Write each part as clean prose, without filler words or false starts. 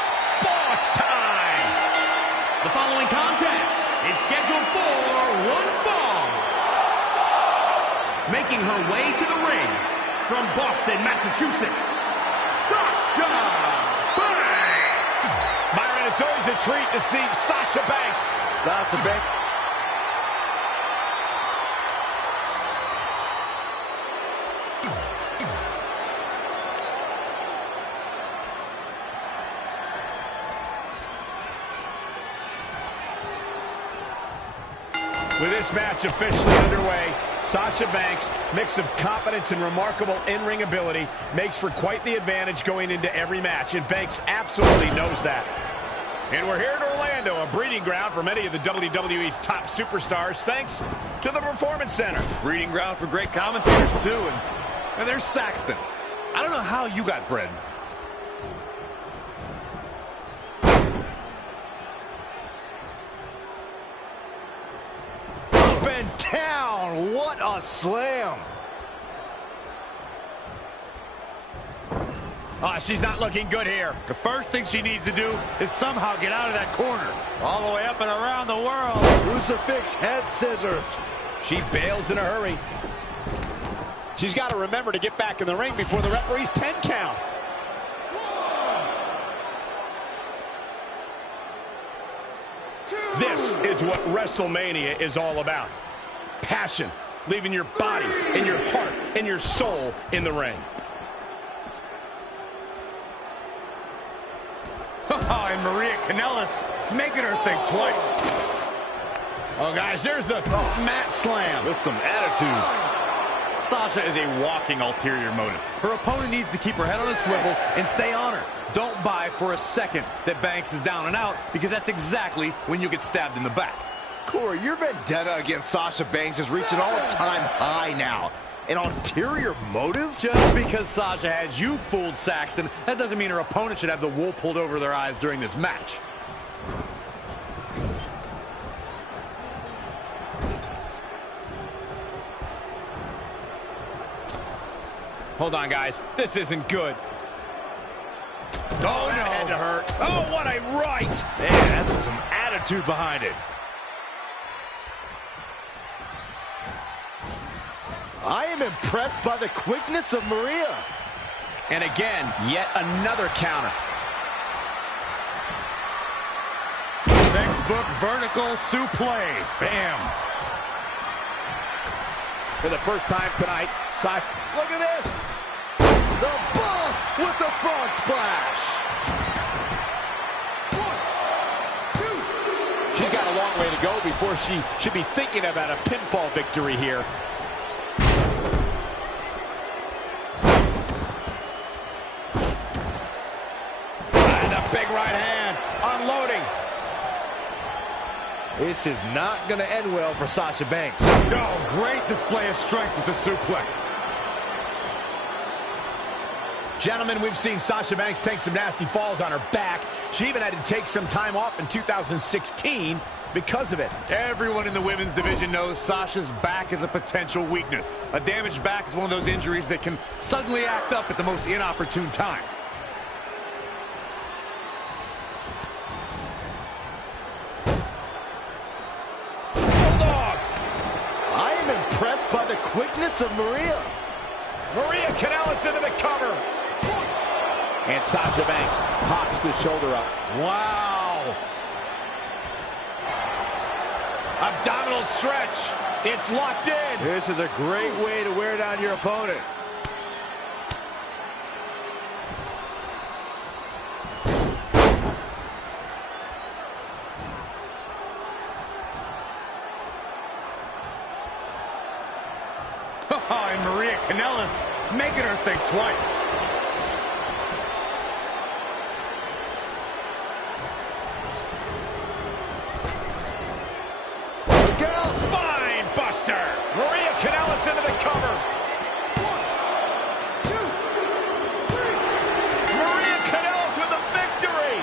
It's boss time! The following contest is scheduled for one fall. Making her way to the ring from Boston, Massachusetts, Sasha Banks! Byron, it's always a treat to see Sasha Banks. Sasha Banks. With this match officially underway, Sasha Banks' mix of confidence and remarkable in-ring ability makes for quite the advantage going into every match, and Banks absolutely knows that. And we're here in Orlando, a breeding ground for many of the WWE's top superstars, thanks to the Performance Center. Breeding ground for great commentators, too, and there's Saxton. I don't know how you got bred. Down. What a slam. Oh, she's not looking good here. The first thing she needs to do is somehow get out of that corner. All the way up and around the world. Crucifix head scissors. She bails in a hurry. She's got to remember to get back in the ring before the referee's 10 count. This is what WrestleMania is all about. Passion, leaving your body and your heart and your soul in the ring. And Maria Kanellis making her think twice. Oh, guys, there's the mat slam. With some attitude. Sasha is a walking ulterior motive. Her opponent needs to keep her head on a swivel and stay on her. Don't buy for a second that Banks is down and out, because that's exactly when you get stabbed in the back. Corey, your vendetta against Sasha Banks is reaching all-time high now. An ulterior motive? Just because Sasha has you fooled, Saxton, that doesn't mean her opponent should have the wool pulled over their eyes during this match. Hold on, guys. This isn't good. Oh, no. That had to hurt. Oh, what a right. Man, that's some attitude behind it. I am impressed by the quickness of Maria. And again, yet another counter. Textbook vertical suplex. Bam. For the first time tonight, Sasha. Look at this. The boss with the frog splash. 1, 2, 3. She's got a long way to go before she should be thinking about a pinfall victory here. And the big right hands, unloading. This is not going to end well for Sasha Banks. Oh, great display of strength with the suplex. Gentlemen, we've seen Sasha Banks take some nasty falls on her back. She even had to take some time off in 2016 because of it. Everyone in the women's division knows Sasha's back is a potential weakness. A damaged back is one of those injuries that can suddenly act up at the most inopportune time. I am impressed by the quickness of Maria. Maria Kanellis into the cover. And Sasha Banks pops the shoulder up. Wow. Abdominal stretch. It's locked in. This is a great way to wear down your opponent. And Maria Kanellis making her think twice. Spine buster. Maria Kanellis into the cover. 1, 2, 3. Maria Kanellis with a victory.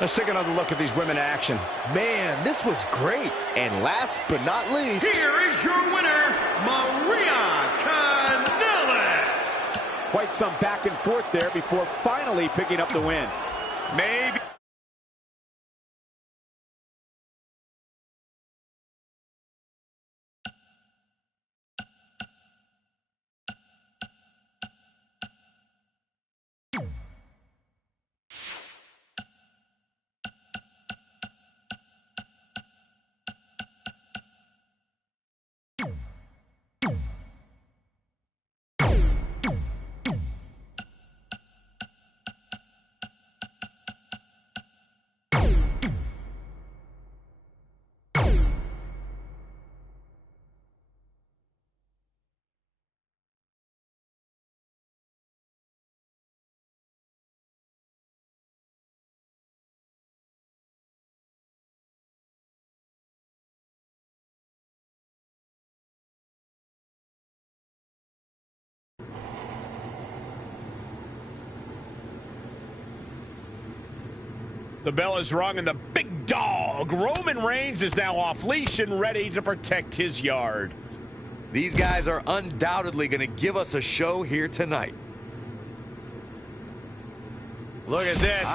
Let's take another look at these women in action. Man, this was great. And last but not least, Here is your winner, Maria Kanellis. Quite some back and forth there before finally picking up the win. Maybe. The bell is rung and the big dog, Roman Reigns, is now off leash and ready to protect his yard. These guys are undoubtedly going to give us a show here tonight. Look at this.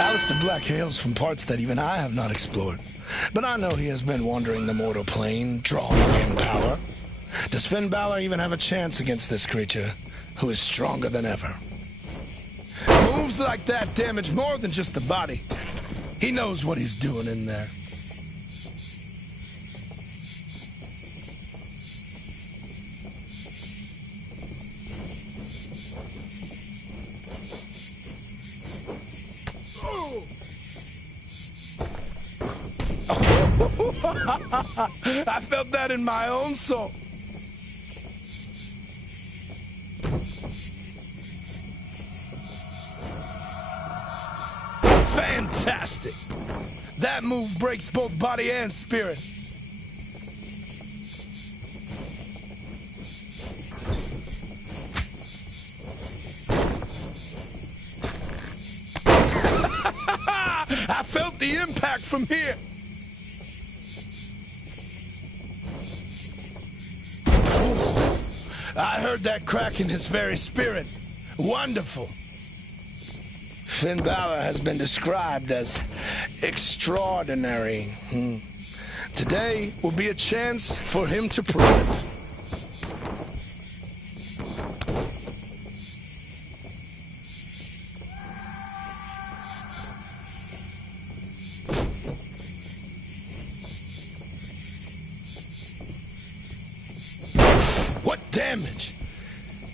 Aleister Black hails from parts that even I have not explored. But I know he has been wandering the mortal plane, drawing in power. Does Finn Balor even have a chance against this creature, who is stronger than ever? Moves like that damage more than just the body. He knows what he's doing in there. I felt that in my own soul. Fantastic. That move breaks both body and spirit. I felt the impact from here. I heard that crack in his very spirit. Wonderful. Finn Balor has been described as extraordinary. Today will be a chance for him to prove it.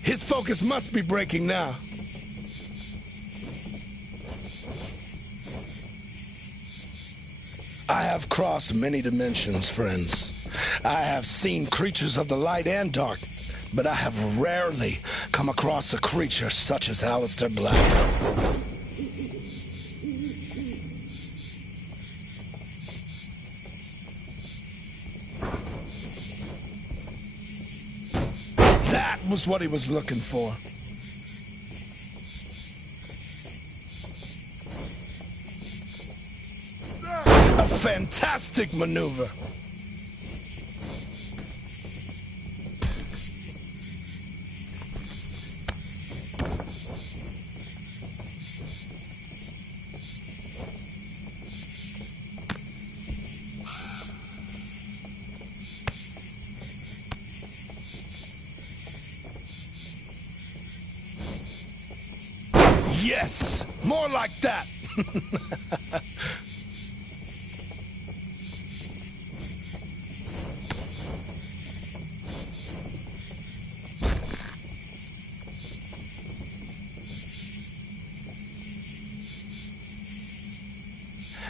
His focus must be breaking now. I have crossed many dimensions, friends. I have seen creatures of the light and dark, but I have rarely come across a creature such as Aleister Black. That was what he was looking for. A fantastic maneuver. Yes, more like that.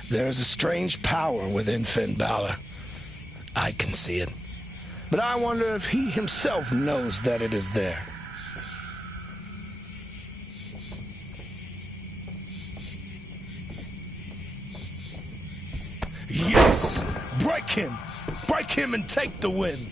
There is a strange power within Finn Balor. I can see it. But I wonder if he himself knows that it is there. Yes! Break him! Break him and take the win!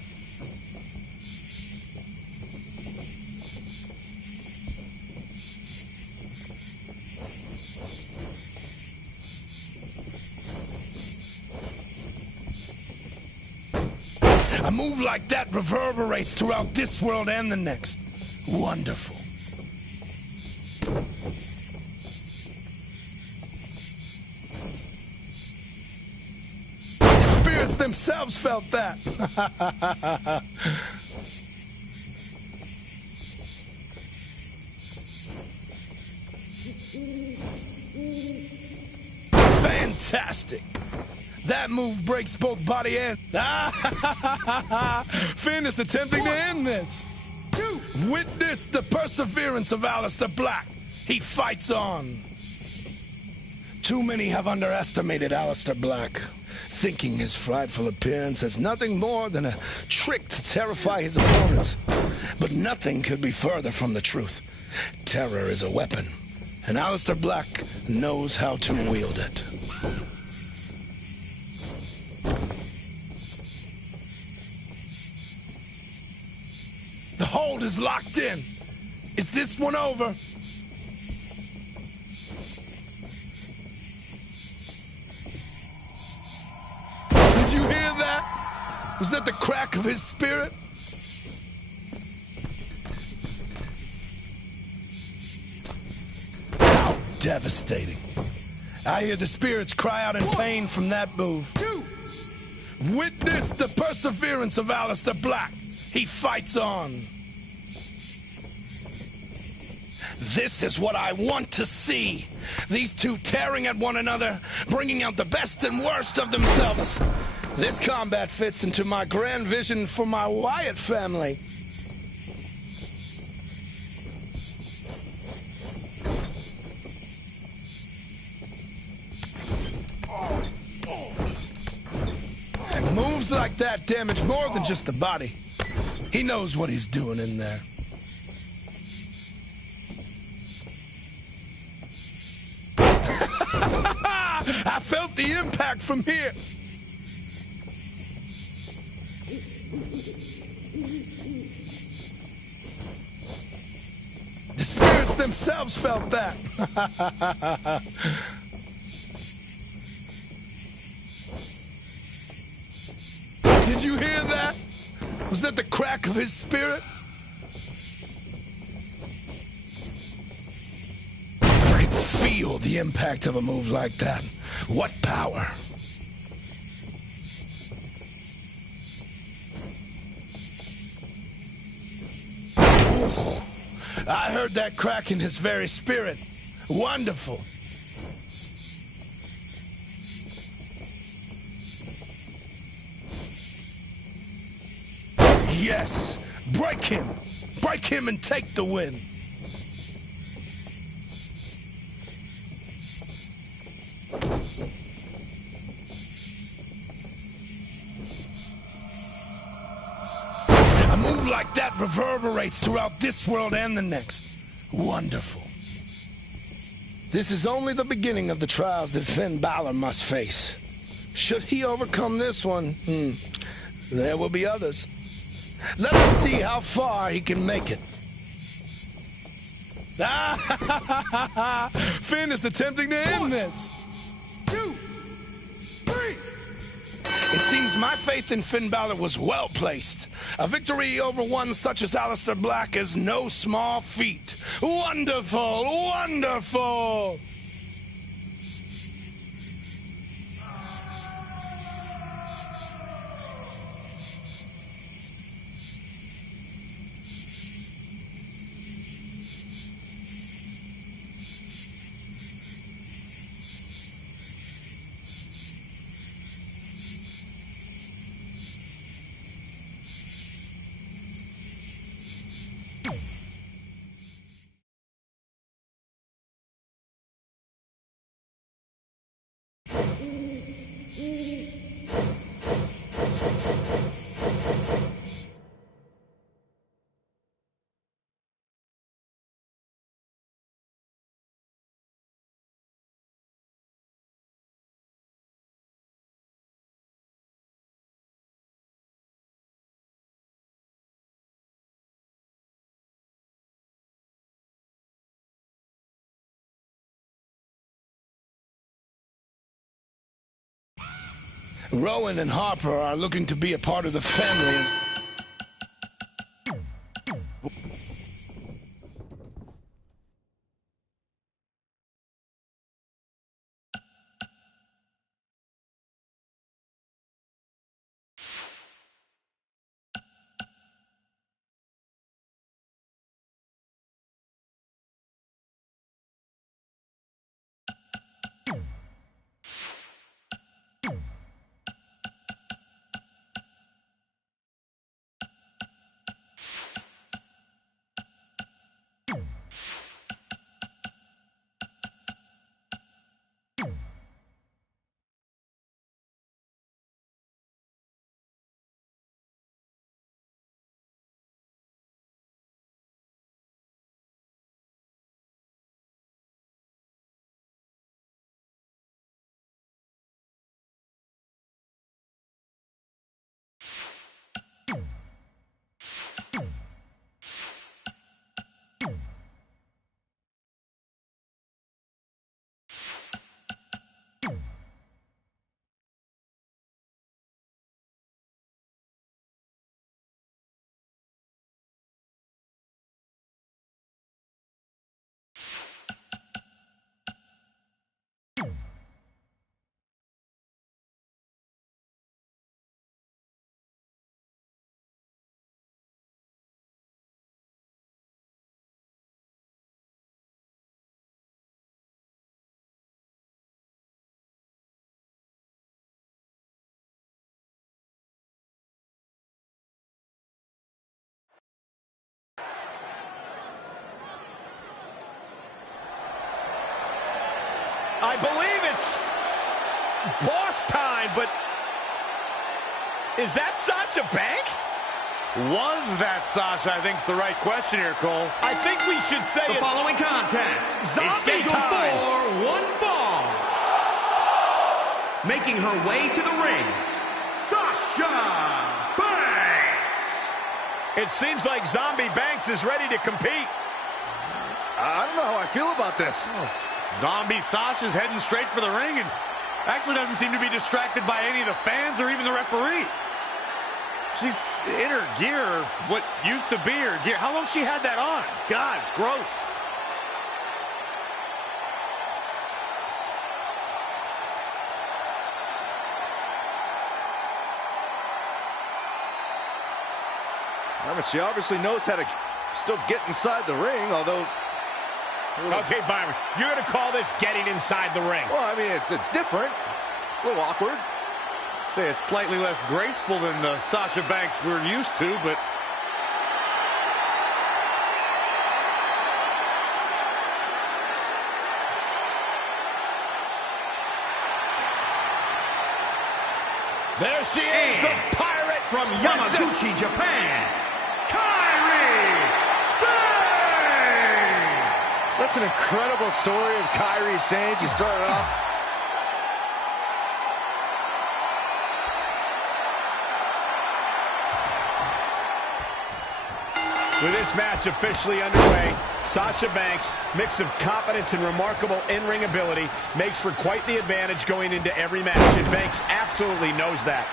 A move like that reverberates throughout this world and the next. Wonderful. The spirits themselves felt that. Fantastic. That move breaks both body and... Finn is attempting to end this. Witness the perseverance of Aleister Black. He fights on. Too many have underestimated Aleister Black, thinking his frightful appearance is nothing more than a trick to terrify his opponents. But nothing could be further from the truth. Terror is a weapon, and Aleister Black knows how to wield it. The hold is locked in. Is this one over? Did you hear that? Was that the crack of his spirit? How devastating. I hear the spirits cry out in pain from that move. Witness the perseverance of Aleister Black. He fights on. This is what I want to see. These two tearing at one another, bringing out the best and worst of themselves. This combat fits into my grand vision for my Wyatt family. Moves like that damage more than just the body. He knows what he's doing in there. I felt the impact from here. The spirits themselves felt that. Did you hear that? Was that the crack of his spirit? You could feel the impact of a move like that. What power! Ooh, I heard that crack in his very spirit. Wonderful. Yes, break him. Break him and take the win. A move like that reverberates throughout this world and the next. Wonderful. This is only the beginning of the trials that Finn Balor must face. Should he overcome this one, there will be others. Let us see how far he can make it. Finn is attempting to end this. 2, 3. It seems my faith in Finn Balor was well placed. A victory over one such as Aleister Black is no small feat. Wonderful, wonderful! Rowan and Harper are looking to be a part of the family. I believe it's boss time, but is that Sasha Banks? Was that Sasha, I think, is the right question here, Cole. I think we should say The following contest is zombie scheduled time. for one fall. Making her way to the ring, Sasha Banks. It seems like Zombie Banks is ready to compete. I don't know how I feel about this. Zombie Sasha's heading straight for the ring and actually doesn't seem to be distracted by any of the fans or even the referee. She's in her gear, what used to be her gear. How long she had that on? God, it's gross. I mean, she obviously knows how to still get inside the ring, although... Okay, Byron, you're going to call this getting inside the ring. Well, I mean, it's different. It's a little awkward. I'd say it's slightly less graceful than the Sasha Banks we're used to, but... There she is, the Pirate from Princess. Yamaguchi, Japan, Kairi Sane! Such an incredible story of Kairi Sane. She started off with this match officially underway. Sasha Banks' mix of confidence and remarkable in-ring ability makes for quite the advantage going into every match, and Banks absolutely knows that.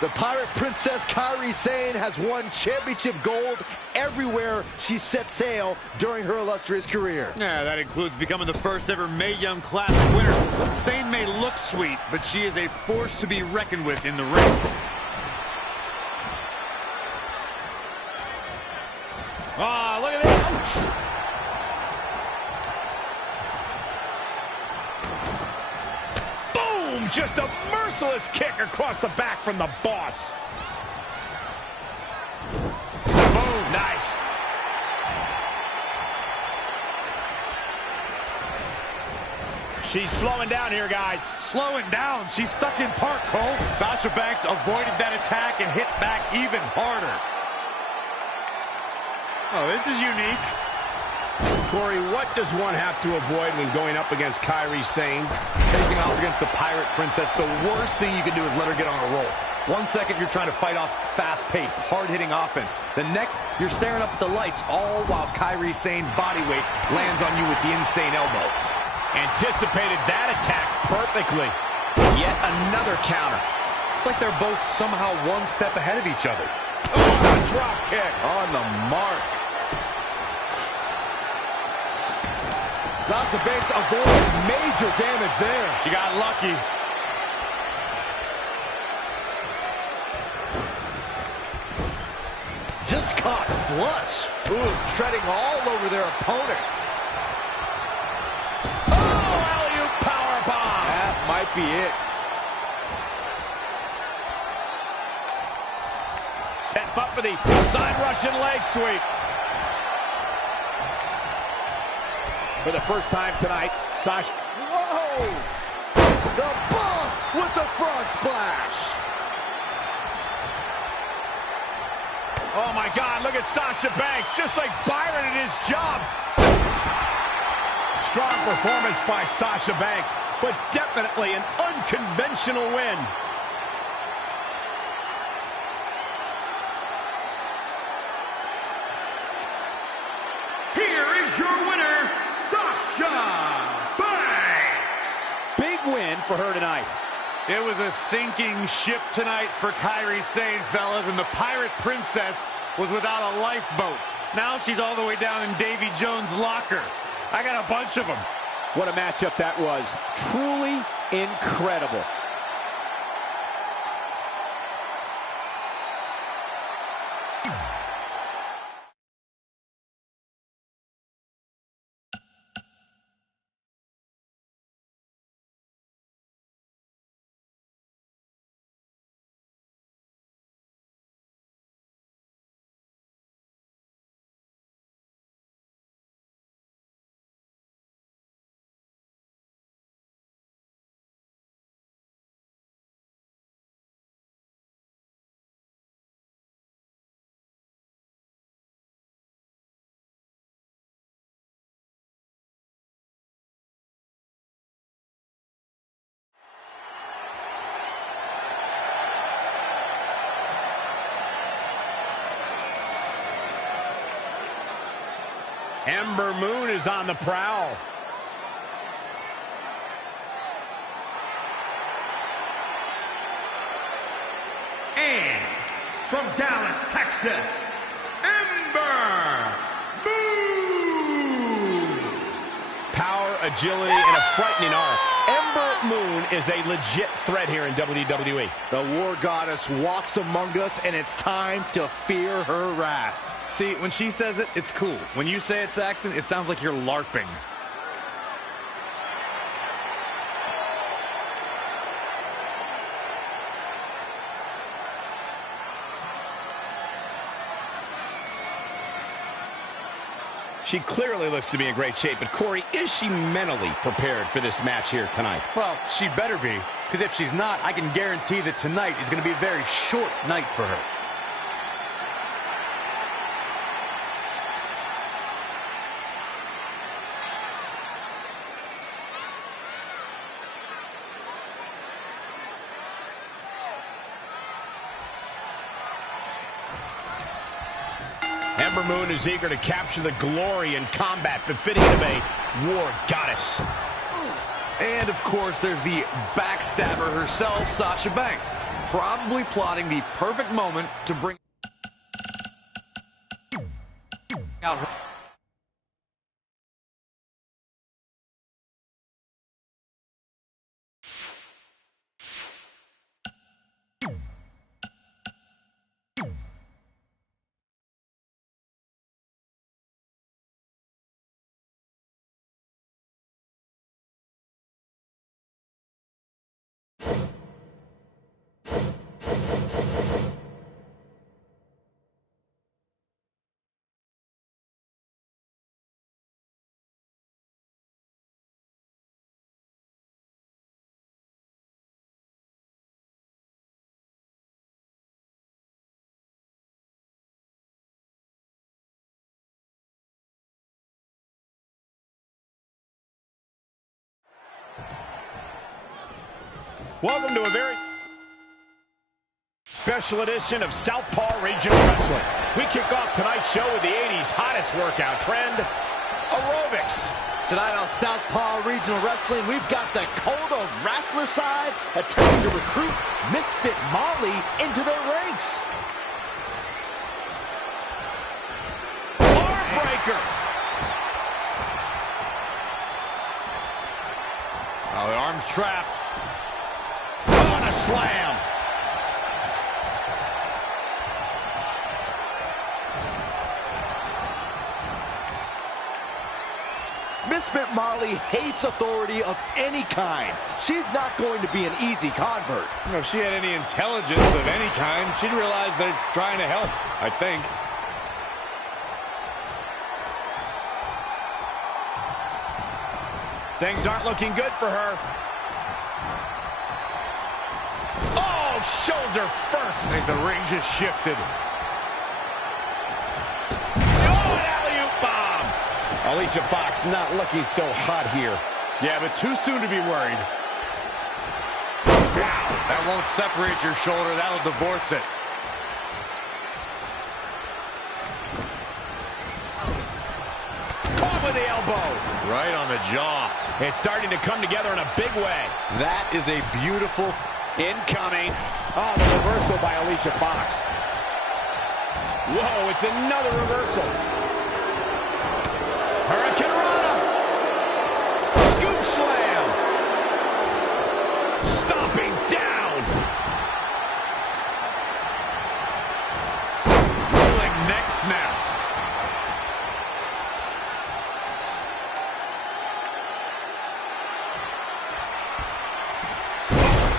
the Pirate Princess Kairi Sane has won championship gold everywhere she set sail during her illustrious career. Yeah, that includes becoming the first ever Mae Young Classic winner. Sane may look sweet, but she is a force to be reckoned with in the ring. Ah, look at this. Boom! Just a merciless kick across the back from the boss. Boom, nice. She's slowing down here, guys. Slowing down. She's stuck in park, Cole. Sasha Banks avoided that attack and hit back even harder. Oh, this is unique. Corey, what does one have to avoid when going up against Kairi Sane? Facing off against the Pirate Princess, the worst thing you can do is let her get on a roll. 1 second, you're trying to fight off fast-paced, hard-hitting offense. The next, you're staring up at the lights, all while Kairi Sane's body weight lands on you with the insane elbow. Anticipated that attack perfectly. Yet another counter. It's like they're both somehow one step ahead of each other. Oh, a drop kick. On the mark. Sasha Banks avoids major damage there. She got lucky. Just caught flush. Ooh, treading all over their opponent. Oh, alley-oop powerbomb. That might be it. Set up for the side Russian leg sweep. For the first time tonight, Sasha. Whoa! The boss with the frog splash. Oh my God, look at Sasha Banks, just like Byron at his job. Strong performance by Sasha Banks, but definitely an unconventional win. Here is your winner, Sasha Banks! Big win for her tonight. It was a sinking ship tonight for Kairi Sane, fellas, and the Pirate Princess was without a lifeboat. Now she's all the way down in Davy Jones' locker. I got a bunch of them. What a matchup that was. Truly incredible. Ember Moon is on the prowl. And from Dallas, Texas, Ember Moon! Power, agility, and a frightening aura. Ember Moon is a legit threat here in WWE. The war goddess walks among us, and it's time to fear her wrath. See, when she says it, it's cool. When you say it, Saxon, it sounds like you're LARPing. She clearly looks to be in great shape, but Corey, is she mentally prepared for this match here tonight? Well, she better be. Because if she's not, I can guarantee that tonight is going to be a very short night for her. Ember Moon is eager to capture the glory and combat befitting of a war goddess. And, of course, there's the backstabber herself, Sasha Banks, probably plotting the perfect moment to bring out her. Welcome to a very special edition of Southpaw Regional Wrestling. We kick off tonight's show with the 80s hottest workout trend, aerobics. Tonight on Southpaw Regional Wrestling, we've got the code of wrestler size attempting to recruit Misfit Molly into their ranks. Arm breaker. Oh, the arm's trapped. On a slam. Misfit Molly hates authority of any kind. She's not going to be an easy convert. You know, if she had any intelligence of any kind, she'd realize they're trying to help, I think. Things aren't looking good for her. Oh, shoulder first. I think the ring just shifted. Oh, an alley-oop bomb. Alicia Fox not looking so hot here. Yeah, but too soon to be worried. Wow. That won't separate your shoulder. That'll divorce it. Caught with the elbow. Right on the jaw. It's starting to come together in a big way. That is a beautiful... Incoming. Oh, the reversal by Alicia Fox. Whoa, it's another reversal. Hurricane Rana. Scoop slam. Stomping down. Rolling neck snap.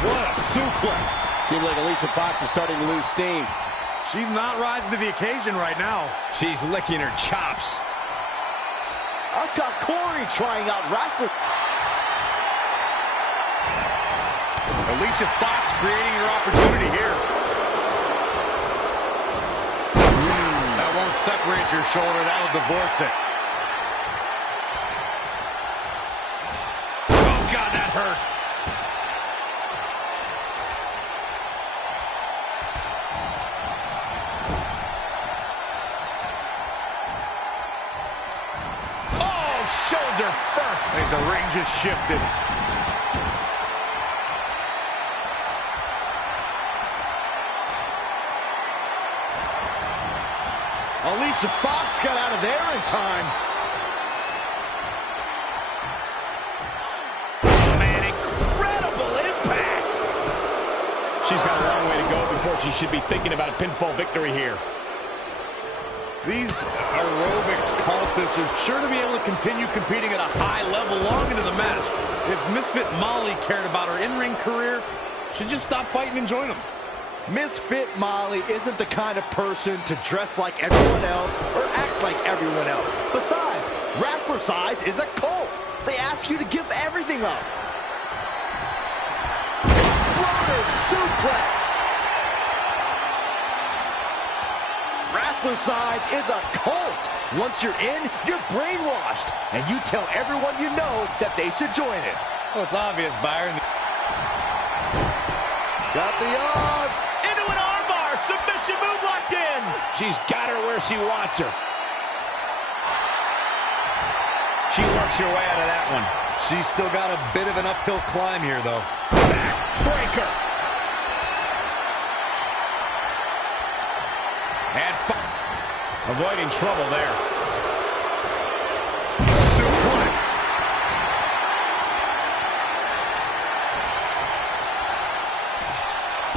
What a suplex. Seems like Alicia Fox is starting to lose steam. She's not rising to the occasion right now. She's licking her chops. I've got Corey trying out wrestler. Alicia Fox creating her opportunity here. That won't separate your shoulder. That'll divorce it. Oh, God, that hurt. Shoulder first. I think the ring just shifted. Alicia Fox got out of there in time. Oh, man, incredible impact. She's got a long way to go before she should be thinking about a pinfall victory here. These aerobics cultists are sure to be able to continue competing at a high level long into the match. If Misfit Molly cared about her in-ring career, she'd just stop fighting and join them. Misfit Molly isn't the kind of person to dress like everyone else or act like everyone else. Besides, wrestler size is a cult. They ask you to give everything up. suplex. Wrestler size is a cult. Once you're in, you're brainwashed. And you tell everyone you know that they should join it. Oh, it's obvious, Byron. Got the arm. Into an armbar. Submission move locked in. She's got her where she wants her. She works her way out of that one. She's still got a bit of an uphill climb here, though. Backbreaker. And avoiding trouble there. Suplex.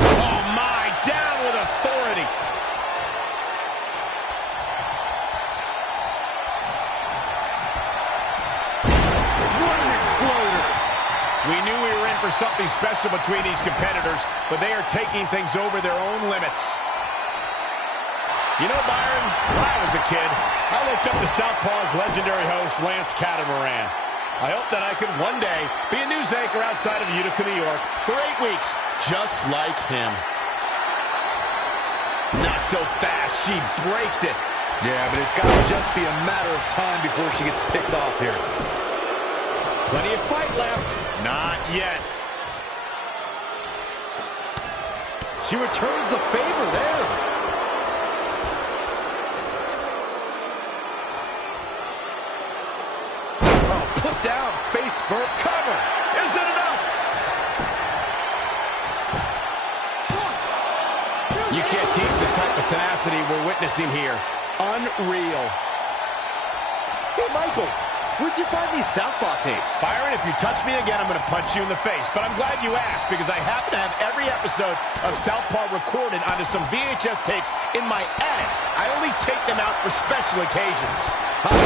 Oh, my. Down with authority. What an exploder! We knew we were in for something special between these competitors, but they are taking things over their own limits. You know, Byron, when I was a kid, I looked up to Southpaw's legendary host, Lance Catamaran. I hope that I could one day be a news anchor outside of Utica, New York for 8 weeks, just like him. Not so fast. She breaks it. Yeah, but it's got to just be a matter of time before she gets picked off here. Plenty of fight left. Not yet. She returns the favor there. Oh, put down, face first, cover. Is it enough? You can't teach the type of tenacity we're witnessing here. Unreal. Hey, Michael, where'd you find these Southpaw tapes? Byron, if you touch me again, I'm going to punch you in the face. But I'm glad you asked, because I happen to have every episode of Southpaw recorded onto some VHS tapes in my attic. I only take them out for special occasions. Hi,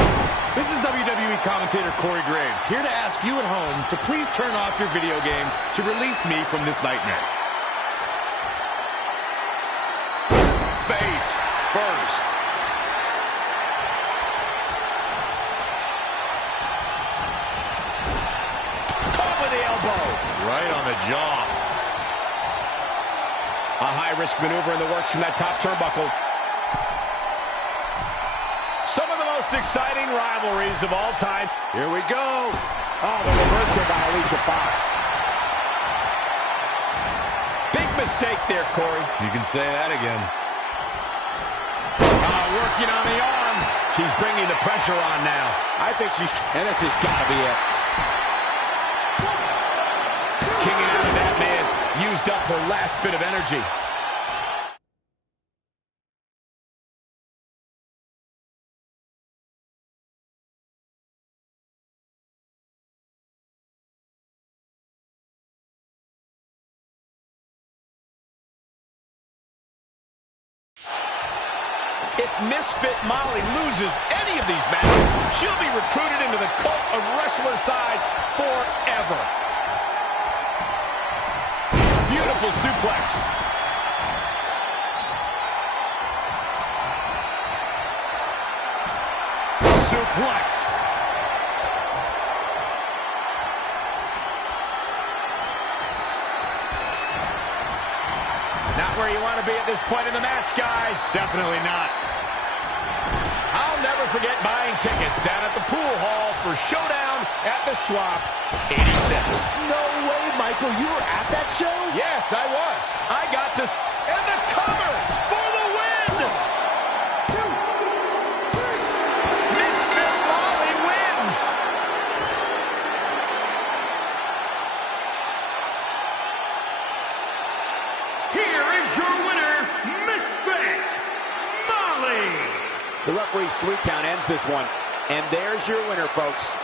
this is WWE commentator Corey Graves, here to ask you at home to please turn off your video game to release me from this nightmare. Face first. Caught with the elbow. Right on the jaw. A high-risk maneuver in the works from that top turnbuckle. Some of the most exciting rivalries of all time. Here we go. Oh, the reversal by Alicia Fox. Big mistake there, Corey. You can say that again. Working on the arm. She's bringing the pressure on now. I think she's... And this has got to be it. Kicking out of that man. Used up her last bit of energy. If Misfit Molly loses any of these matches, she'll be recruited into the cult of wrestler sides forever. Beautiful suplex. Suplex. Not where you want to be at this point in the match, guys. Definitely not. I'll never forget buying tickets down at the pool hall for Showdown at the Swamp 86. No way, Michael. You were at that show? Yes, I was. I got to... And the cover for the win! 2, 3. Misfit Molly wins! Here is your winner, Misfit Molly. The referee's 3 count ends this one. And there's your winner, folks.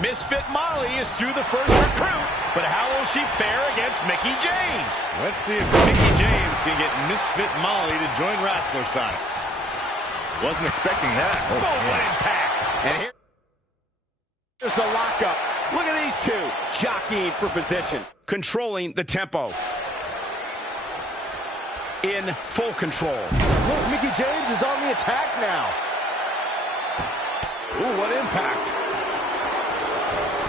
Misfit Molly is through the first recruit, but how will she fare against Mickie James? Let's see if Mickie James can get Misfit Molly to join wrestler size. Wasn't expecting that. Boom, what impact. And here's the lockup. Look at these two jockeying for position. Controlling the tempo. In full control. Look, Mickie James is on the attack now. Ooh, what impact.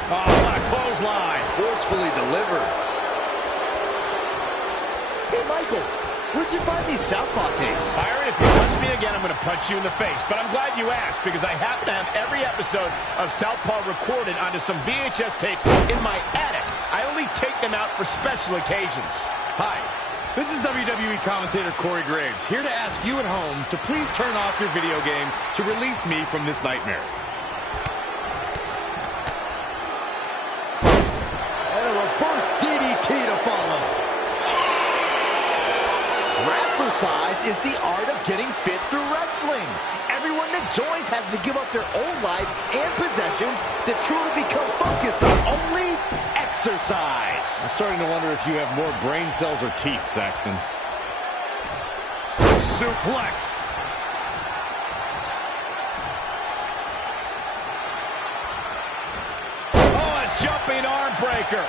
Oh, what a clothesline. Forcefully delivered. Hey, Michael, where'd you find these southpaw tapes? Byron, if you touch me again, I'm going to punch you in the face. But I'm glad you asked, because I happen to have every episode of Southpaw recorded onto some VHS tapes in my attic. I only take them out for special occasions. Hi, this is WWE commentator Corey Graves, here to ask you at home to please turn off your video game to release me from this nightmare. And a reverse DDT to follow. Wrestler size is the art of getting fit through wrestling. Everyone that joins has to give up their own life and possessions to truly become focused on only exercise. I'm starting to wonder if you have more brain cells or teeth, Saxton. Suplex. Oh, a jumping arm breaker.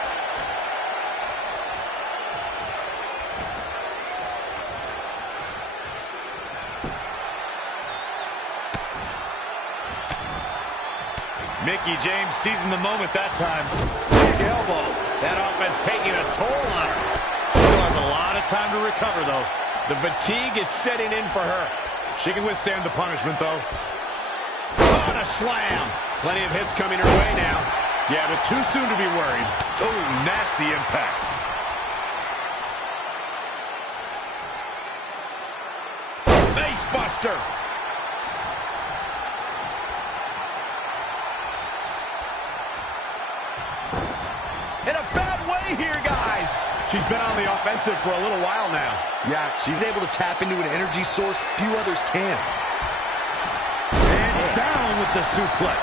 Mickie James seizing the moment that time. Big elbow. That offense taking a toll on her. Still has a lot of time to recover, though. The fatigue is setting in for her. She can withstand the punishment, though. Oh, and a slam. Plenty of hits coming her way now. Yeah, but too soon to be worried. Oh, nasty impact. Face buster. In a bad way here, guys. She's been on the offensive for a little while now. Yeah, she's able to tap into an energy source few others can. And down with the suplex.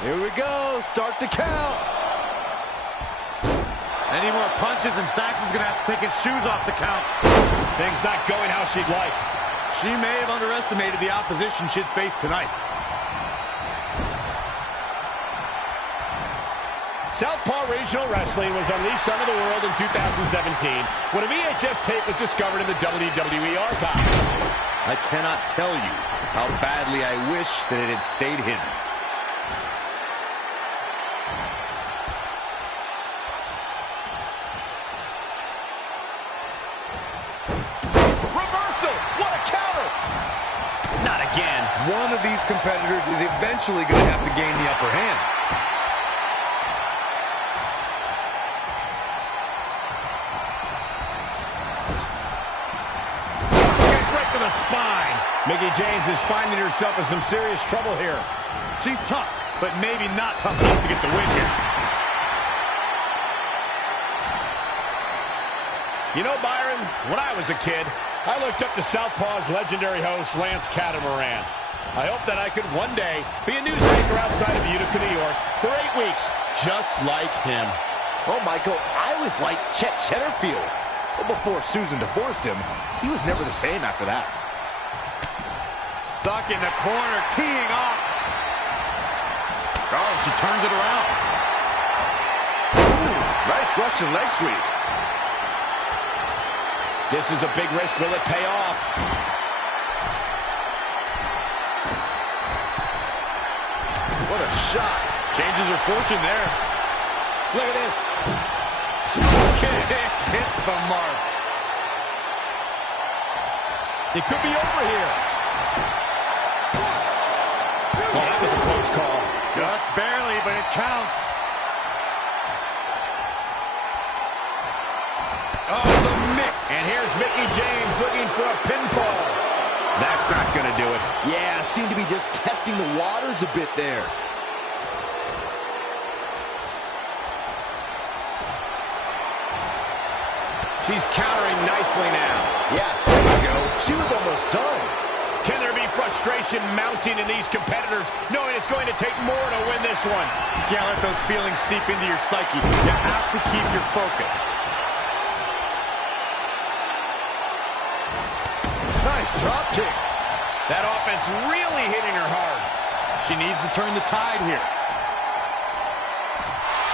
Here we go. Start the count. Any more punches and Saxon's going to have to take his shoes off the count. Things not going how she'd like. She may have underestimated the opposition she'd face tonight. Southpaw Regional Wrestling was unleashed onto the world in 2017 when a VHS tape was discovered in the WWE archives. I cannot tell you how badly I wish that it had stayed hidden. Reversal! What a counter! Not again. One of these competitors is eventually going to have to gain the upper hand. Right to the spine. Mickie James is finding herself in some serious trouble here. She's tough, but maybe not tough enough to get the win here. You know, Byron, when I was a kid, I looked up to Southpaw's legendary host, Lance Catamaran. I hope that I could one day be a news anchor outside of Utica, New York for 8 weeks, just like him. Oh, Michael, I was like Chet Shetterfield. But before Susan divorced him, he was never the same after that. Stuck in the corner, teeing off. Oh, she turns it around. Ooh, nice Russian leg sweep. This is a big risk. Will it pay off? What a shot. Changes her fortune there. Look at this. Kick hits the mark. It could be over here. Oh, that was a close call. Just barely, but it counts. Oh, the Mick. And here's Mickie James looking for a pinfall. That's not going to do it. Yeah, seemed to be just testing the waters a bit there. She's countering nicely now. Yes, there you go. She was almost done. Can there be frustration mounting in these competitors, knowing it's going to take more to win this one? You can't let those feelings seep into your psyche. You have to keep your focus. Nice drop kick. That offense really hitting her hard. She needs to turn the tide here.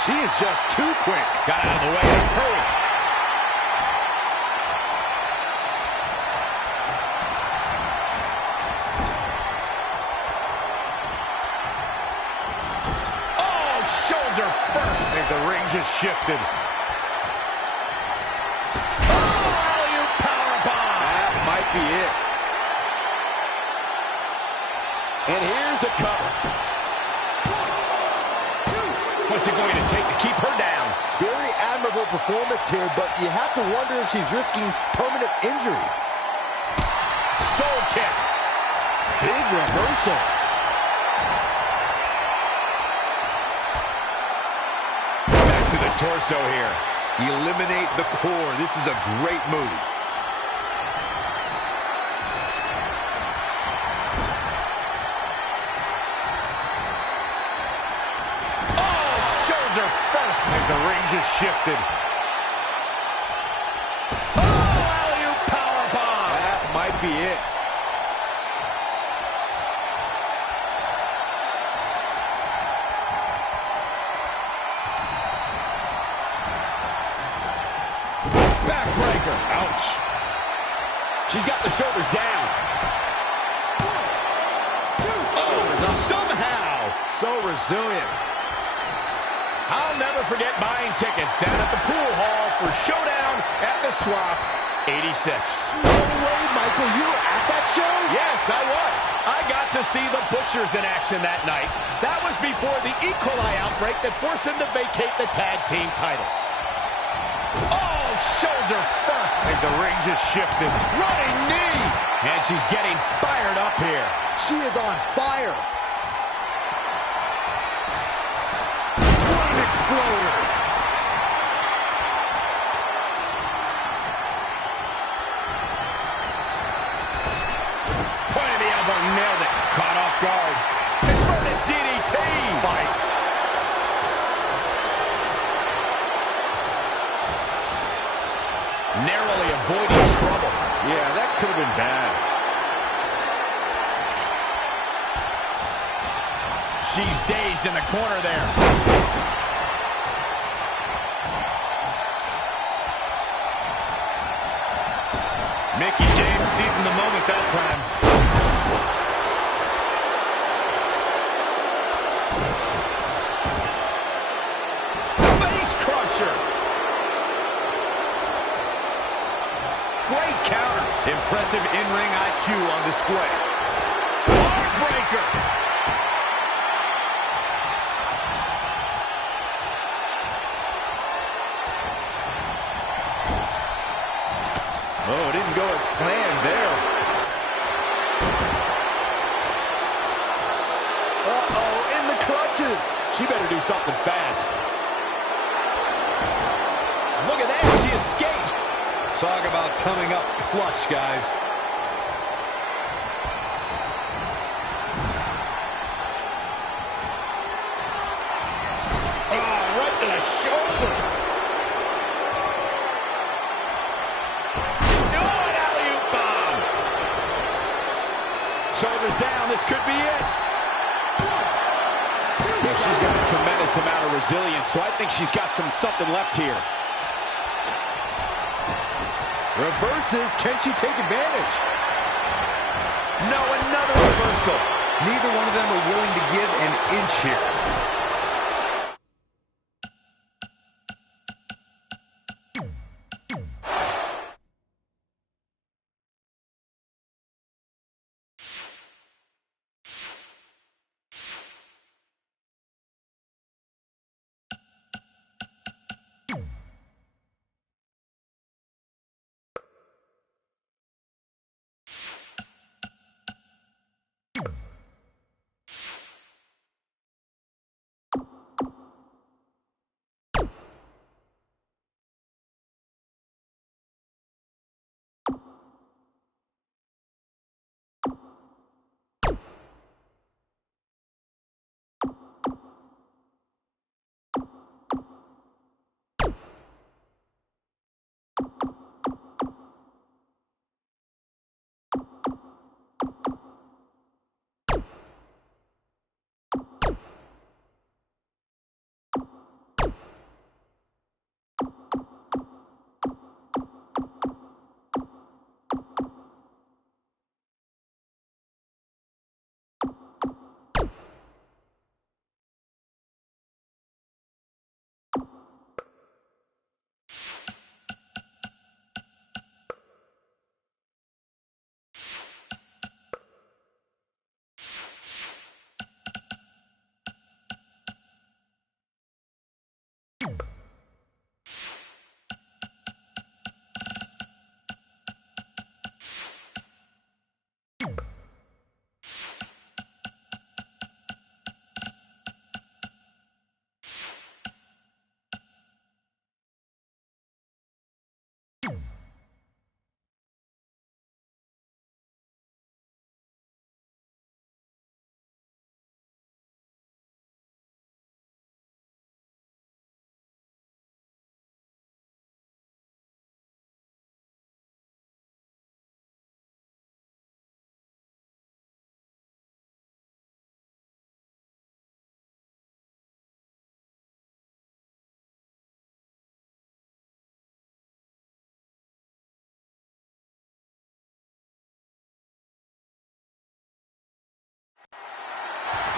She is just too quick. Got out of the way. Hurry. Oh, shoulder first. I think the ring just shifted. Oh, alley-oop powerbomb. That might be it. And here's a cover. What's it going to take to keep her down? Very admirable performance here, but you have to wonder if she's risking permanent injury. Soul kick. Big reversal. Back to the torso here. Eliminate the core. This is a great move. First. I think the ring just shifted. Oh, alley-oop powerbomb. That might be it. Backbreaker. Ouch. She's got the shoulders down. Oh, somehow. So resilient. I'll never forget buying tickets down at the pool hall for Showdown at the Swamp 86. No way, Michael, you were at that show? Yes, I was. I got to see the Butchers in action that night. That was before the E. coli outbreak that forced them to vacate the tag team titles. Oh, shoulder first. I think the ring just shifted. Running knee. And she's getting fired up here. She is on fire. Exploder. Point of the elbow, nailed it. Caught off guard. Inverted DDT. Fight. Narrowly avoiding trouble. Yeah, that could have been bad. She's dazed in the corner there. Mickey James seizing the moment that time. Face crusher. Great counter. Impressive in-ring IQ on display. Heartbreaker. Oh, it didn't go as planned there. Uh-oh, in the clutches. She better do something fast. Look at that. She escapes. Talk about coming up clutch, guys. Oh, right to the shoulder. Shoulders down, this could be it. Yeah, she's got a tremendous amount of resilience, so I think she's got something left here. Reverses, can she take advantage? No, another reversal. Neither one of them are willing to give an inch here.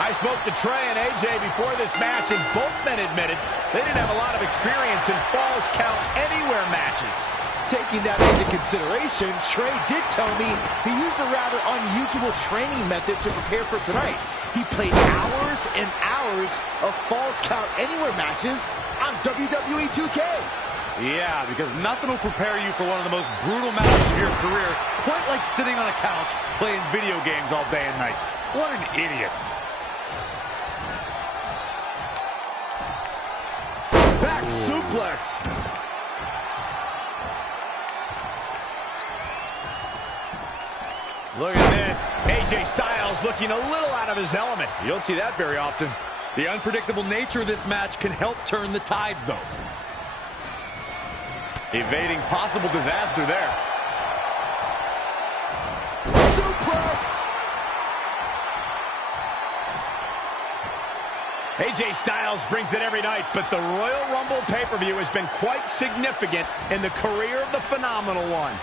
I spoke to Trey and AJ before this match, and both men admitted they didn't have a lot of experience in Falls Count Anywhere matches. Taking that into consideration, Trey did tell me he used a rather unusual training method to prepare for tonight. He played hours and hours of Falls Count Anywhere matches on WWE 2K. Yeah, because nothing will prepare you for one of the most brutal matches of your career, quite like sitting on a couch playing video games all day and night. What an idiot. Back suplex. Look at this. AJ Styles looking a little out of his element. You don't see that very often. The unpredictable nature of this match can help turn the tides, though. Evading possible disaster there. Suplex! AJ Styles brings it every night, but the Royal Rumble pay-per-view has been quite significant in the career of the Phenomenal One.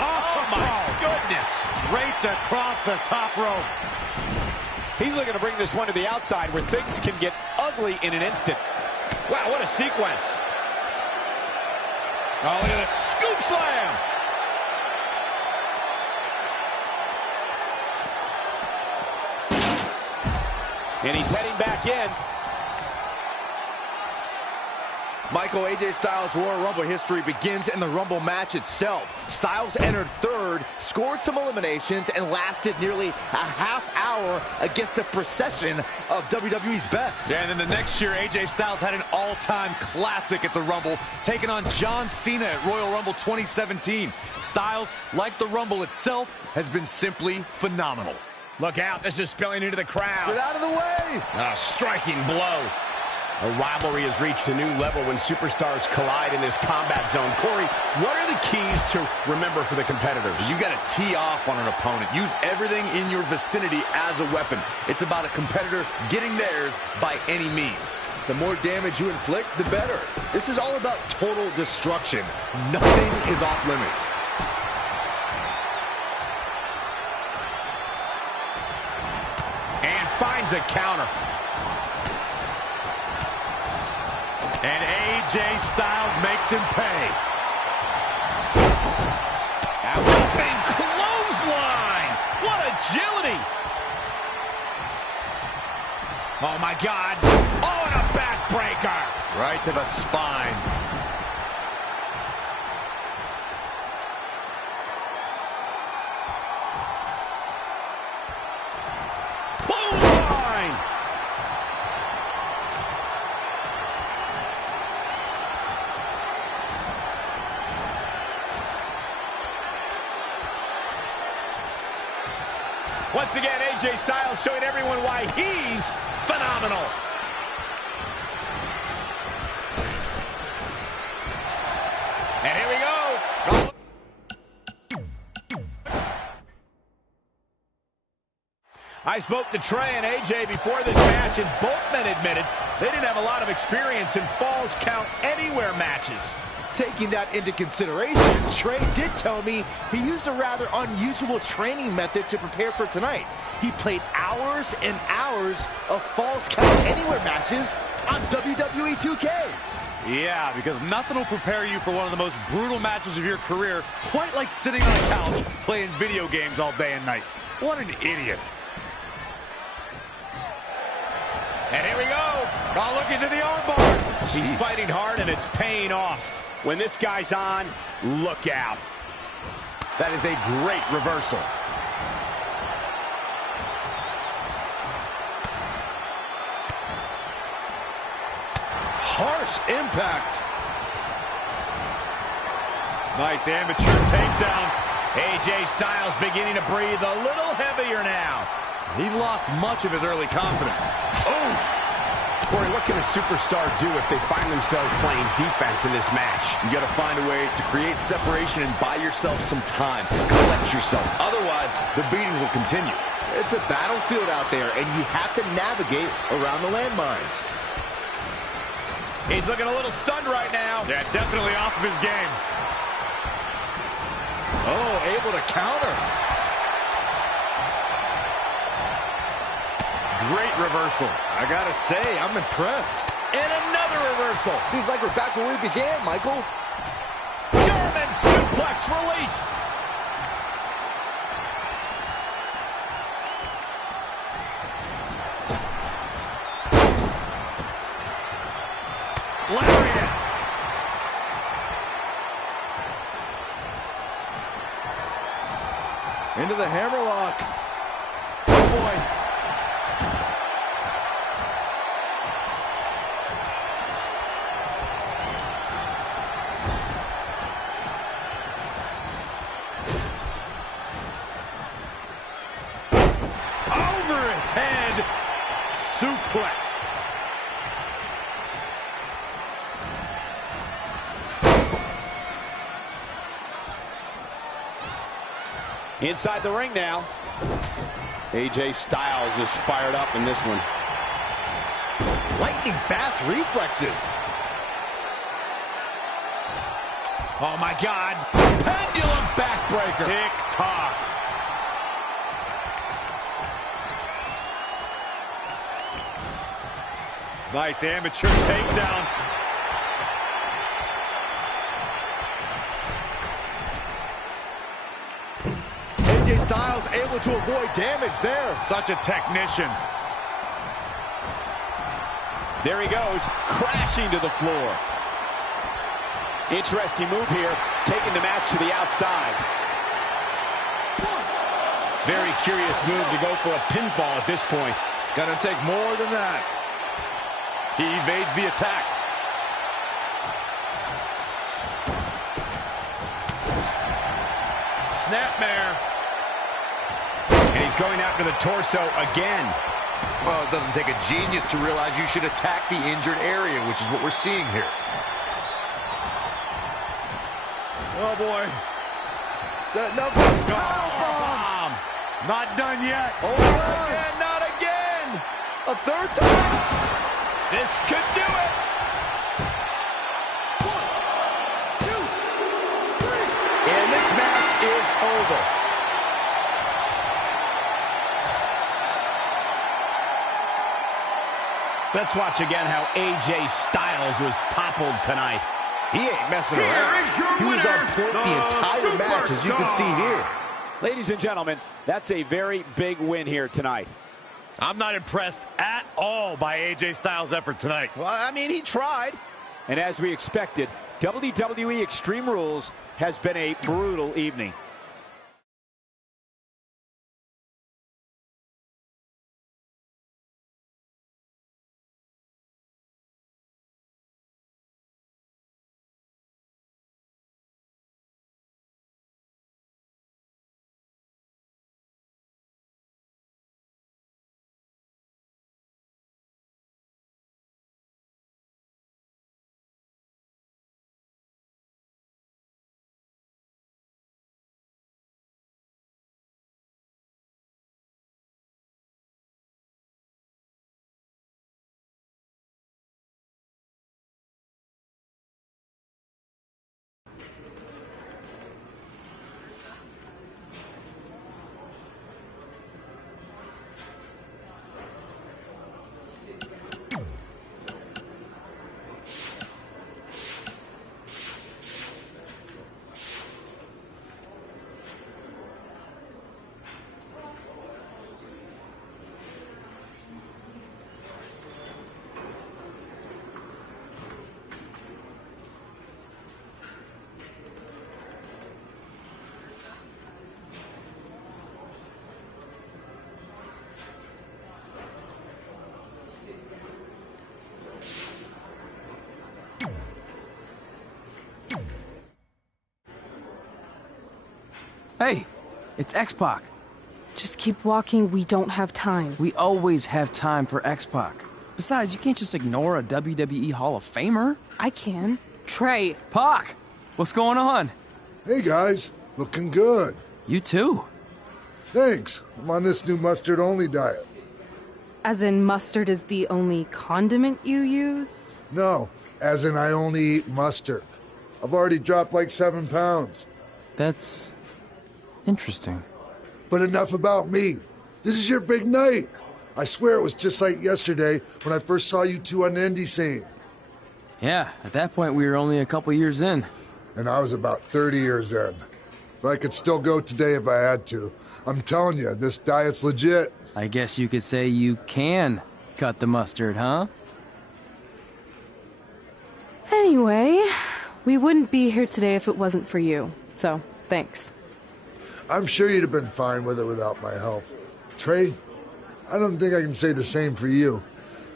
Oh my goodness! Draped across the top rope. He's looking to bring this one to the outside where things can get ugly in an instant. Wow, what a sequence. Oh, look at it. Scoop slam. And he's heading back in. Michael, AJ Styles' Royal Rumble history begins in the Rumble match itself. Styles entered third, scored some eliminations, and lasted nearly a half hour against the procession of WWE's best. Yeah, and then the next year, AJ Styles had an all-time classic at the Rumble, taking on John Cena at Royal Rumble 2017. Styles, like the Rumble itself, has been simply phenomenal. Look out, this is spilling into the crowd. Get out of the way! A striking blow. A rivalry has reached a new level when superstars collide in this combat zone. Corey, what are the keys to remember for the competitors? You got to tee off on an opponent. Use everything in your vicinity as a weapon. It's about a competitor getting theirs by any means. The more damage you inflict, the better. This is all about total destruction. Nothing is off limits. And finds a counter. And AJ Styles makes him pay. A whipping clothesline. What agility. Oh, my God. Oh, and a backbreaker. Right to the spine. Clothesline. Once again, AJ Styles showing everyone why he's phenomenal. And here we go. I spoke to Trey and AJ before this match, and both men admitted they didn't have a lot of experience in Falls Count Anywhere matches. Taking that into consideration, Trey did tell me he used a rather unusual training method to prepare for tonight. He played hours and hours of Falls Count Anywhere matches on WWE 2K. Yeah, because nothing will prepare you for one of the most brutal matches of your career, quite like sitting on a couch playing video games all day and night. What an idiot. And here we go. Oh, look into the armbar. He's fighting hard, and it's paying off. When this guy's on, look out. That is a great reversal. Harsh impact. Nice amateur takedown. AJ Styles beginning to breathe a little heavier now. He's lost much of his early confidence. Oof. Corey, what can a superstar do if they find themselves playing defense in this match? You got to find a way to create separation and buy yourself some time. Collect yourself. Otherwise, the beatings will continue. It's a battlefield out there, and you have to navigate around the landmines. He's looking a little stunned right now. Yeah, definitely off of his game. Oh, able to counter. Great reversal. I gotta say, I'm impressed. And another reversal. Seems like we're back where we began, Michael. German suplex released. Lariat. Into the hammerlock. Oh, boy. Overhead suplex. Inside the ring now. AJ Styles is fired up in this one. Lightning fast reflexes. Oh, my God. Pendulum backbreaker. Tick-tock. Nice amateur takedown. AJ Styles able to avoid damage there. Such a technician. There he goes, crashing to the floor. Interesting move here, taking the match to the outside. Very curious move to go for a pinfall at this point. It's gonna take more than that. He evades the attack. Snapmare. And he's going after the torso again. Well, it doesn't take a genius to realize you should attack the injured area, which is what we're seeing here. Oh, boy. Setting up. Powerbomb. Not done yet. Oh, again, not again. A third time. This could do it. 1, 2, 3. And this match is over. Let's watch again how AJ Styles was toppled tonight. He ain't messing Here around. is your He was on winner, point the entire match, as you can see here. Ladies and gentlemen, that's a very big win here tonight. I'm not impressed at all by AJ Styles' effort tonight. Well, I mean, he tried. And as we expected, WWE Extreme Rules has been a brutal evening. Hey, it's X-Pac. Just keep walking, we don't have time. We always have time for X-Pac. Besides, you can't just ignore a WWE Hall of Famer. I can. Trey. Pac, what's going on? Hey guys, looking good. You too. Thanks. I'm on this new mustard-only diet. As in mustard is the only condiment you use? No, as in I only eat mustard. I've already dropped like 7 pounds. That's interesting. But enough about me. This is your big night. I swear it was just like yesterday when I first saw you two on the indie scene. Yeah, at that point we were only a couple years in. And I was about 30 years in. But I could still go today if I had to. I'm telling you, this diet's legit. I guess you could say you can cut the mustard, huh? Anyway, we wouldn't be here today if it wasn't for you. So, thanks. I'm sure you'd have been fine with it without my help. Trey, I don't think I can say the same for you.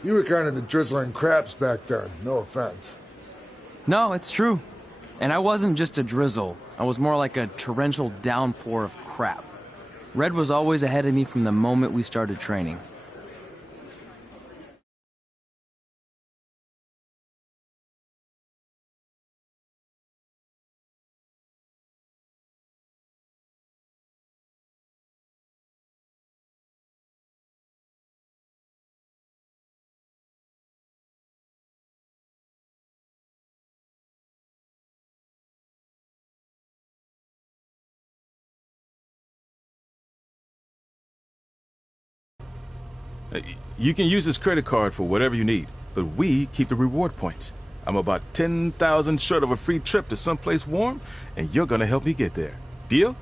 You were kind of the drizzling craps back then, no offense. No, it's true. And I wasn't just a drizzle. I was more like a torrential downpour of crap. Red was always ahead of me from the moment we started training. You can use this credit card for whatever you need, but we keep the reward points. I'm about 10,000 short of a free trip to someplace warm, and you're gonna help me get there. Deal?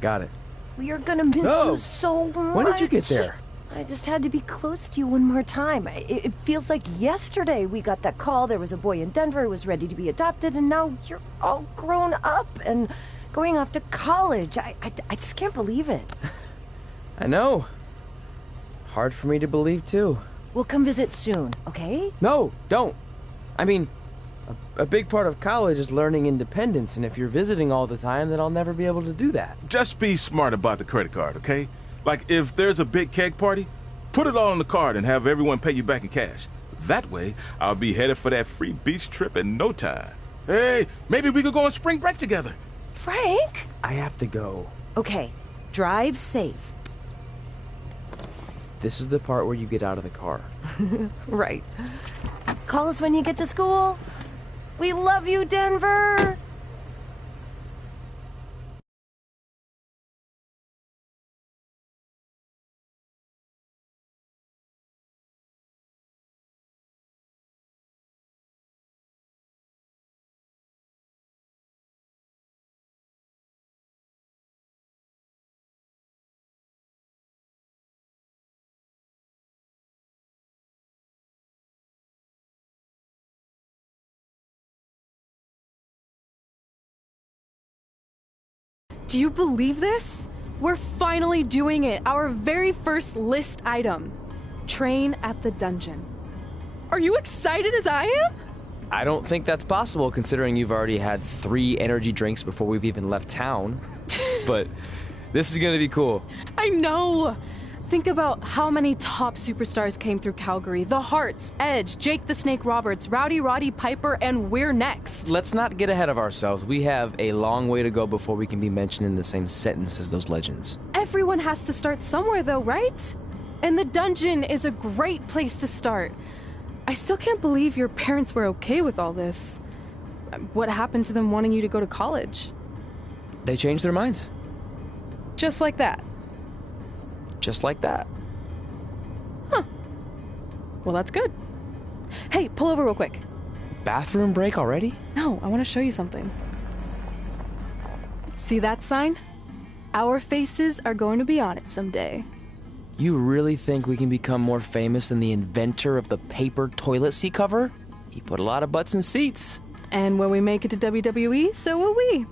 Got it. We are gonna miss you so much. When did you get there? I just had to be close to you one more time. It feels like yesterday we got that call. There was a boy in Denver who was ready to be adopted, and now you're all grown up and going off to college. I just can't believe it. I know. Hard for me to believe, too. We'll come visit soon, okay? No, don't. I mean, a big part of college is learning independence, and if you're visiting all the time, then I'll never be able to do that. Just be smart about the credit card, okay? Like, if there's a big keg party, put it all on the card and have everyone pay you back in cash. That way, I'll be headed for that free beach trip in no time. Hey, maybe we could go on spring break together. Frank? I have to go. Okay, drive safe. This is the part where you get out of the car. Right. Call us when you get to school. We love you, Denver! Do you believe this? We're finally doing it. Our very first list item. Train at the dungeon. Are you excited as I am? I don't think that's possible, considering you've already had 3 energy drinks before we've even left town. But this is gonna be cool. I know. Think about how many top superstars came through Calgary. The Hearts, Edge, Jake the Snake Roberts, Rowdy Roddy Piper, and we're next. Let's not get ahead of ourselves. We have a long way to go before we can be mentioned in the same sentence as those legends. Everyone has to start somewhere though, right? And the dungeon is a great place to start. I still can't believe your parents were okay with all this. What happened to them wanting you to go to college? They changed their minds. Just like that. Just like that. Huh. Well, that's good. Hey, pull over real quick. Bathroom break already? No, I want to show you something. See that sign? Our faces are going to be on it someday. You really think we can become more famous than the inventor of the paper toilet seat cover? He put a lot of butts in seats. And when we make it to WWE, so will we.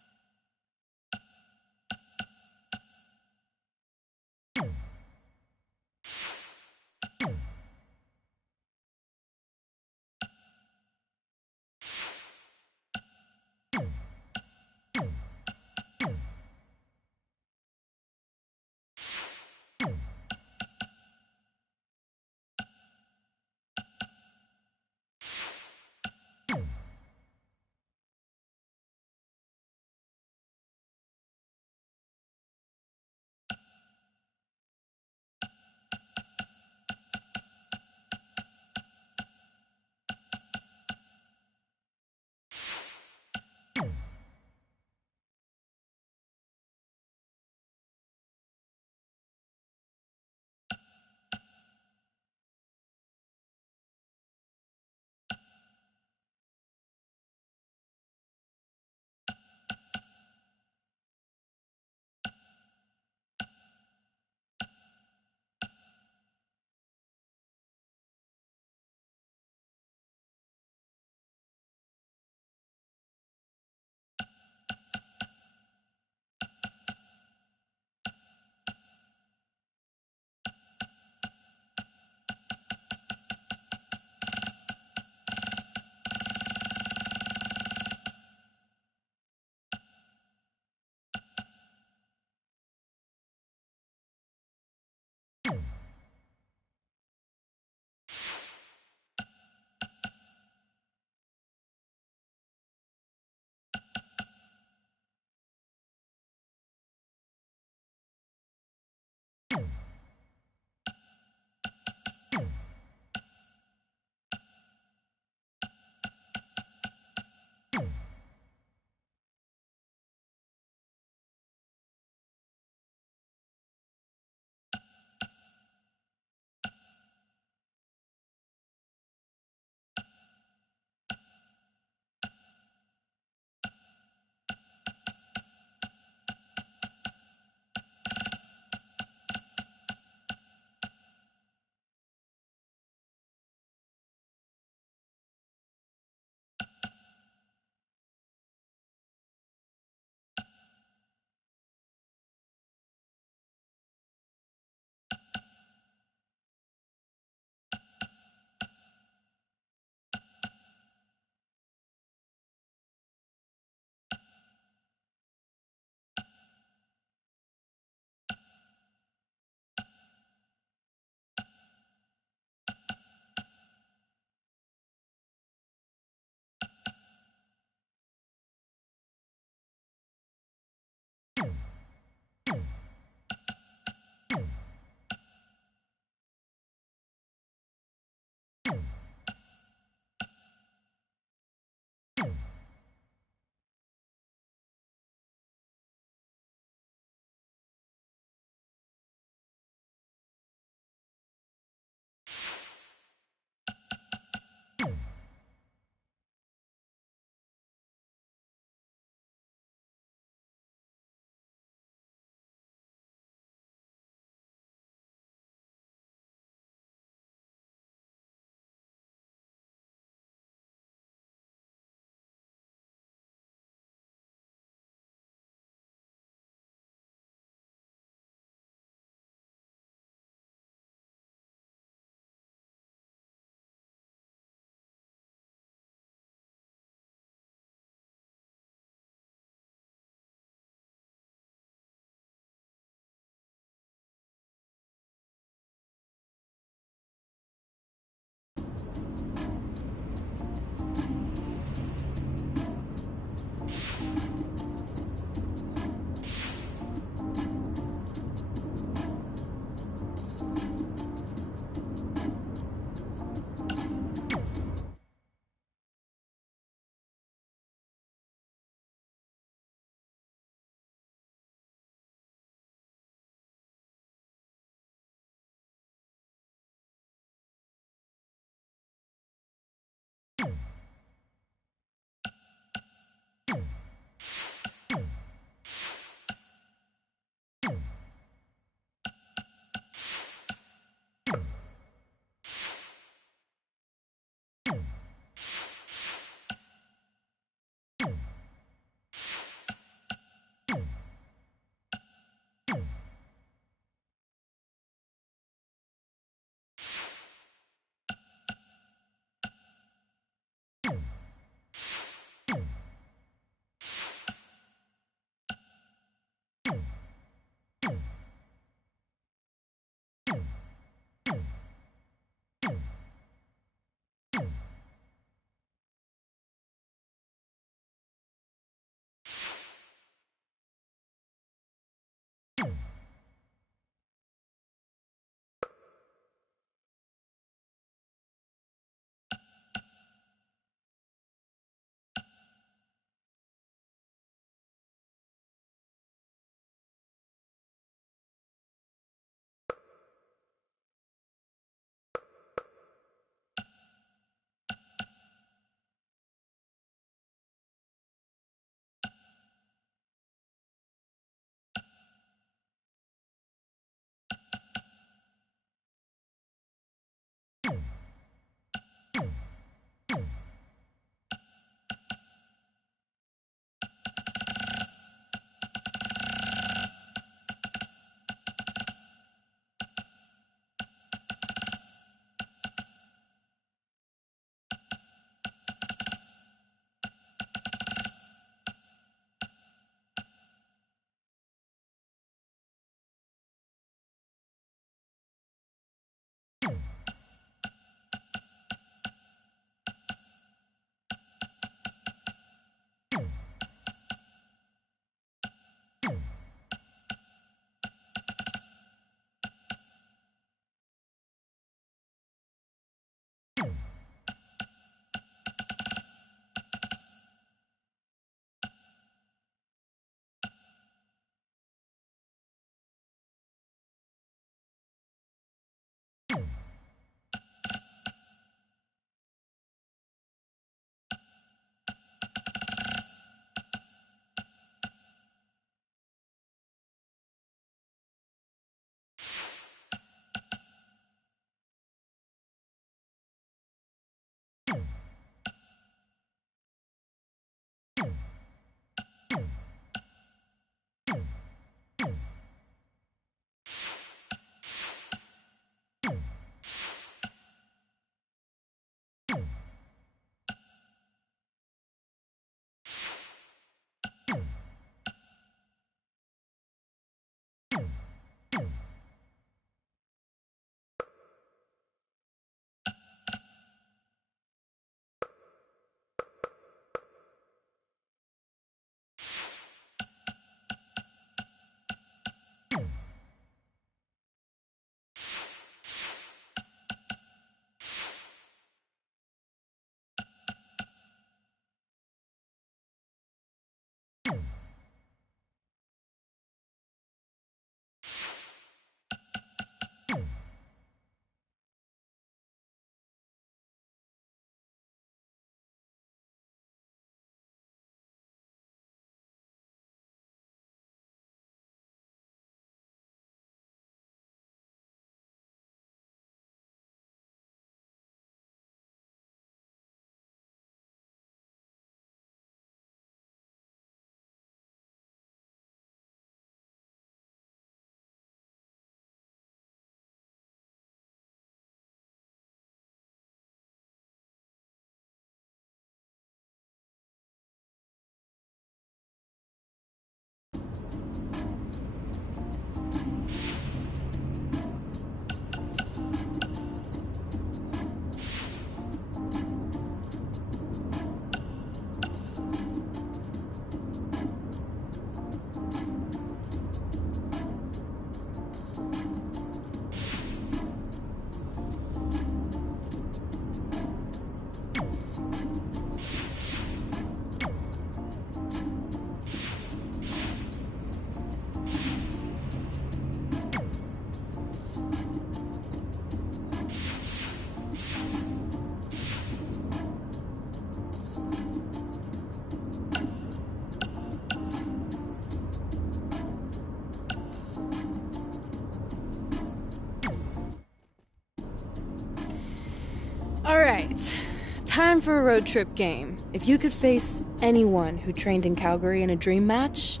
All right. Time for a road trip game. If you could face anyone who trained in Calgary in a dream match,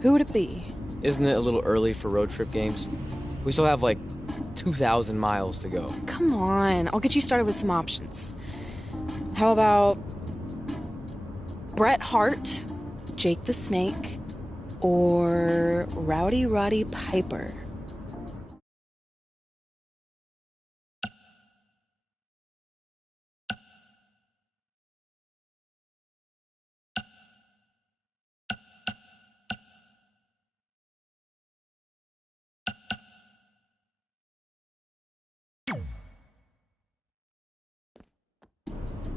who would it be? Isn't it a little early for road trip games? We still have like 2,000 miles to go. Come on, I'll get you started with some options. How about Bret Hart, Jake the Snake, or Rowdy Roddy Piper?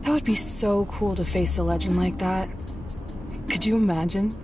That would be so cool to face a legend like that. Could you imagine?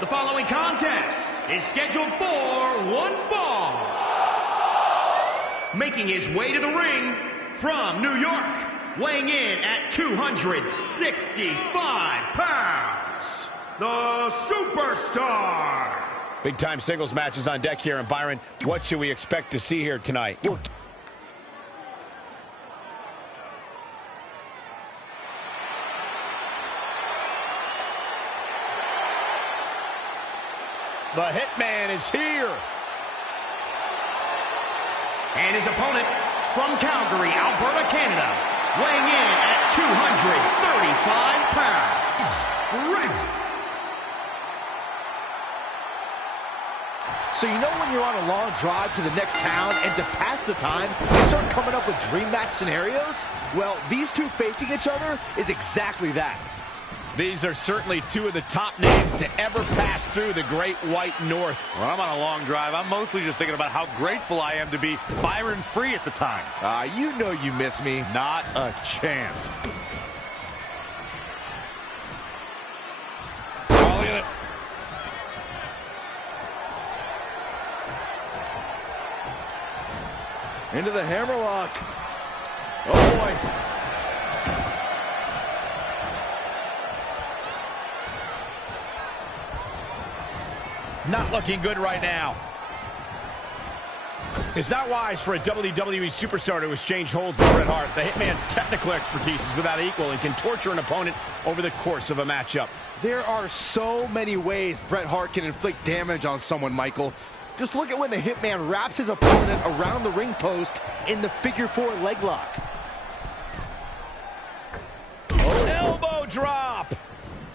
The following contest is scheduled for one fall. Making his way to the ring from New York, weighing in at 265 pounds, the Superstar. Big-time singles matches on deck here. And Byron, what should we expect to see here tonight? The Hitman is here. And his opponent from Calgary, Alberta, Canada, weighing in at 235 pounds, So you know when you're on a long drive to the next town and to pass the time, you start coming up with dream match scenarios? Well, these two facing each other is exactly that. These are certainly two of the top names to ever pass through the Great White North. When I'm on a long drive, I'm mostly just thinking about how grateful I am to be Byron free at the time. You know you miss me. Not a chance. Oh, look at it. Into the hammerlock. Oh, boy. Not looking good right now. It's not wise for a WWE superstar to exchange holds with Bret Hart. The Hitman's technical expertise is without equal and can torture an opponent over the course of a matchup. There are so many ways Bret Hart can inflict damage on someone, Michael. Just look at when the Hitman wraps his opponent around the ring post in the figure-4 leg lock. Oh, elbow drop.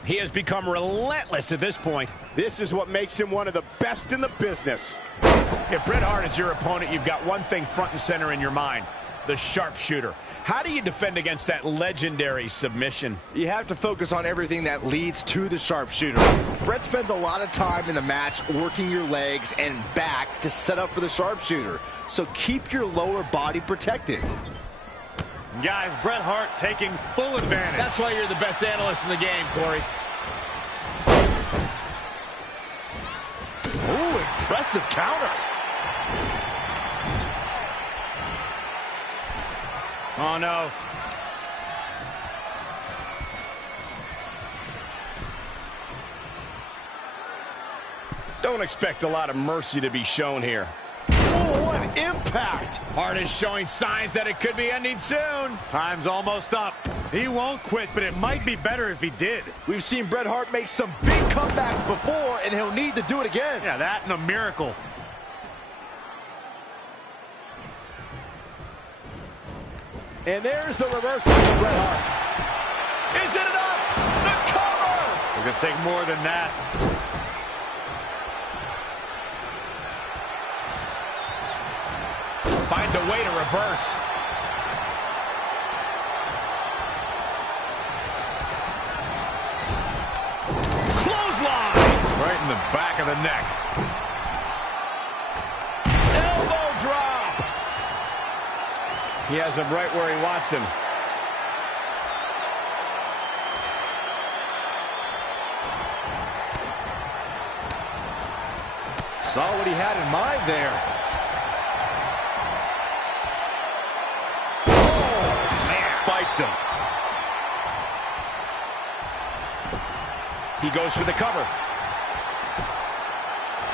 He has become relentless at this point. This is what makes him one of the best in the business. If Bret Hart is your opponent, you've got one thing front and center in your mind: the sharpshooter. How do you defend against that legendary submission? You have to focus on everything that leads to the sharpshooter. Bret spends a lot of time in the match working your legs and back to set up for the sharpshooter. So keep your lower body protected. Guys, Bret Hart taking full advantage. That's why you're the best analyst in the game, Corey. Ooh, impressive counter. Oh, no. Don't expect a lot of mercy to be shown here. Oh, what impact! Hart is showing signs that it could be ending soon. Time's almost up. He won't quit, but it might be better if he did. We've seen Bret Hart make some big comebacks before, and he'll need to do it again. Yeah, that and a miracle. And there's the reversal of Bret Hart. Is it enough? The cover! We're going to take more than that. Finds a way to reverse. Clothesline! Right in the back of the neck. Elbow drop! He has him right where he wants him. Saw what he had in mind there. Spiked him. He goes for the cover.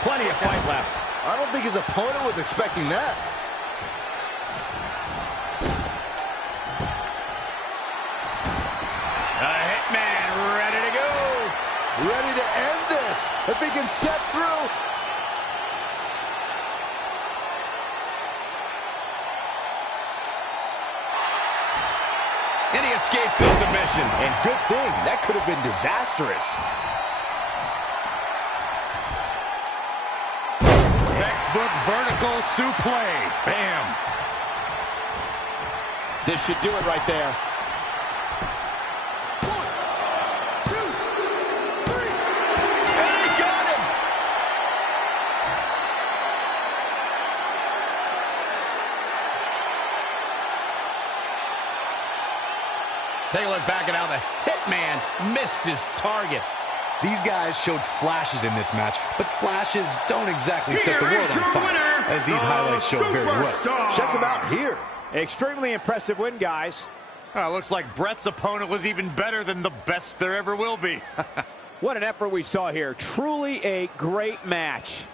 Plenty of fight left. I don't think his opponent was expecting that. The Hitman ready to go. Ready to end this. If he can step through. And he escapes the submission. And good thing. That could have been disastrous. Textbook vertical suplex. Bam. This should do it right there. And he got him. Take a look back at how the Hitman missed his target. These guys showed flashes in this match, but flashes don't exactly set the world on fire, as these highlights show very well. Check him out here. Extremely impressive win, guys. Looks like Brett's opponent was even better than the best there ever will be. What an effort we saw here. Truly a great match.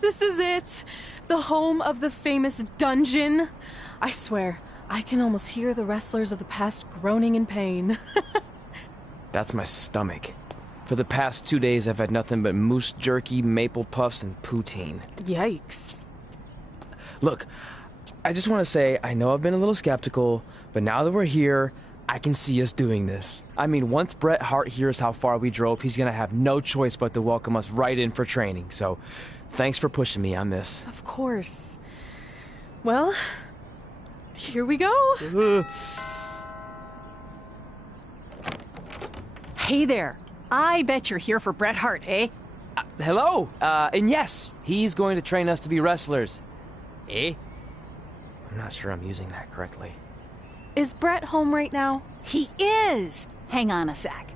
This is it. The home of the famous dungeon. I swear, I can almost hear the wrestlers of the past groaning in pain. That's my stomach. For the past 2 days, I've had nothing but moose jerky, maple puffs, and poutine. Yikes. Look, I just want to say, I know I've been a little skeptical, but now that we're here, I can see us doing this. I mean, once Bret Hart hears how far we drove, he's gonna have no choice but to welcome us right in for training. So, thanks for pushing me on this. Of course. Well, Here we go. Hey there. I bet you're here for Bret Hart, eh? Hello. And yes, he's going to train us to be wrestlers. Eh? I'm not sure I'm using that correctly. Is Brett home right now? He is. Hang on a sec.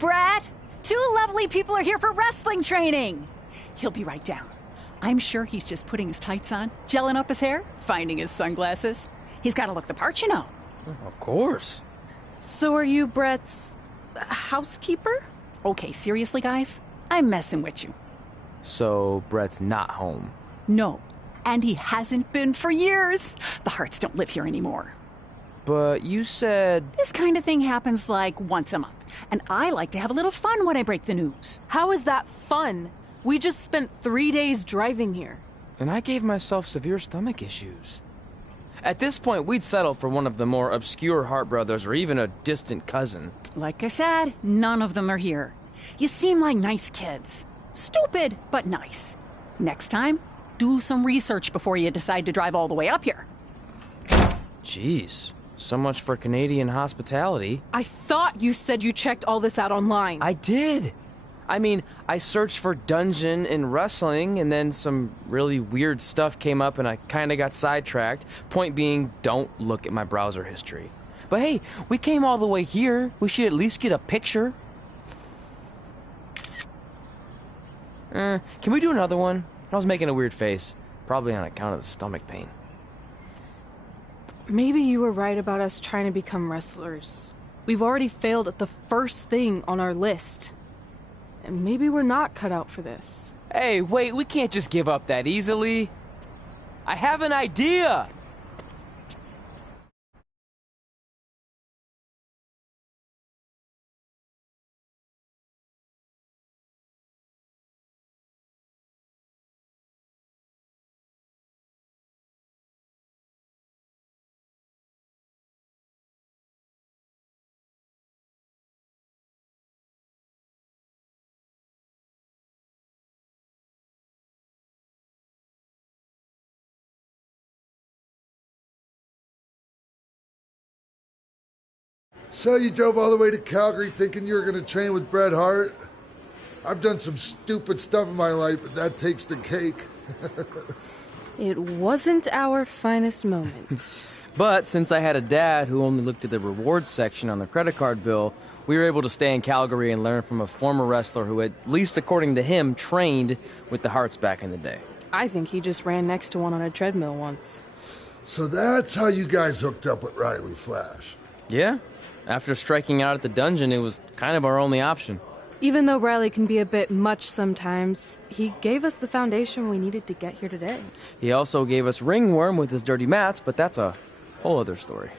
Bret, 2 lovely people are here for wrestling training. He'll be right down. I'm sure he's just putting his tights on, gelling up his hair, finding his sunglasses. He's got to look the part, you know. Of course. So are you Brett's housekeeper? Okay, seriously, guys? I'm messing with you. So Brett's not home. No, and he hasn't been for years. The Harts don't live here anymore. But you said... This kind of thing happens like once a month, and I like to have a little fun when I break the news. How is that fun? We just spent 3 days driving here. And I gave myself severe stomach issues. At this point, we'd settle for one of the more obscure Hart brothers or even a distant cousin. Like I said, none of them are here. You seem like nice kids. Stupid, but nice. Next time, do some research before you decide to drive all the way up here. Jeez, so much for Canadian hospitality. I thought you said you checked all this out online. I did. I mean, I searched for dungeon in wrestling, and then some really weird stuff came up, and I kind of got sidetracked. Point being, don't look at my browser history. But hey, we came all the way here. We should at least get a picture. Can we do another one? I was making a weird face. Probably on account of the stomach pain. Maybe you were right about us trying to become wrestlers. We've already failed at the first thing on our list. And maybe we're not cut out for this. Hey, wait, we can't just give up that easily. I have an idea! So you drove all the way to Calgary thinking you were going to train with Bret Hart? I've done some stupid stuff in my life, but that takes the cake. It wasn't our finest moment. But since I had a dad who only looked at the rewards section on the credit card bill, we were able to stay in Calgary and learn from a former wrestler who, at least according to him, trained with the Harts back in the day. I think he just ran next to one on a treadmill once. So that's how you guys hooked up with Riley Flash. Yeah. After striking out at the dungeon, it was kind of our only option. Even though Riley can be a bit much sometimes, he gave us the foundation we needed to get here today. He also gave us ringworm with his dirty mats, but that's a whole other story.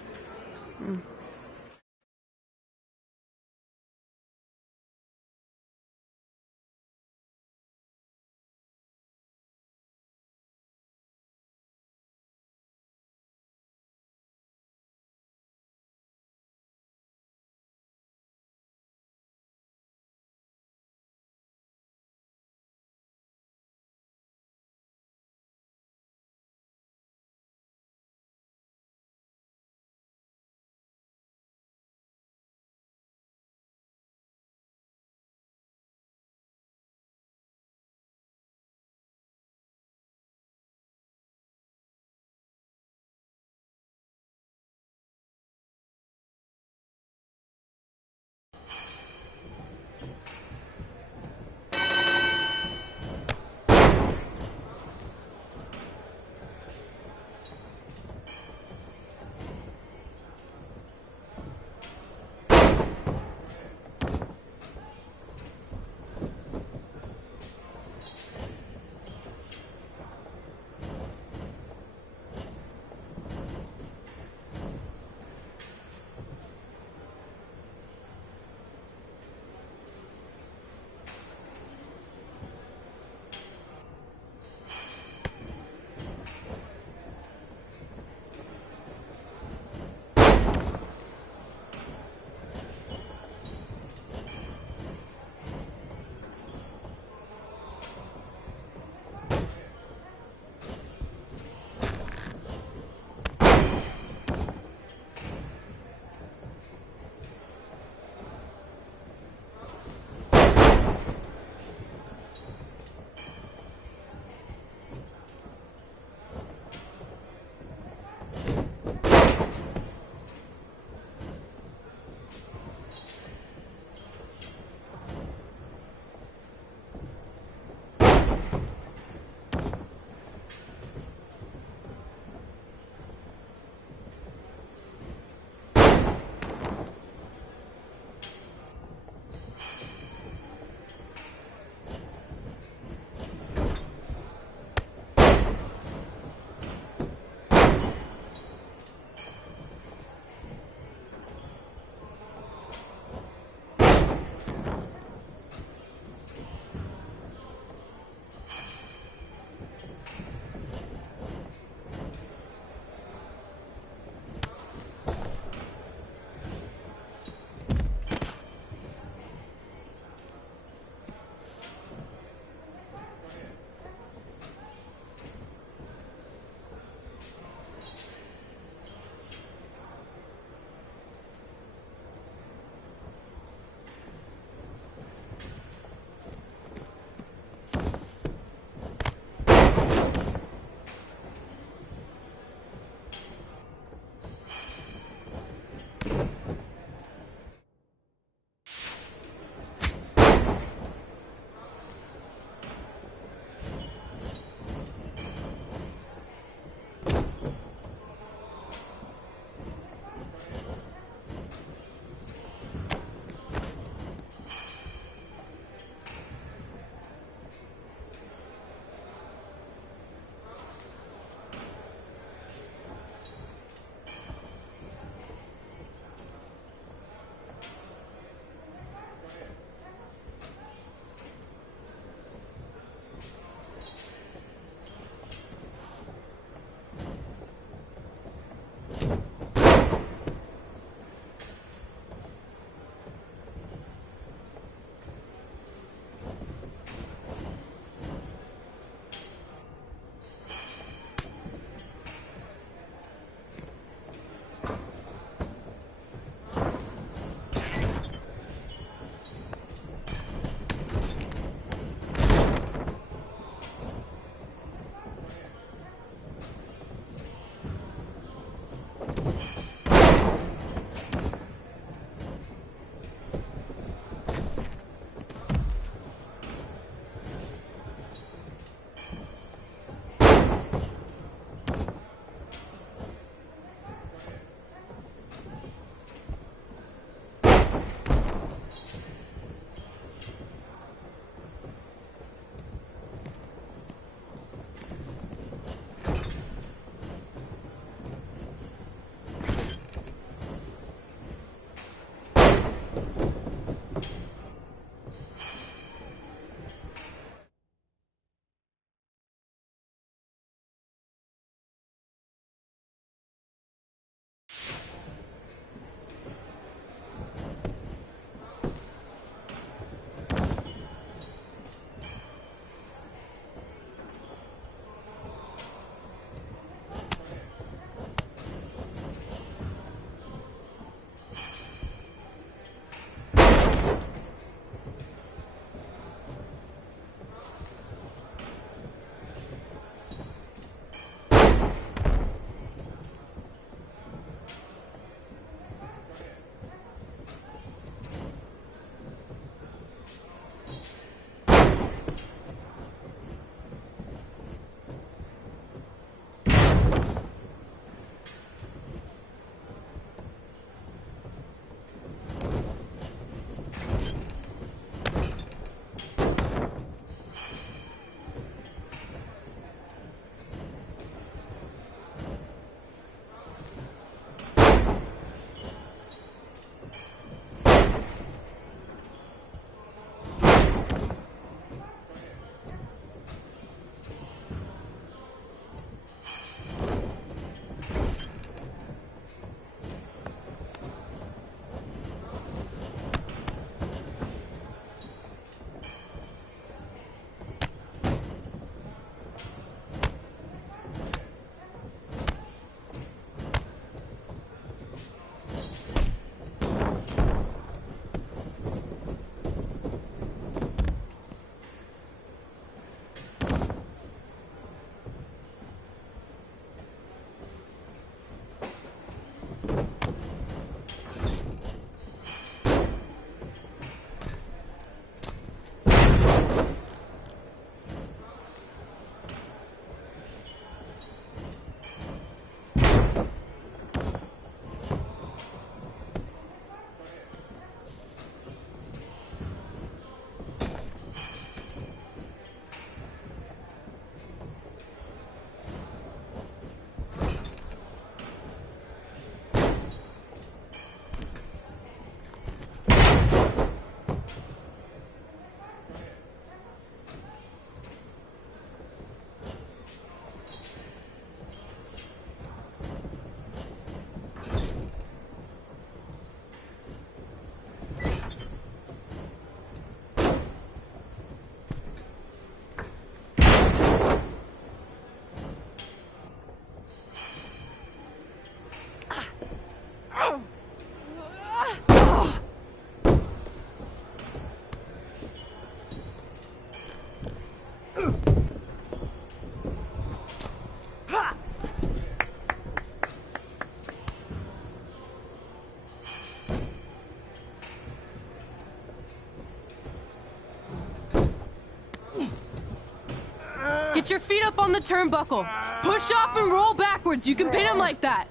Get your feet up on the turnbuckle. Push off and roll backwards. You can pin him like that.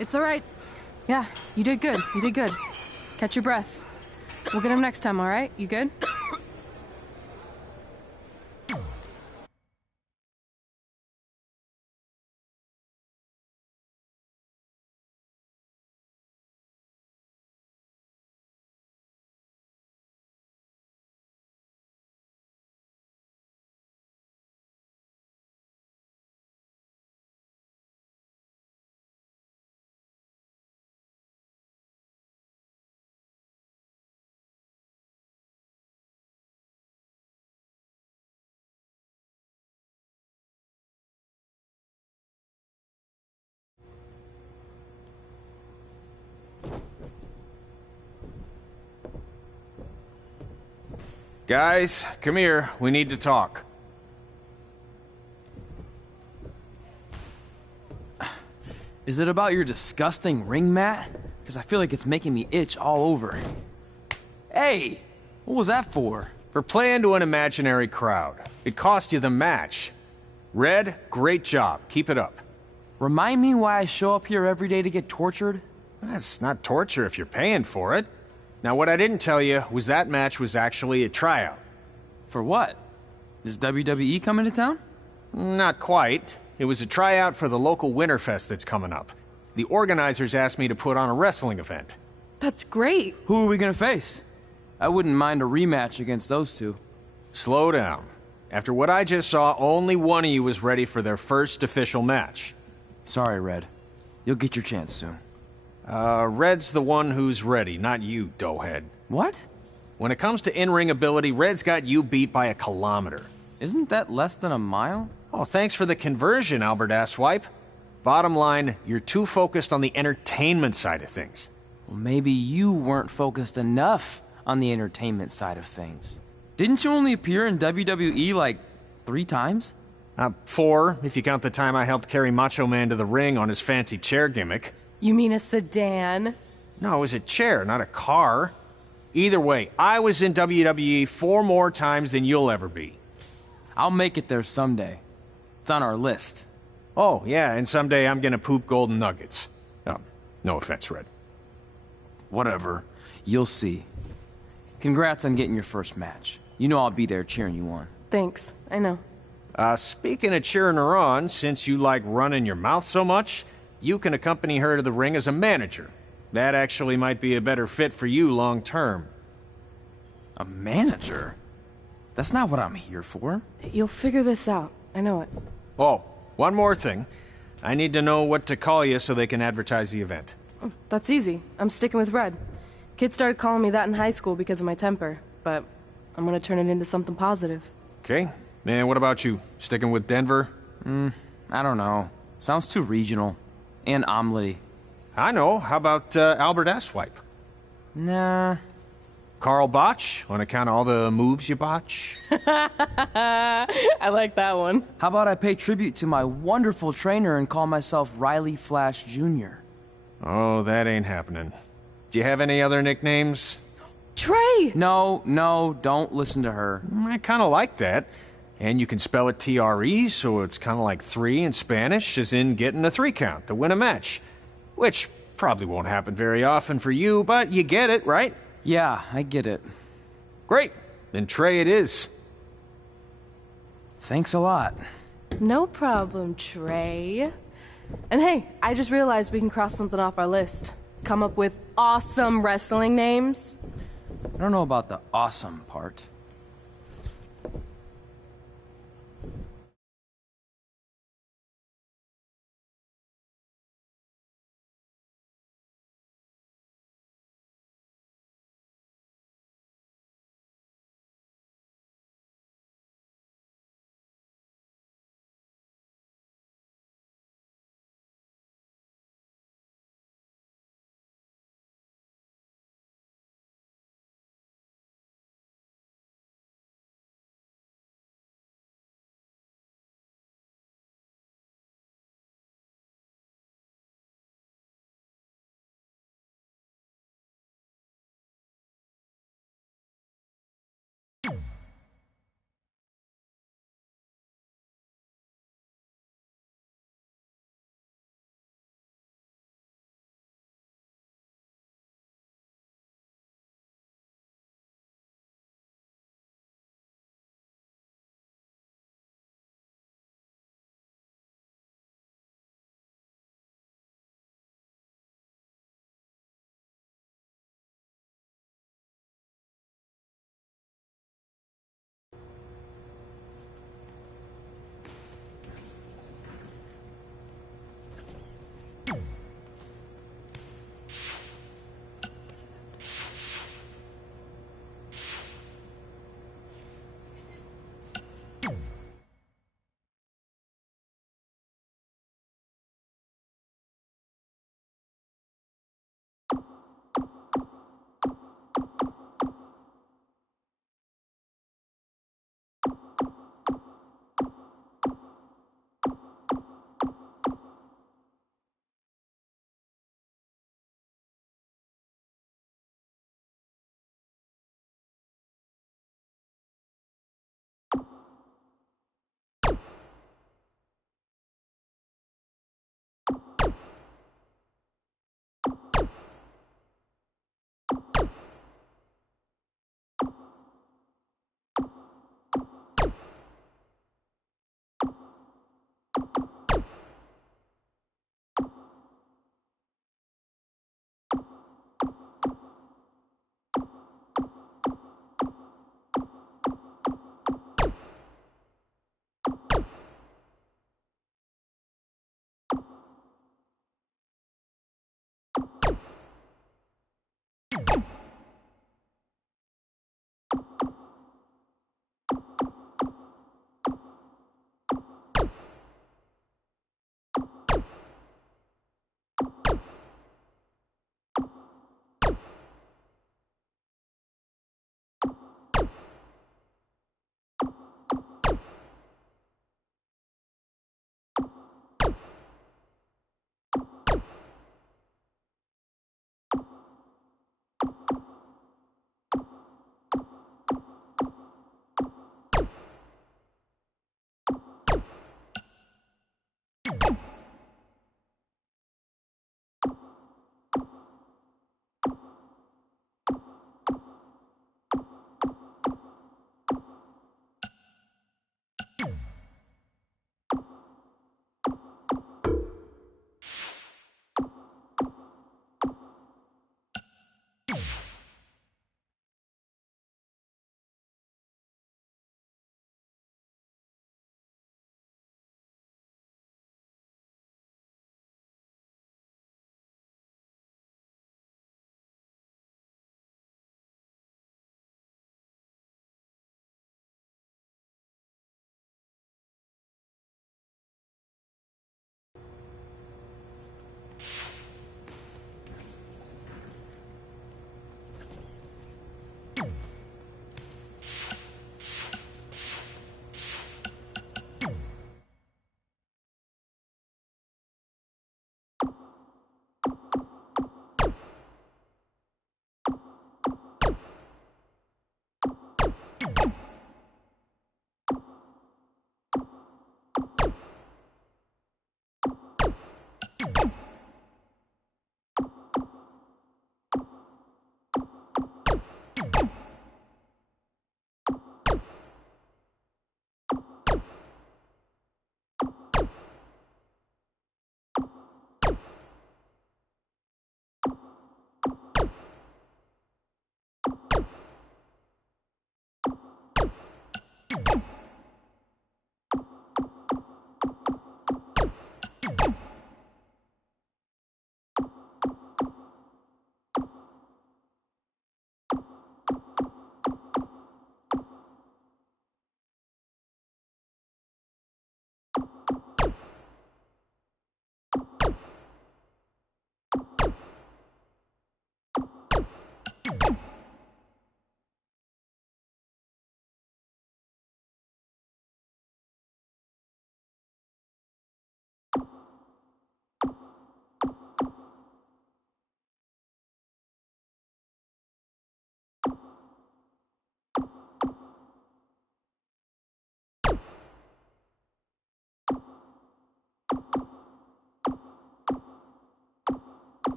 It's all right. Yeah, you did good. You did good. Catch your breath. We'll get him next time, all right? You good? Guys, come here. We need to talk. Is it about your disgusting ring mat? Because I feel like it's making me itch all over. Hey! What was that for? For playing to an imaginary crowd. It cost you the match. Red, great job. Keep it up. Remind me why I show up here every day to get tortured? That's not torture if you're paying for it. Now, what I didn't tell you was that match was actually a tryout. For what? Is WWE coming to town? Not quite. It was a tryout for the local Winterfest that's coming up. The organizers asked me to put on a wrestling event. That's great. Who are we gonna face? I wouldn't mind a rematch against those two. Slow down. After what I just saw, only one of you was ready for their first official match. Sorry, Red. You'll get your chance soon. Red's the one who's ready, not you, doughhead. What? When it comes to in-ring ability, Red's got you beat by a kilometer. Isn't that less than a mile? Oh, thanks for the conversion, Albert Asswipe. Bottom line, you're too focused on the entertainment side of things. Well, maybe you weren't focused enough on the entertainment side of things. Didn't you only appear in WWE like 3 times? 4, if you count the time I helped carry Macho Man to the ring on his fancy chair gimmick. You mean a sedan? No, it was a chair, not a car. Either way, I was in WWE 4 more times than you'll ever be. I'll make it there someday. It's on our list. Oh, yeah, and someday I'm gonna poop golden nuggets. No offense, Red. Whatever. You'll see. Congrats on getting your first match. You know I'll be there cheering you on. Thanks. I know. Speaking of cheering her on, since you like running your mouth so much, you can accompany her to the ring as a manager. That actually might be a better fit for you long term. A manager? That's not what I'm here for. You'll figure this out. I know it. Oh, one more thing. I need to know what to call you so they can advertise the event. That's easy. I'm sticking with Red. Kids started calling me that in high school because of my temper, but I'm gonna turn it into something positive. Okay. Man, what about you? Sticking with Denver? I don't know. Sounds too regional. And omelette-y. I know. How about Albert Asswipe? Nah. Carl Botch, on account of all the moves you botch? I like that one. How about I pay tribute to my wonderful trainer and call myself Riley Flash Jr.? Oh, that ain't happening. Do you have any other nicknames? Trey! No, don't listen to her. I kind of like that. And you can spell it T-R-E, so it's kind of like 3 in Spanish, as in getting a 3 count to win a match. Which probably won't happen very often for you, but you get it, right? Yeah, I get it. Great. Then Trey it is. Thanks a lot. No problem, Trey. And hey, I just realized we can cross something off our list. Come up with awesome wrestling names. I don't know about the awesome part.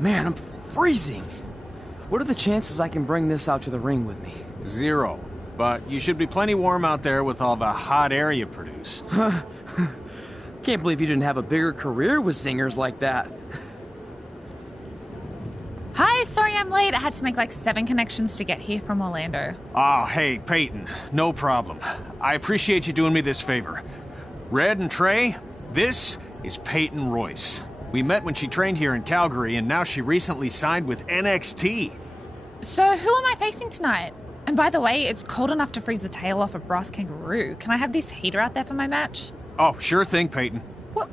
Man, I'm freezing. What are the chances I can bring this out to the ring with me? 0. But you should be plenty warm out there with all the hot air you produce. Can't believe you didn't have a bigger career with zingers like that. Hi, sorry I'm late. I had to make like 7 connections to get here from Orlando. Oh, hey, Peyton. No problem. I appreciate you doing me this favor. Red and Trey, this is Peyton Royce. We met when she trained here in Calgary, and now she recently signed with NXT. So who am I facing tonight? And by the way, it's cold enough to freeze the tail off a brass kangaroo. Can I have this heater out there for my match? Oh, sure thing, Peyton. What?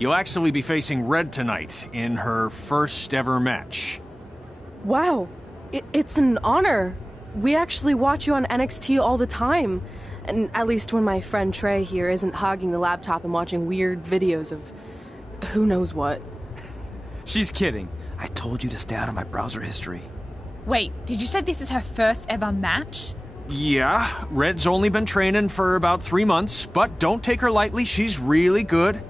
You'll actually be facing Red tonight in her first ever match. Wow, it's an honor. We actually watch you on NXT all the time. And at least when my friend Trey here isn't hogging the laptop and watching weird videos of who knows what. She's kidding. I told you to stay out of my browser history. Wait, did you say this is her first ever match? Yeah, Red's only been training for about 3 months, but don't take her lightly, she's really good.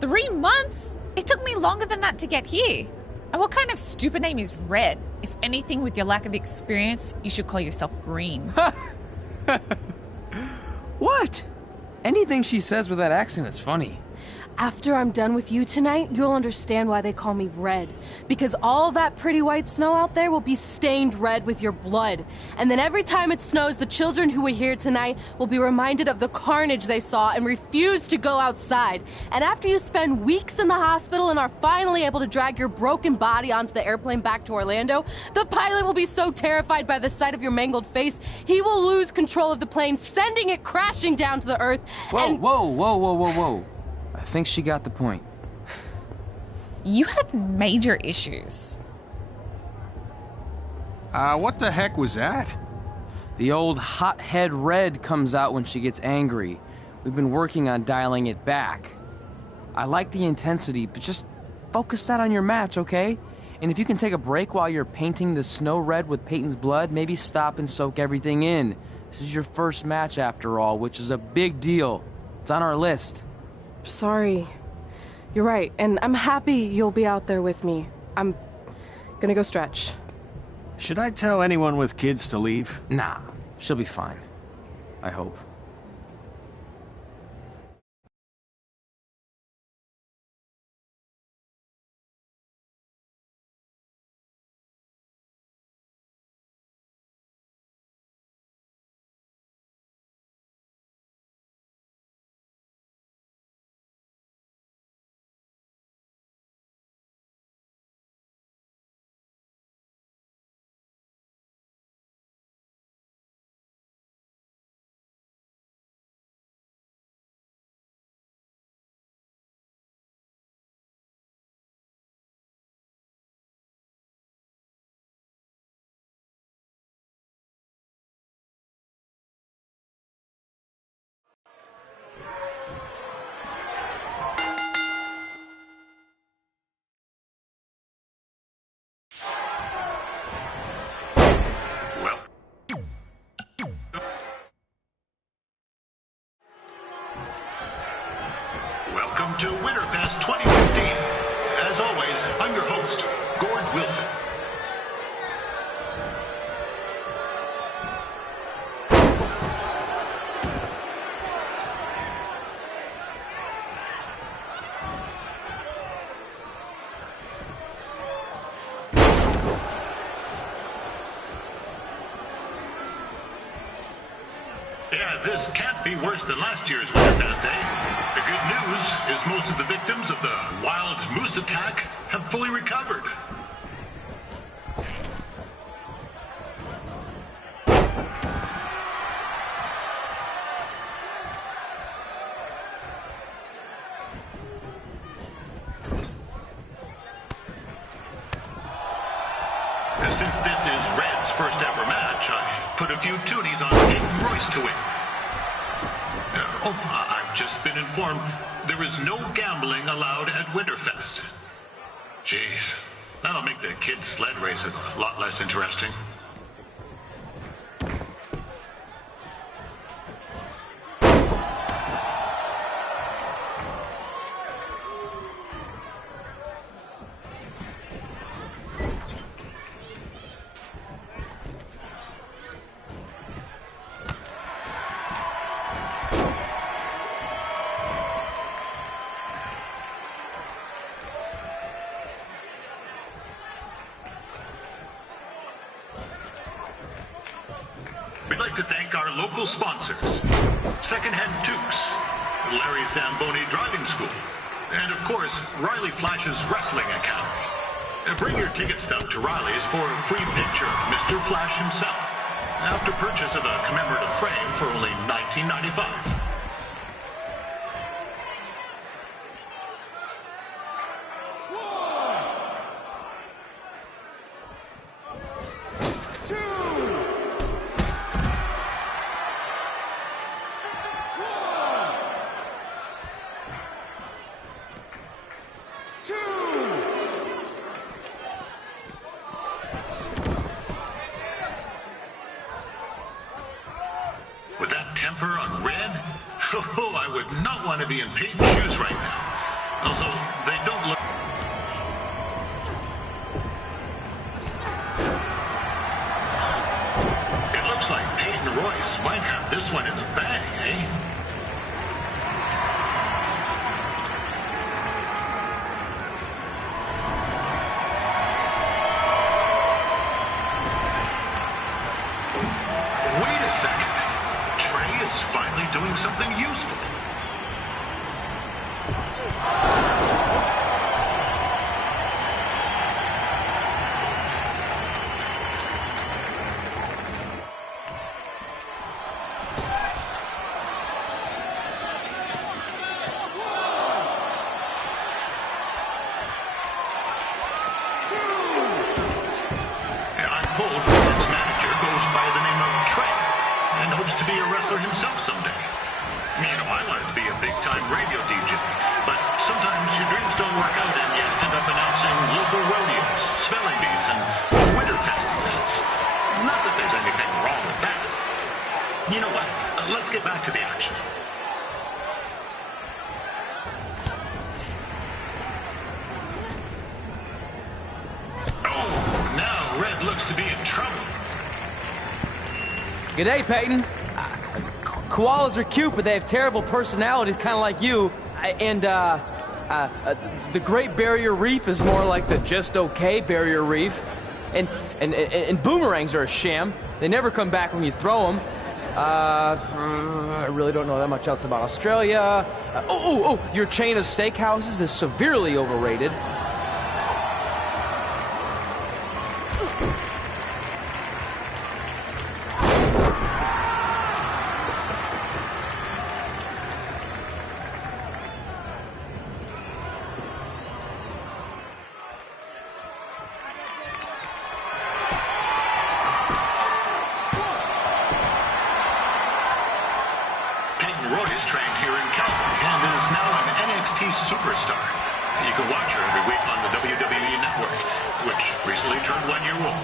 3 months? It took me longer than that to get here. And what kind of stupid name is Red? If anything, with your lack of experience, you should call yourself Green. What? Anything she says with that accent is funny. After I'm done with you tonight, you'll understand why they call me Red. Because all that pretty white snow out there will be stained red with your blood. And then every time it snows, the children who were here tonight will be reminded of the carnage they saw and refuse to go outside. And after you spend weeks in the hospital and are finally able to drag your broken body onto the airplane back to Orlando, the pilot will be so terrified by the sight of your mangled face, he will lose control of the plane, sending it crashing down to the earth. Whoa. I think she got the point. You have major issues. What the heck was that? The old hothead Red comes out when she gets angry. We've been working on dialing it back. I like the intensity, but just focus that on your match, okay? And if you can take a break while you're painting the snow red with Peyton's blood, maybe stop and soak everything in. This is your first match after all, which is a big deal. It's on our list. Sorry. You're right, and I'm happy you'll be out there with me. I'm gonna go stretch. Should I tell anyone with kids to leave? Nah, she'll be fine. I hope. Welcome to Winterfest 2015. As always, I'm your host, Gord Wilson. Yeah, this can't be worse than last year's Winterfest Day. The good news is most of the victims of the wild moose attack have fully recovered. Since this is Red's first ever match, I put a few toonies on Peyton Royce to win. I've just been informed there is no gambling allowed at Winterfest. Jeez, that'll make the kids' sled races a lot less interesting. to thank our local sponsors, Secondhand Tukes, Larry Zamboni Driving School, and of course, Riley Flash's Wrestling Academy. Bring your ticket stub to Riley's for a free picture of Mr. Flash himself, after purchase of a commemorative frame for only $19.95. With that temper on Red, oh, I would not want to be in Peyton's shoes right now. Also, they don't look... It looks like Peyton Royce might have this one in the bag, eh? Wait a second. Trey is finally doing something useful. I'm told Red's manager goes by the name of Trey and hopes to be a wrestler himself someday. You know, I wanted to be a big-time radio DJ, but sometimes your dreams don't work out and you end up announcing local rodeos, spelling bees, and Winterfest events. Not that there's anything wrong with that. You know what? Let's get back to the action. Oh, now Red looks to be in trouble. G'day, Peyton. Koalas are cute, but they have terrible personalities, kind of like you. And the Great Barrier Reef is more like the just okay Barrier Reef. And boomerangs are a sham. They never come back when you throw them. I really don't know that much else about Australia. Your chain of steakhouses is severely overrated. Royce trained here in Calgary and is now an NXT superstar. You can watch her every week on the WWE Network, which recently turned 1 year old.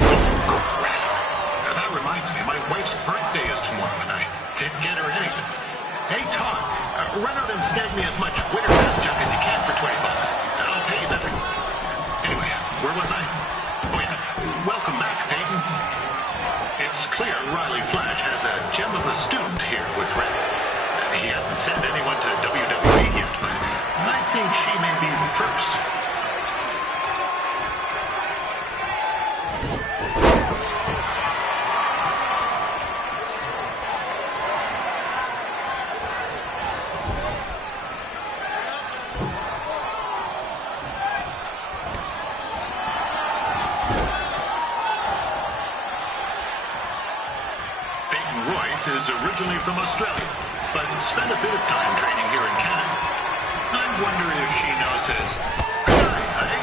Oh, crap. That reminds me, my wife's birthday is tomorrow, and I didn't get her anything. Hey, Todd, run out and snag me as much Winterfest junk as you can for $20, and I'll pay you better. Anyway, where was I? Oh, yeah. Welcome back, Peyton. It's clear Riley Flash has a gem of a student here with Red. He hasn't sent anyone to WWE yet, but I think she may be the first. Royce is originally from Australia, but spent a bit of time training here in Canada. I wonder if she knows his good night,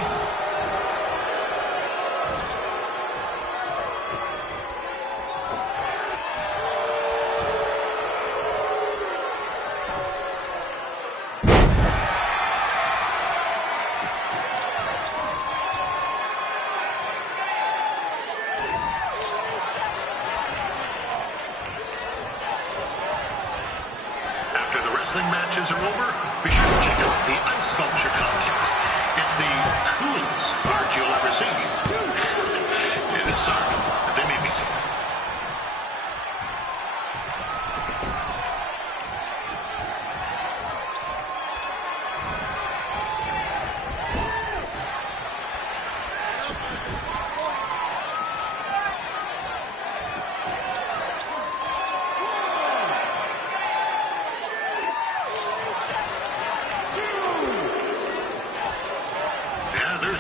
matches are over, be sure to check out the ice sculpture contest. It's the coolest art you'll ever see. Sorry, they made me say that.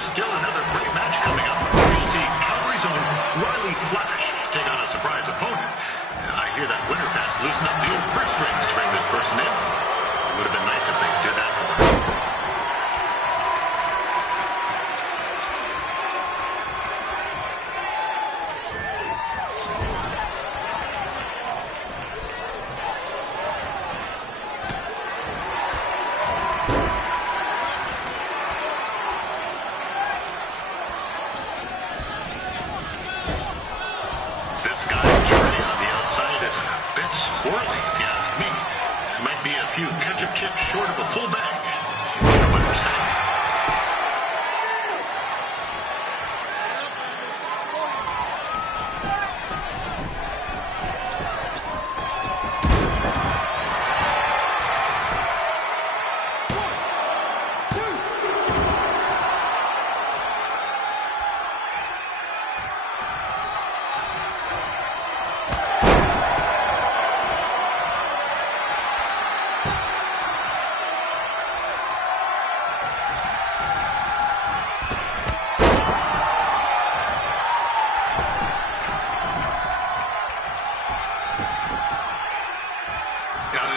there's still another great match coming up. You'll see Calvary's own Riley Flash take on a surprise opponent. I hear that Winterfest loosened up the old purse strings to bring this person in. It would have been nice if they did that for her. Short of a full bag. You know what I'm saying.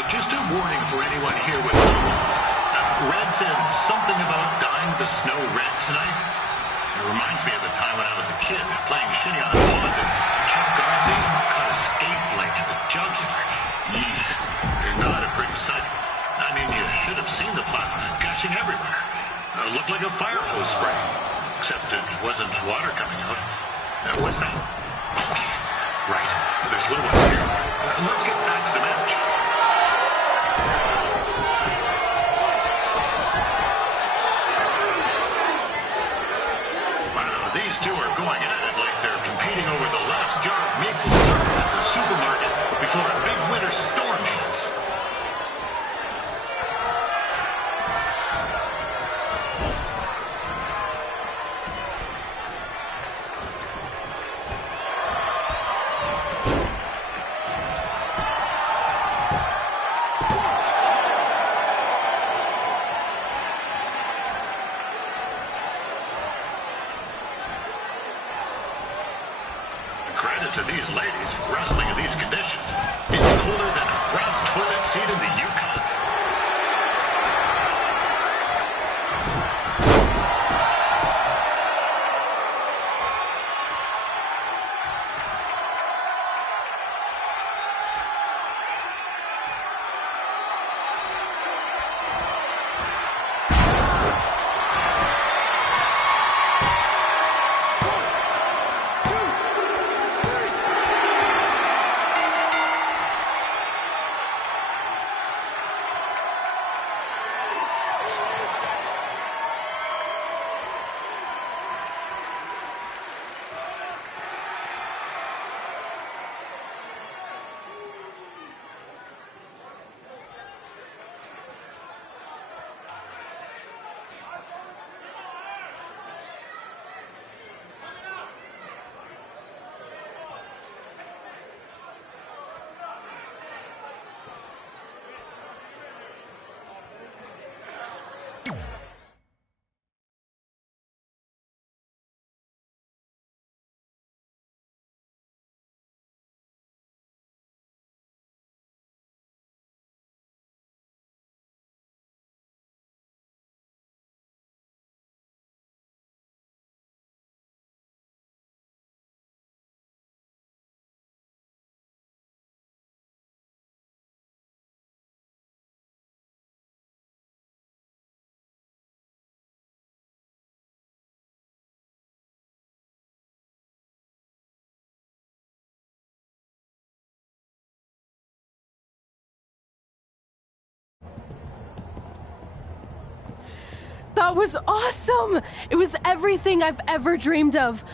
Just a warning for anyone here with little ones. Red said something about dyeing the snow red tonight. It reminds me of the time when I was a kid playing shinny on a pond and Chuck Garnsey caught a skate blade to the jugular. Eesh, not a pretty sight. I mean, you should have seen the plasma gushing everywhere. It looked like a fire hose spray, except it wasn't water coming out. What's that? Right, there's little ones here. Let's get back to the match. These two are going at it like they're competing over the last jar of maple syrup at the supermarket before a big winter storm hits. Credit to these ladies for wrestling in these conditions. It's colder than a brass toilet seat in the Yukon. That was awesome! It was everything I've ever dreamed of.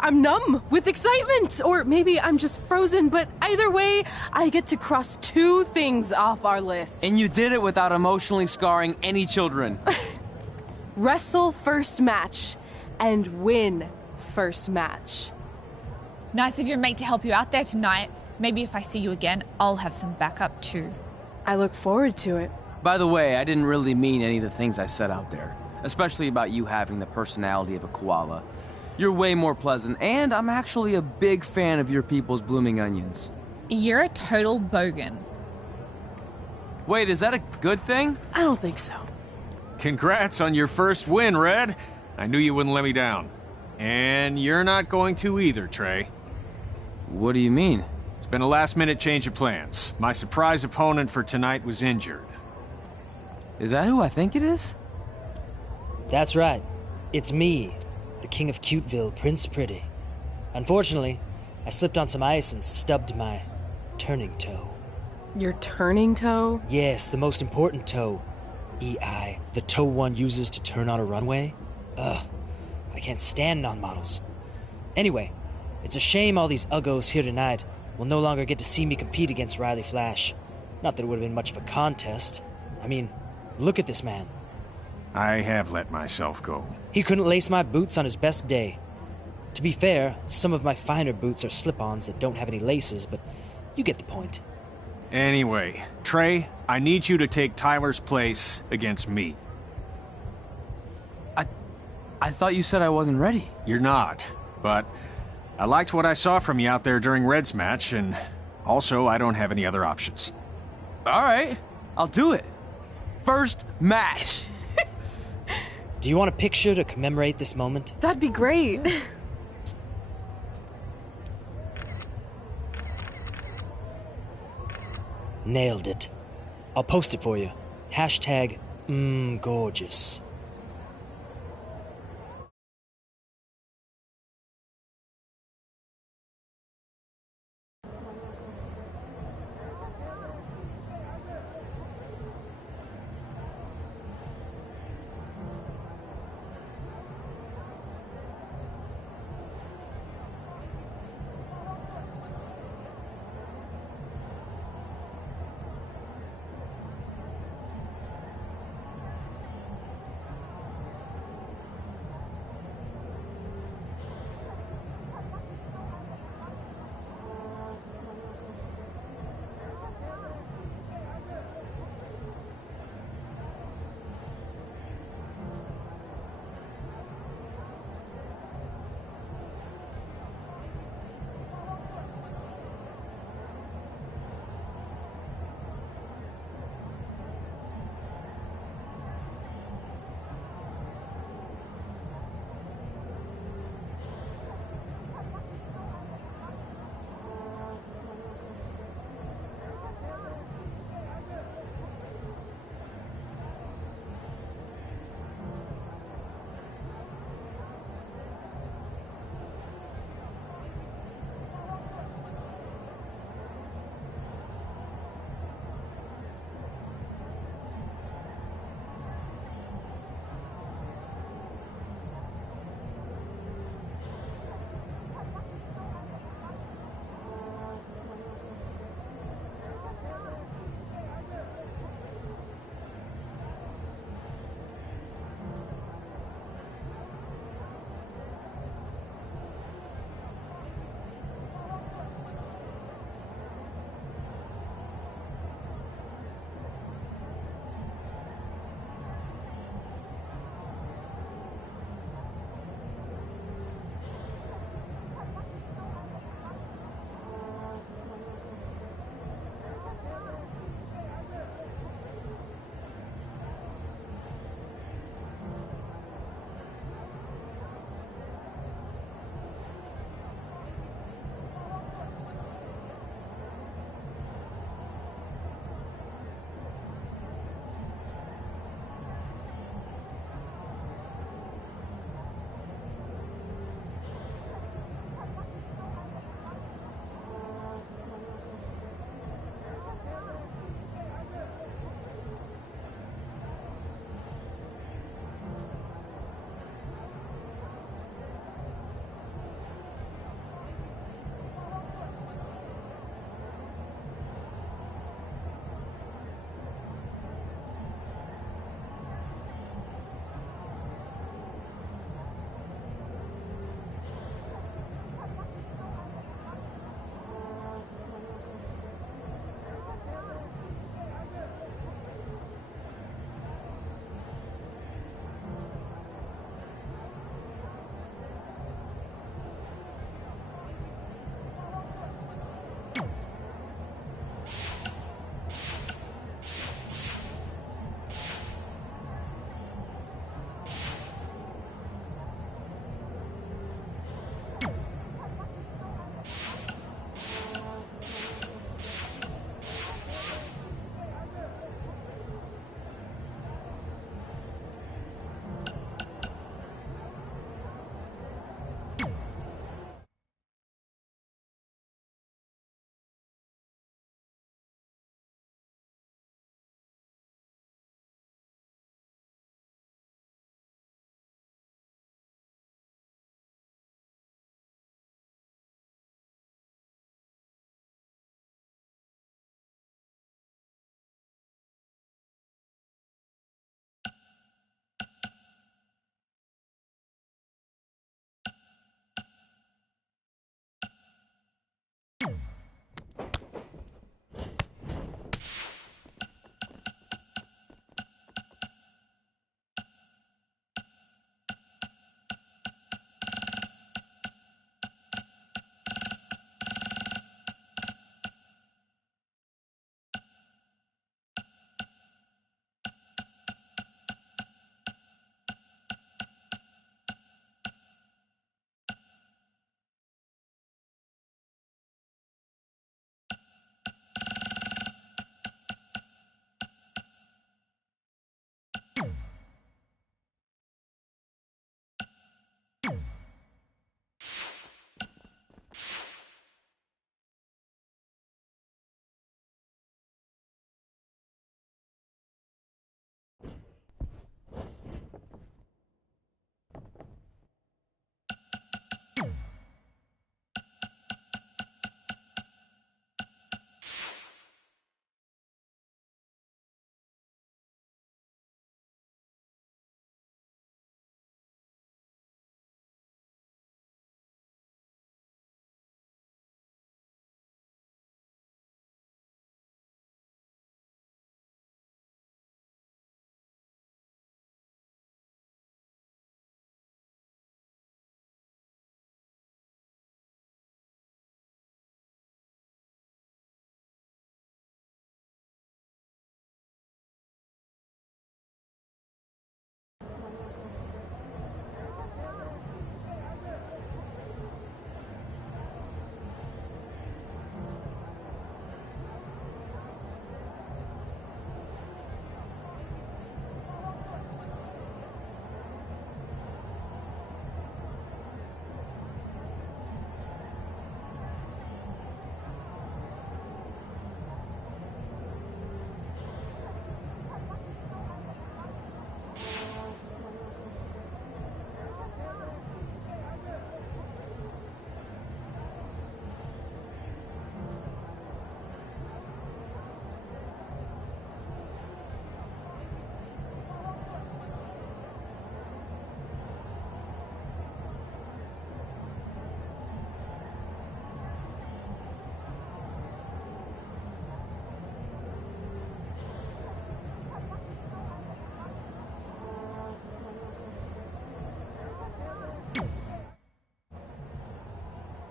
I'm numb with excitement, or maybe I'm just frozen, but either way, I get to cross 2 things off our list. And you did it without emotionally scarring any children. Wrestle first match, and win first match. Nice of your mate to help you out there tonight. Maybe if I see you again, I'll have some backup too. I look forward to it. By the way, I didn't really mean any of the things I said out there. especially about you having the personality of a koala. You're way more pleasant, and I'm actually a big fan of your people's blooming onions. You're a total bogan. Wait, is that a good thing? I don't think so. Congrats on your first win, Red. I knew you wouldn't let me down. And you're not going to either, Trey. What do you mean? It's been a last-minute change of plans. My surprise opponent for tonight was injured. Is that who I think it is? That's right. It's me, the King of Cuteville, Prince Pretty. Unfortunately, I slipped on some ice and stubbed my turning toe. Your turning toe? Yes, the most important toe. EI, the toe one uses to turn on a runway. Ugh, I can't stand non-models. Anyway, it's a shame all these uggos here tonight will no longer get to see me compete against Riley Flash. Not that it would have been much of a contest. I mean, look at this man. I have let myself go. He couldn't lace my boots on his best day. To be fair, some of my finer boots are slip-ons that don't have any laces, but you get the point. Anyway, Trey, I need you to take Tyler's place against me. I thought you said I wasn't ready. You're not, but I liked what I saw from you out there during Red's match, and also I don't have any other options. All right, I'll do it. First match. Do you want a picture to commemorate this moment? That'd be great. Nailed it. I'll post it for you. Hashtag gorgeous.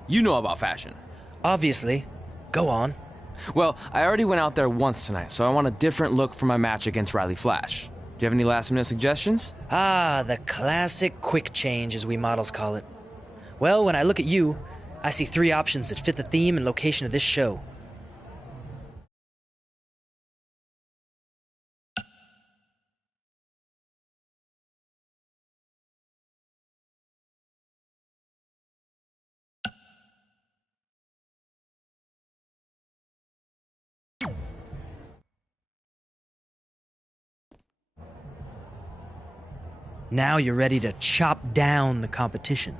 You know about fashion. Obviously. Go on. Well, I already went out there once tonight, so I want a different look for my match against Riley Flash. Do you have any last-minute suggestions? Ah, the classic quick change, as we models call it. Well, when I look at you, I see 3 options that fit the theme and location of this show. Now you're ready to chop down the competition.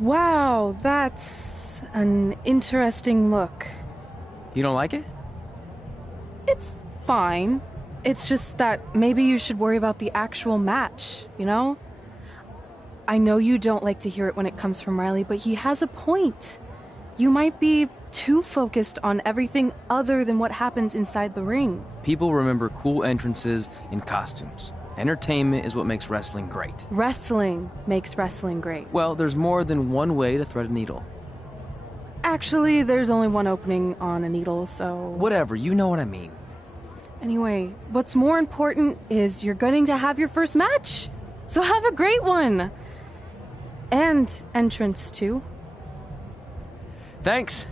Wow, that's an interesting look. You don't like it? It's fine. It's just that maybe you should worry about the actual match, you know? I know you don't like to hear it when it comes from Riley, but he has a point. You might be too focused on everything other than what happens inside the ring. People remember cool entrances and costumes. Entertainment is what makes wrestling great. Wrestling makes wrestling great. Well, there's more than one way to thread a needle. Actually, there's only one opening on a needle, so... Whatever, you know what I mean. Anyway, what's more important is you're going to have your first match. So have a great one. And entrance, too. Thanks.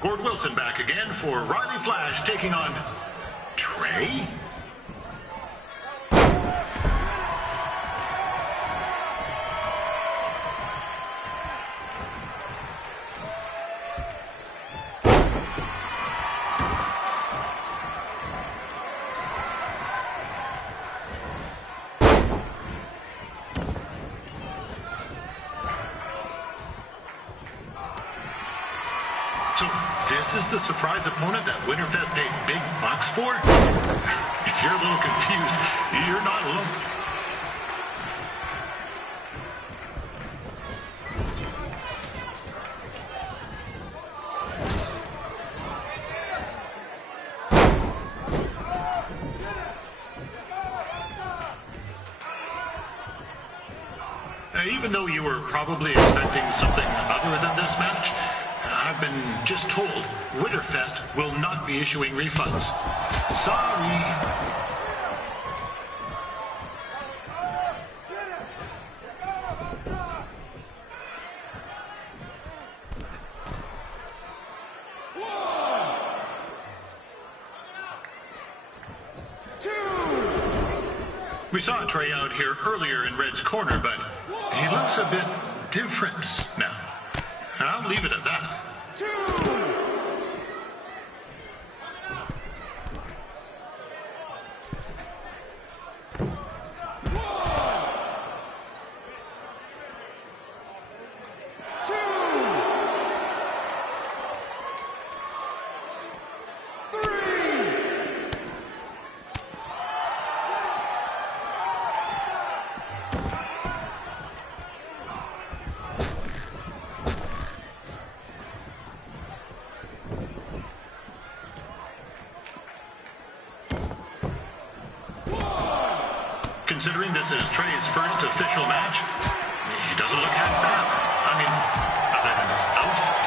Gord Wilson back again for Riley Flash taking on Trey? So this is the surprise opponent that Winterfest paid big bucks for? If you're a little confused, you're not alone. Even though you were probably expecting something other than this match, I've been just told Winterfest will not be issuing refunds. Sorry. We saw Trey out here earlier in Red's corner, but he looks a bit different now. I'll leave it at that. Considering this is Trey's first official match, he doesn't look half bad. I mean, other than his outfit.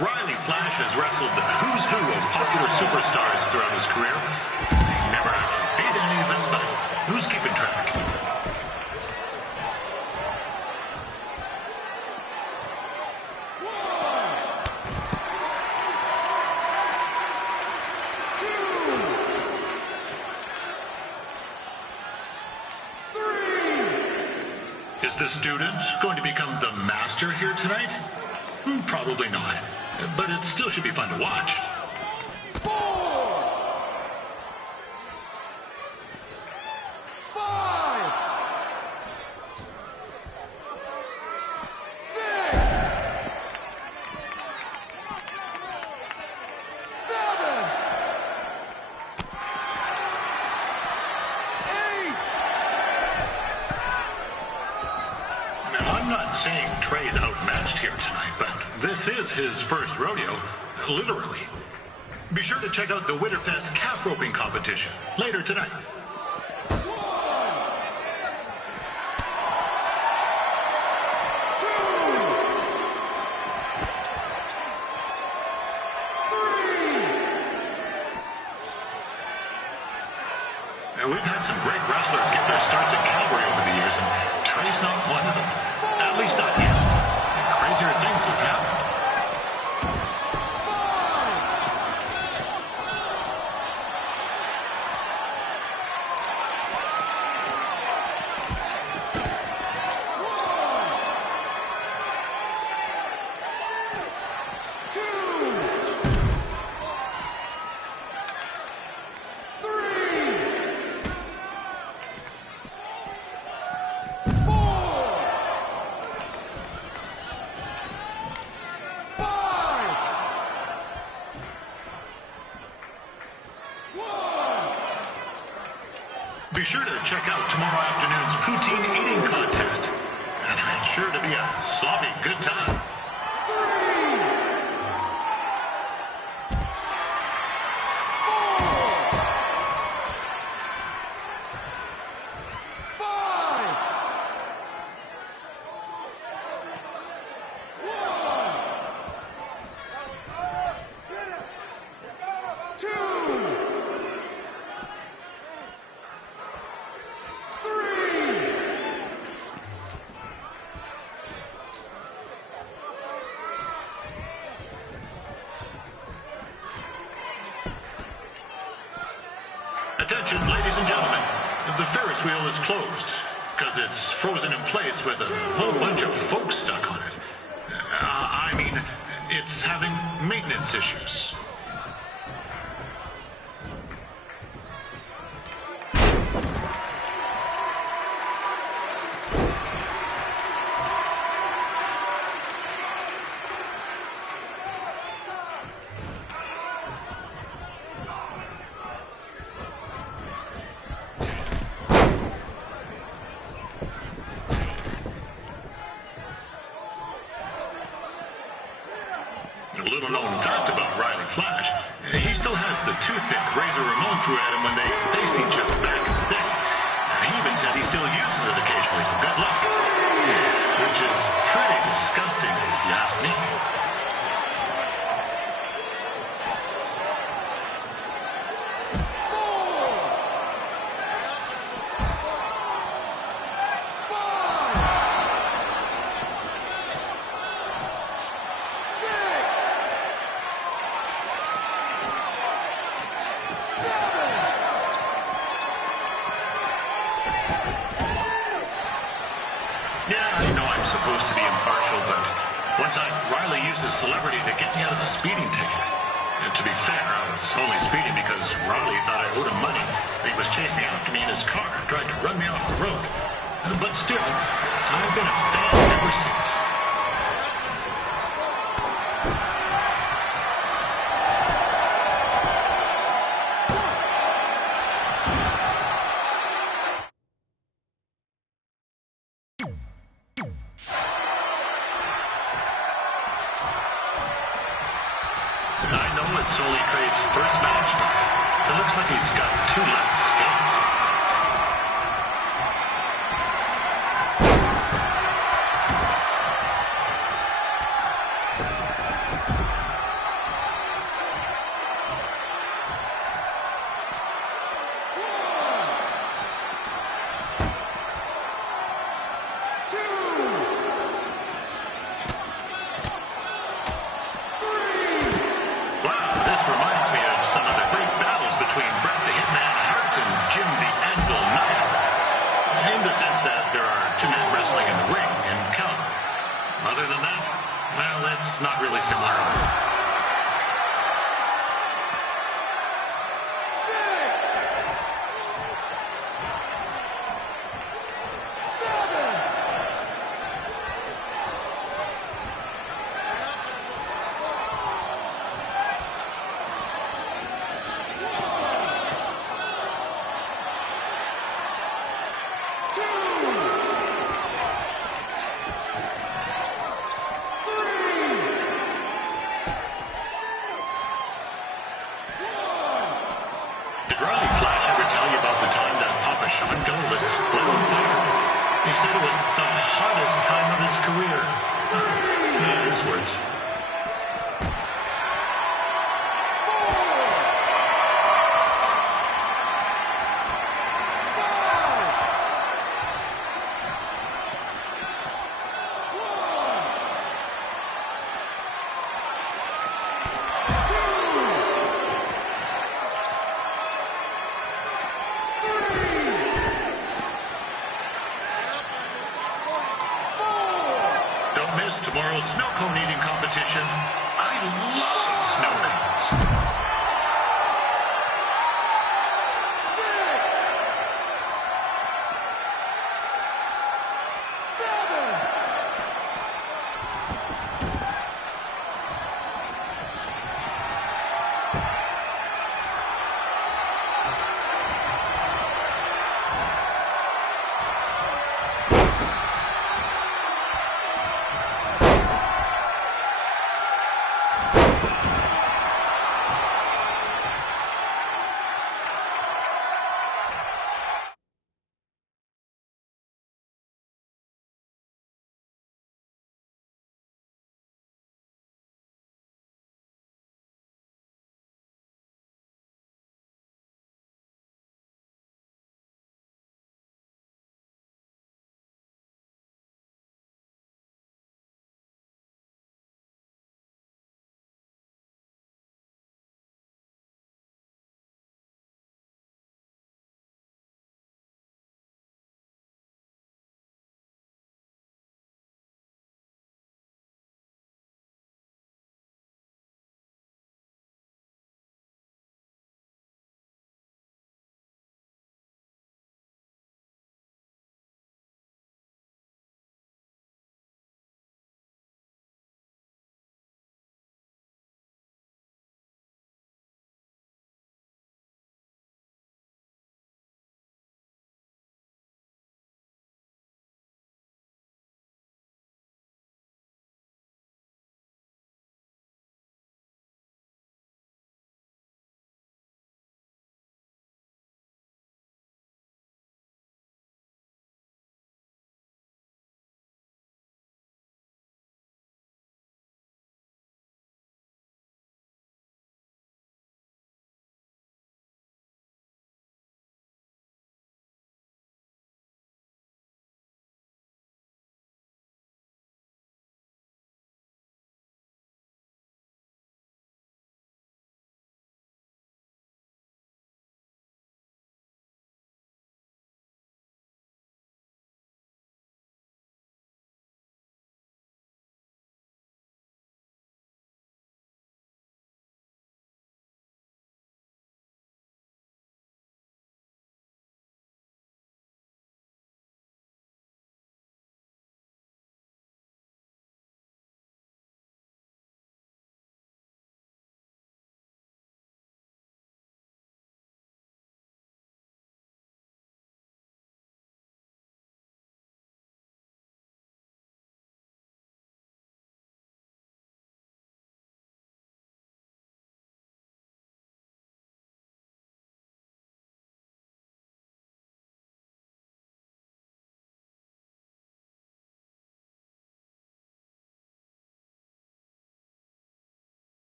Riley Flash has wrestled the who's who of popular superstars throughout his career. He never actually beat any of them, but who's keeping track? Is the student going to become the master here tonight? Probably not, but it still should be fun to watch. 4, 5, 6, 7, 8. Now, I'm not saying Trey's outmatched here tonight, but this is his first rodeo, literally. Be sure to check out the Winterfest calf roping competition later tonight. 1, 2, 3. Now, we've had some great wrestlers get their starts at Calvary over the years, and Trey's not one of them. At least not yet. Crazier things have happened. Be sure to check out tomorrow afternoon's poutine eating contest. And it's sure to be a sloppy good time. 3, 4. Attention, ladies and gentlemen. The Ferris wheel is closed because it's frozen in place with a whole bunch of folks stuck on it. I mean, it's having maintenance issues. A little known fact about Riley Flash, he still has the toothpick Razor Ramon threw at him when they faced each other back in the day. He even said he still uses it occasionally for good luck, which is pretty disgusting if you ask me. Yeah, I know I'm supposed to be impartial, but one time Riley used his celebrity to get me out of a speeding ticket. And to be fair, I was only speeding because Riley thought I owed him money. He was chasing after me in his car, tried to run me off the road. But still, I've been a fan ever since. I know it's only Trey's first match, but it looks like he's got 2 left skates. Other than that, well, it's not really similar. Did Riley Flash ever tell you about the time that Papa Sean Gillis lit on fire? He said it was the hottest time of his career. His words. Miss tomorrow's snow cone eating competition. I love snow cones.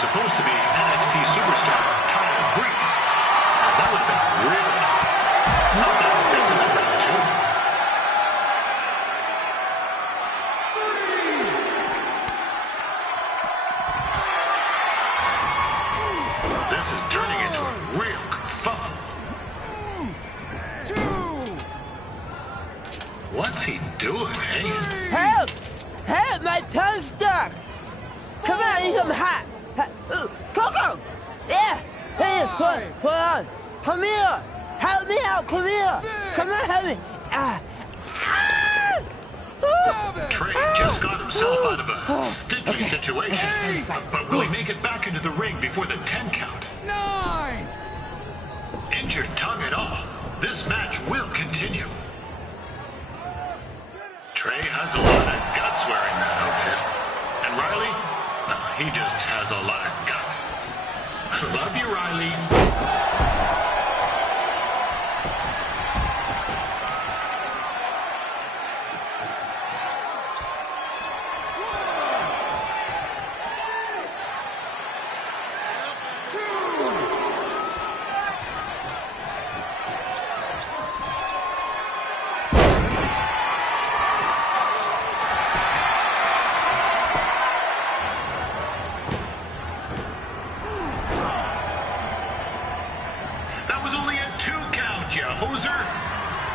supposed to be NXT superstar Tyler Breeze. That would have been really cool. Not that this is around too. This is turning into a real kerfuffle. What's he doing, eh? Help! Help! My tongue's stuck! Come on, I need some hot! Coco! Yeah! Hey, hold on! Come here! Help me out! Come here! Come on, help me! Trey just got himself out of a sticky situation. But will he make it back into the ring before the 10 count? 9! Injured tongue and all, this match will continue. Trey has a lot of guts wearing that outfit. And Riley, well, he just has a lot of gut. Love you, Riley.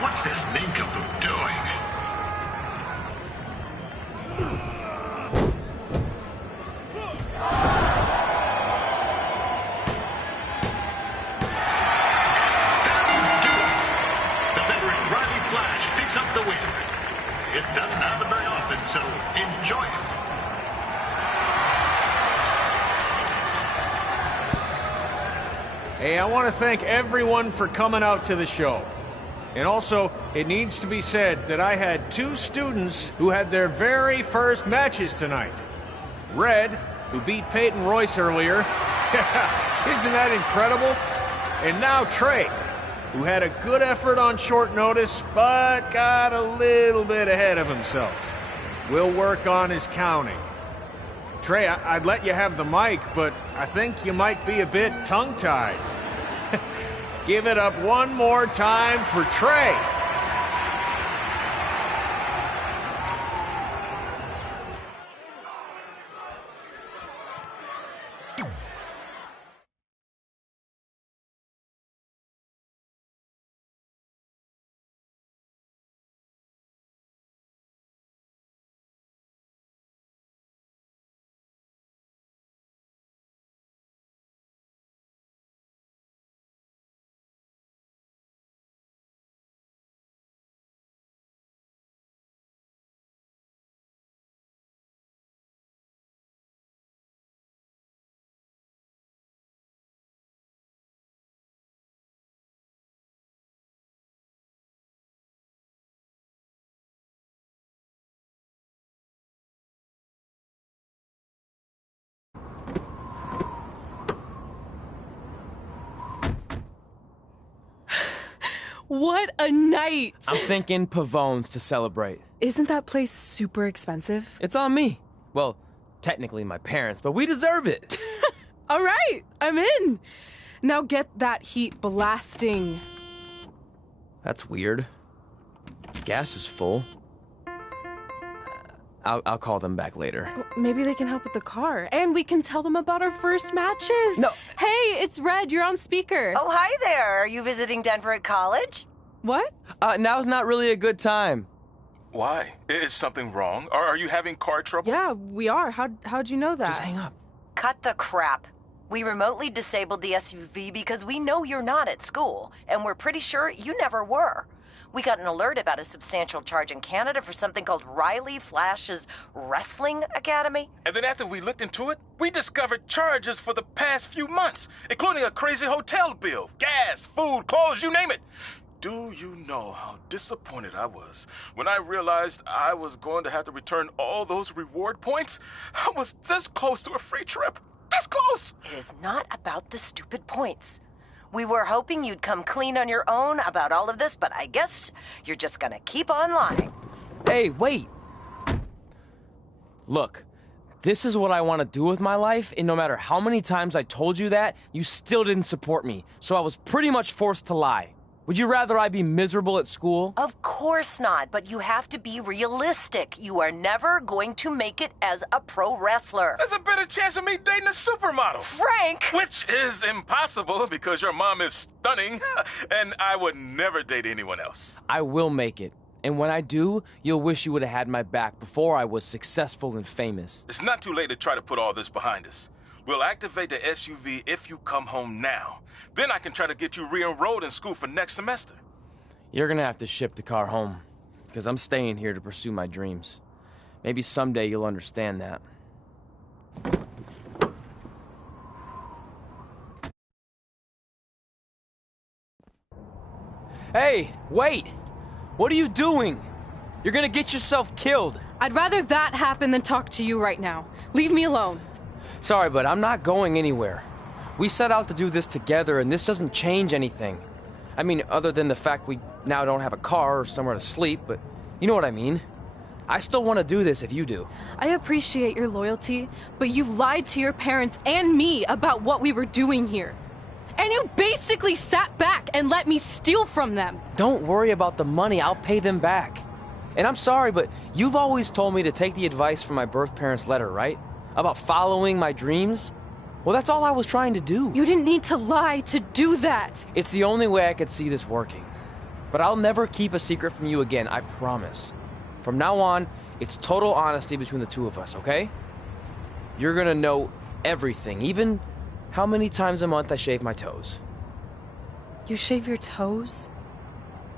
What's this nincompoop doing? The veteran Riley Flash picks up the win. It doesn't happen very often, so enjoy it. Hey, I want to thank everyone for coming out to the show. And also, it needs to be said that I had 2 students who had their very first matches tonight. Red, who beat Peyton Royce earlier. Isn't that incredible? And now Trey, who had a good effort on short notice, but got a little bit ahead of himself. We'll work on his counting. Trey, I'd let you have the mic, but I think you might be a bit tongue-tied. Give it up one more time for Trey. What a night! I'm thinking Pavone's to celebrate. Isn't that place super expensive? It's on me. Well, technically my parents, but we deserve it. All right, I'm in. Now get that heat blasting. That's weird. Gas is full. I'll call them back later. Maybe they can help with the car. And we can tell them about our first matches. No. Hey, it's Red. You're on speaker. Oh, hi there. Are you visiting Denver at college? What? Now's not really a good time. Why? Is something wrong? Are you having car trouble? Yeah, we are. How'd you know that? Just hang up. Cut the crap. We remotely disabled the SUV because we know you're not at school, and we're pretty sure you never were. We got an alert about a substantial charge in Canada for something called Riley Flash's Wrestling Academy. And then after we looked into it, we discovered charges for the past few months, including a crazy hotel bill, gas, food, clothes, you name it. Do you know how disappointed I was when I realized I was going to have to return all those reward points? I was this close to a free trip. This close! It is not about the stupid points. We were hoping you'd come clean on your own about all of this, but I guess you're just gonna keep on lying. Hey, wait! Look, This is what I want to do with my life, and no matter how many times I told you that, you still didn't support me, so I was pretty much forced to lie. Would you rather I be miserable at school? Of course not, but you have to be realistic. You are never going to make it as a pro wrestler. There's a better chance of me dating a supermodel. Frank! Which is impossible because your mom is stunning, and I would never date anyone else. I will make it. And when I do, you'll wish you would have had my back before I was successful and famous. It's not too late to try to put all this behind us. We'll activate the SUV if you come home now. Then I can try to get you re-enrolled in school for next semester. You're gonna have to ship the car home, because I'm staying here to pursue my dreams. Maybe someday you'll understand that. Hey, wait! What are you doing? You're gonna get yourself killed. I'd rather that happen than talk to you right now. Leave me alone. Sorry, but I'm not going anywhere. We set out to do this together, and this doesn't change anything. I mean, other than the fact we now don't have a car or somewhere to sleep, but you know what I mean. I still want to do this if you do. I appreciate your loyalty, but you lied to your parents and me about what we were doing here. And you basically sat back and let me steal from them. Don't worry about the money, I'll pay them back. And I'm sorry, but you've always told me to take the advice from my birth parents' letter, right? About following my dreams? Well, that's all I was trying to do. You didn't need to lie to do that. It's the only way I could see this working. But I'll never keep a secret from you again, I promise. From now on, it's total honesty between the two of us, okay? You're gonna know everything, even how many times a month I shave my toes. You shave your toes?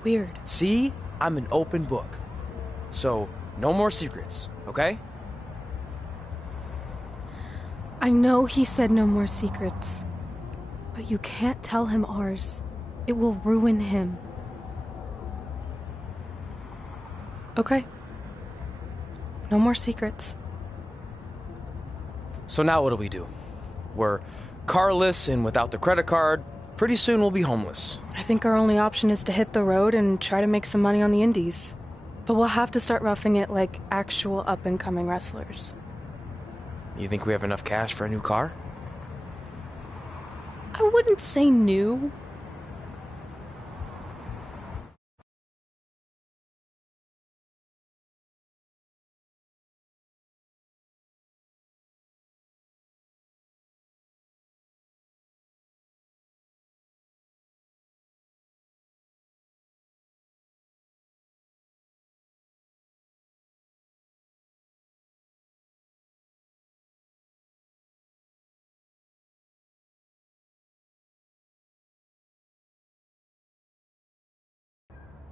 Weird. See? I'm an open book. So, no more secrets, okay? I know he said no more secrets, but you can't tell him ours. It will ruin him. Okay. No more secrets. So now what do? We're carless and without the credit card. Pretty soon we'll be homeless. I think our only option is to hit the road and try to make some money on the indies. But we'll have to start roughing it like actual up-and-coming wrestlers. You think we have enough cash for a new car? I wouldn't say new.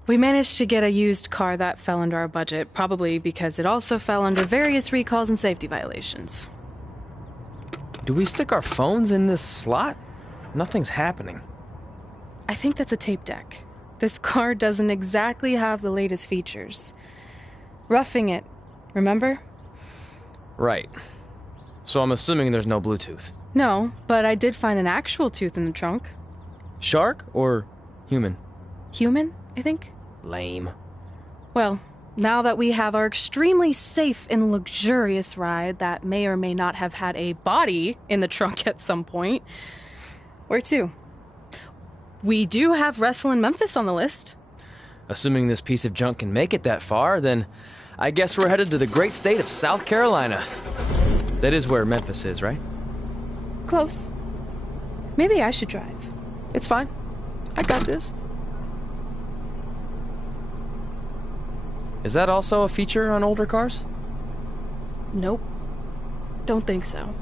We managed to get a used car that fell under our budget, probably because it also fell under various recalls and safety violations. Do we stick our phones in this slot? Nothing's happening. I think that's a tape deck. This car doesn't exactly have the latest features. Roughing it, remember? Right. So I'm assuming there's no Bluetooth. No, but I did find an actual tooth in the trunk. Shark or human? Human, I think. Lame. Well, now that we have our extremely safe and luxurious ride that may or may not have had a body in the trunk at some point, where to? We do have Wrestle in Memphis on the list. Assuming this piece of junk can make it that far, then I guess we're headed to the great state of South Carolina. That is where Memphis is, right? Close. Maybe I should drive. It's fine. I got this. Is that also a feature on older cars? Nope. Don't think so.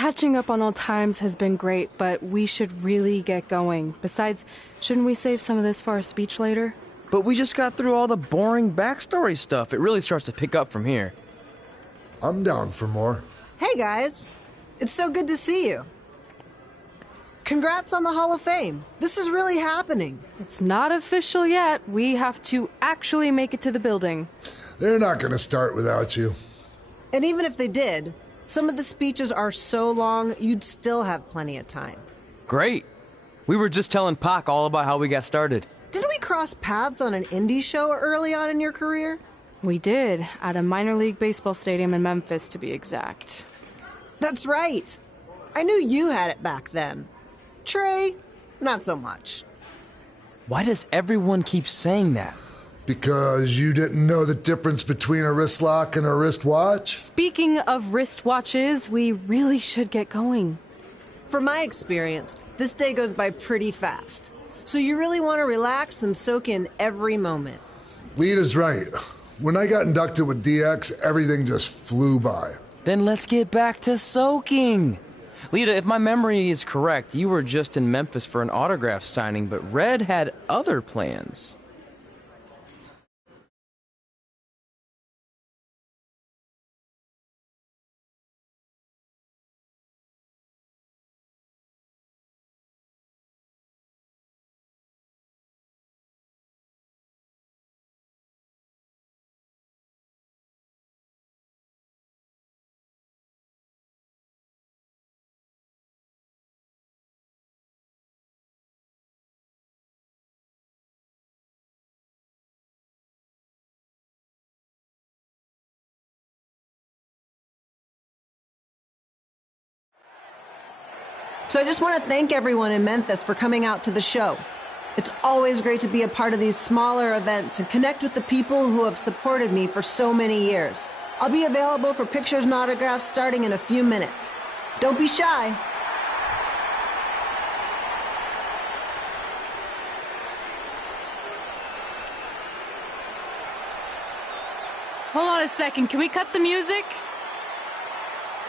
Catching up on old times has been great, but we should really get going. Besides, shouldn't we save some of this for our speech later? But we just got through all the boring backstory stuff. It really starts to pick up from here. I'm down for more. Hey, guys. It's so good to see you. Congrats on the Hall of Fame. This is really happening. It's not official yet. We have to actually make it to the building. They're not going to start without you. And even if they did, some of the speeches are so long, you'd still have plenty of time. Great. We were just telling Pac all about how we got started. Didn't we cross paths on an indie show early on in your career? We did, at a minor league baseball stadium in Memphis, to be exact. That's right. I knew you had it back then. Trey, not so much. Why does everyone keep saying that? Because you didn't know the difference between a wrist lock and a wristwatch? Speaking of wristwatches, we really should get going. From my experience, this day goes by pretty fast. So you really want to relax and soak in every moment. Lita's right. When I got inducted with DX, everything just flew by. Then let's get back to soaking. Lita, if my memory is correct, you were just in Memphis for an autograph signing, but Red had other plans. So I just want to thank everyone in Memphis for coming out to the show. It's always great to be a part of these smaller events and connect with the people who have supported me for so many years. I'll be available for pictures and autographs starting in a few minutes. Don't be shy. Hold on a second, can we cut the music?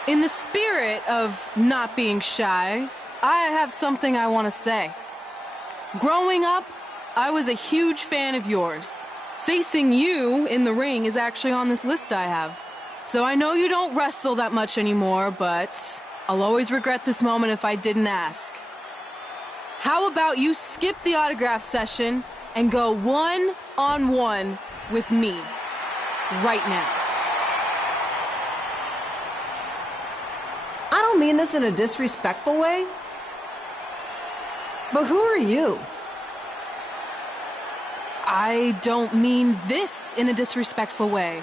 In the spirit of not being shy, I have something I want to say. Growing up, I was a huge fan of yours. Facing you in the ring is actually on this list I have. So I know you don't wrestle that much anymore, but I'll always regret this moment if I didn't ask. How about you skip the autograph session and go one-on-one with me right now? I don't mean this in a disrespectful way, but who are you? I don't mean this in a disrespectful way,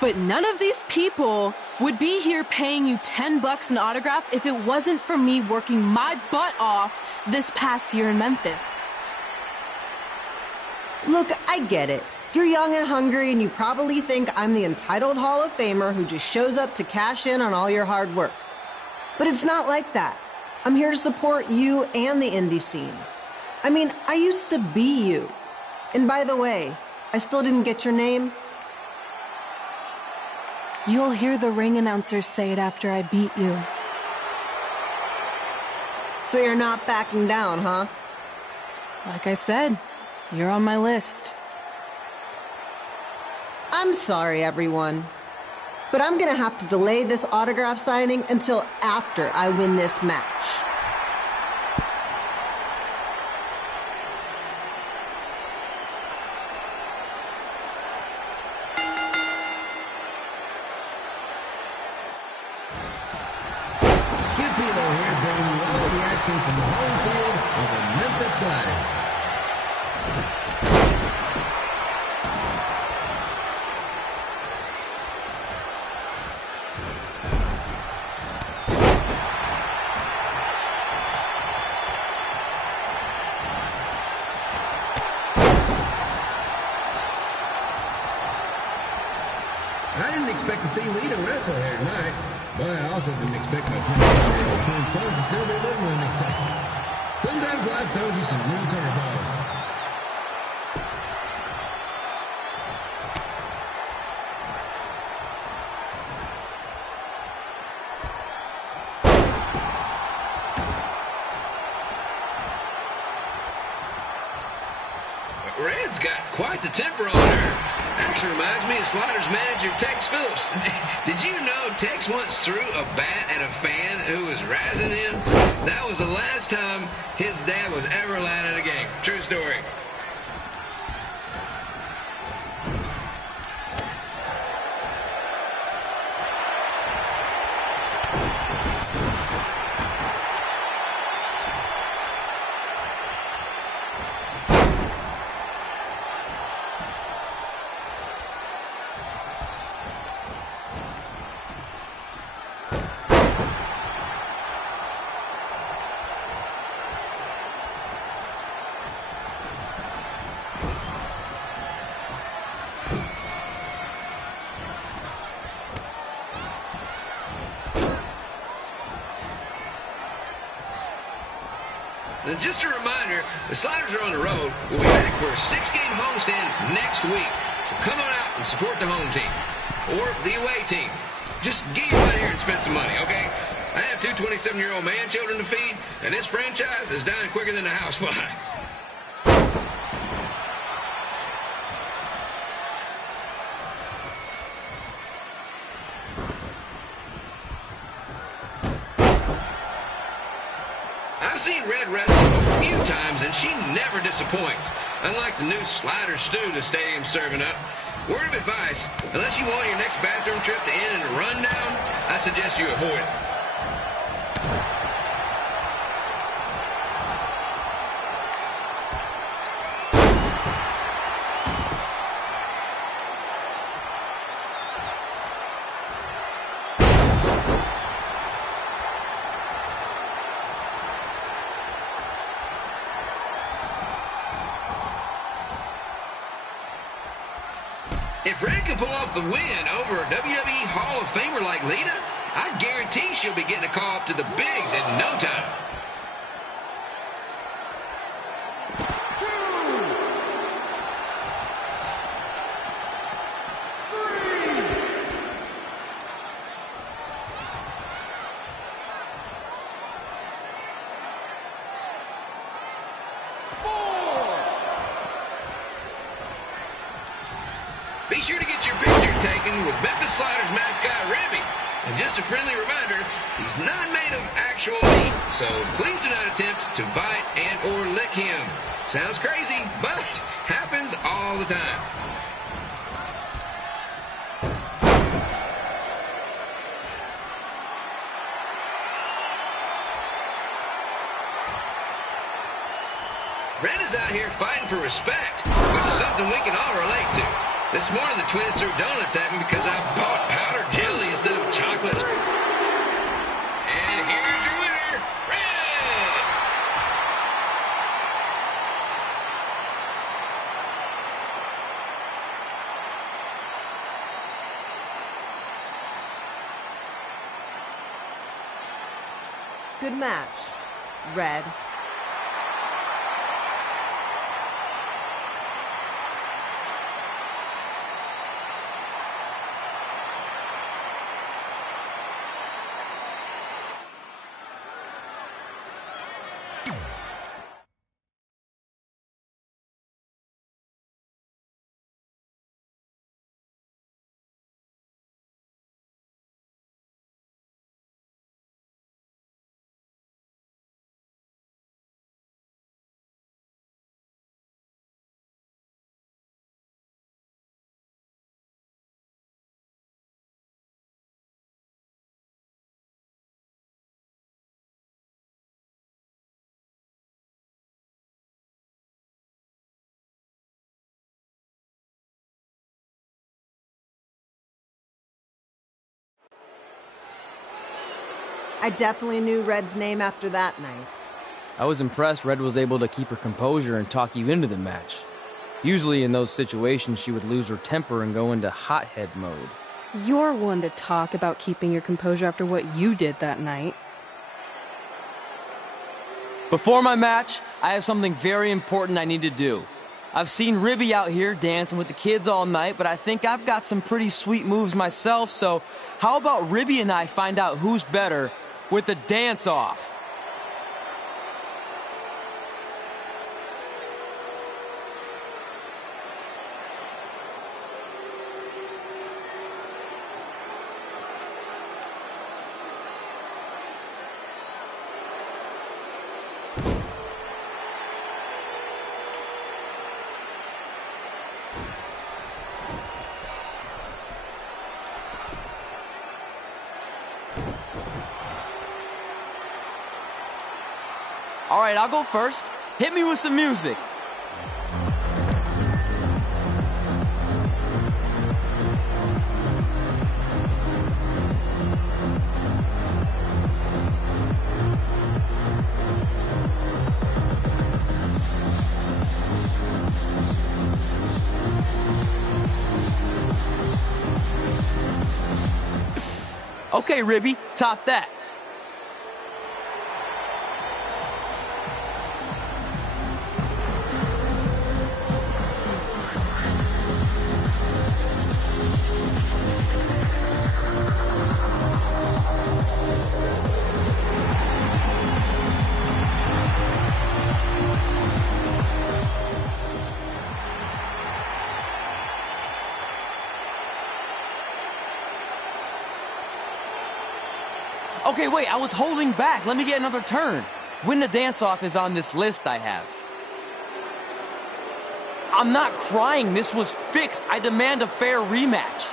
but none of these people would be here paying you $10 an autograph if it wasn't for me working my butt off this past year in Memphis. Look, I get it. You're young and hungry, and you probably think I'm the entitled Hall of Famer who just shows up to cash in on all your hard work. But it's not like that. I'm here to support you and the indie scene. I mean, I used to be you. And by the way, I still didn't get your name. You'll hear the ring announcers say it after I beat you. So you're not backing down, huh? Like I said, you're on my list. I'm sorry, everyone. But I'm gonna have to delay this autograph signing until after I win this match. Kid Pilo here, bringing you all the action from the home field of the Memphis Sliders. I didn't expect to see Lita wrestle here tonight, but I also didn't expect my 27-year-old twin sons to still be living with me, so sometimes life throws you some real curveballs. Red's got quite the temper on her. Actually reminds me of Sliders manager Tex Phillips. Did you know Tex once threw a bat at a fan who was razzing him? That was the last time his dad was ever allowed at a game. True story. And just a reminder, the Sliders are on the road. We'll be back for a 6-game homestand next week. So come on out and support the home team. Or the away team. Just get out here and spend some money, okay? I have 2 27-year-old man-children to feed, and this franchise is dying quicker than a housefly. I've seen Red wrestle a few times, and she never disappoints. Unlike the new slider stew the stadium's serving up. Word of advice, unless you want your next bathroom trip to end in a rundown, I suggest you avoid it. If Red can pull off the win over a WWE Hall of Famer like Lita, I guarantee she'll be getting a call up to the bigs in no time. Be sure to get your picture taken with Memphis Sliders mascot Remy. And just a friendly reminder, He's not made of actual meat, so please do not attempt to bite and or lick him. Sounds crazy, but happens all the time. Red is out here fighting for respect, which is something we can all relate to. This morning, the twins threw donuts at me because I bought powdered jelly instead of chocolate. And here's your winner, Red! Good match, Red. I definitely knew Red's name after that night. I was impressed Red was able to keep her composure and talk you into the match. Usually in those situations, she would lose her temper and go into hothead mode. You're one to talk about keeping your composure after what you did that night. Before my match, I have something very important I need to do. I've seen Ribby out here dancing with the kids all night, but I think I've got some pretty sweet moves myself, so how about Ribby and I find out who's better with the dance-off? All right, I'll go first. Hit me with some music. Okay, Ribby, top that. Okay, wait, I was holding back. Let me get another turn. Win the dance-off is on this list I have. I'm not crying. This was fixed. I demand a fair rematch.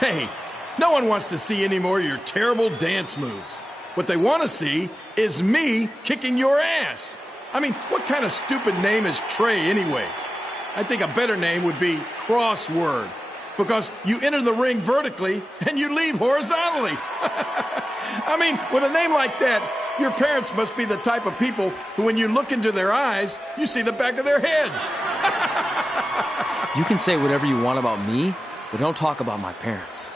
Hey, no one wants to see any more of your terrible dance moves. What they want to see is me kicking your ass. I mean, what kind of stupid name is Trey anyway? I think a better name would be Crossword, because you enter the ring vertically and you leave horizontally. I mean, with a name like that, your parents must be the type of people who, when you look into their eyes, you see the back of their heads. You can say whatever you want about me, but don't talk about my parents.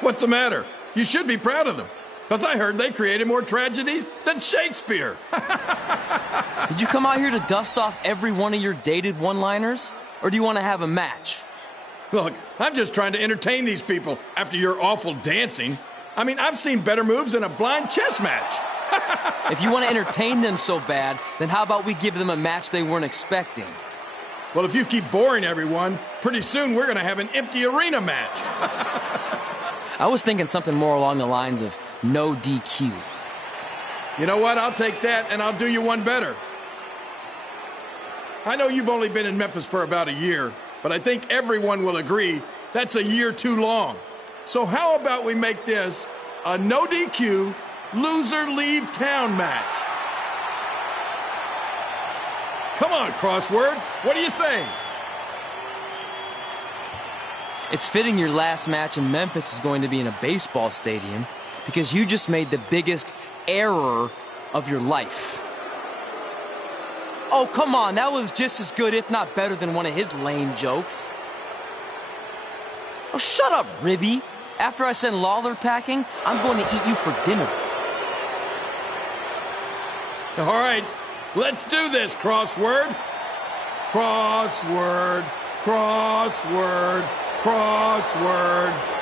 What's the matter? You should be proud of them. Because I heard they created more tragedies than Shakespeare. Did you come out here to dust off every one of your dated one-liners? Or do you want to have a match? Look, I'm just trying to entertain these people after your awful dancing. I mean, I've seen better moves in a blind chess match. If you want to entertain them so bad, then how about we give them a match they weren't expecting? Well, if you keep boring everyone, pretty soon we're going to have an empty arena match. I was thinking something more along the lines of no DQ. You know what? I'll take that, and I'll do you one better. I know you've only been in Memphis for about a year, but I think everyone will agree that's a year too long. So how about we make this a no DQ, loser leave town match? Come on, Crossword. What do you say? It's fitting your last match in Memphis is going to be in a baseball stadium because you just made the biggest error of your life. Oh, come on. That was just as good, if not better, than one of his lame jokes. Oh, shut up, Ribby. After I send Lawler packing, I'm going to eat you for dinner. All right, let's do this, Crossword. Crossword, crossword, crossword.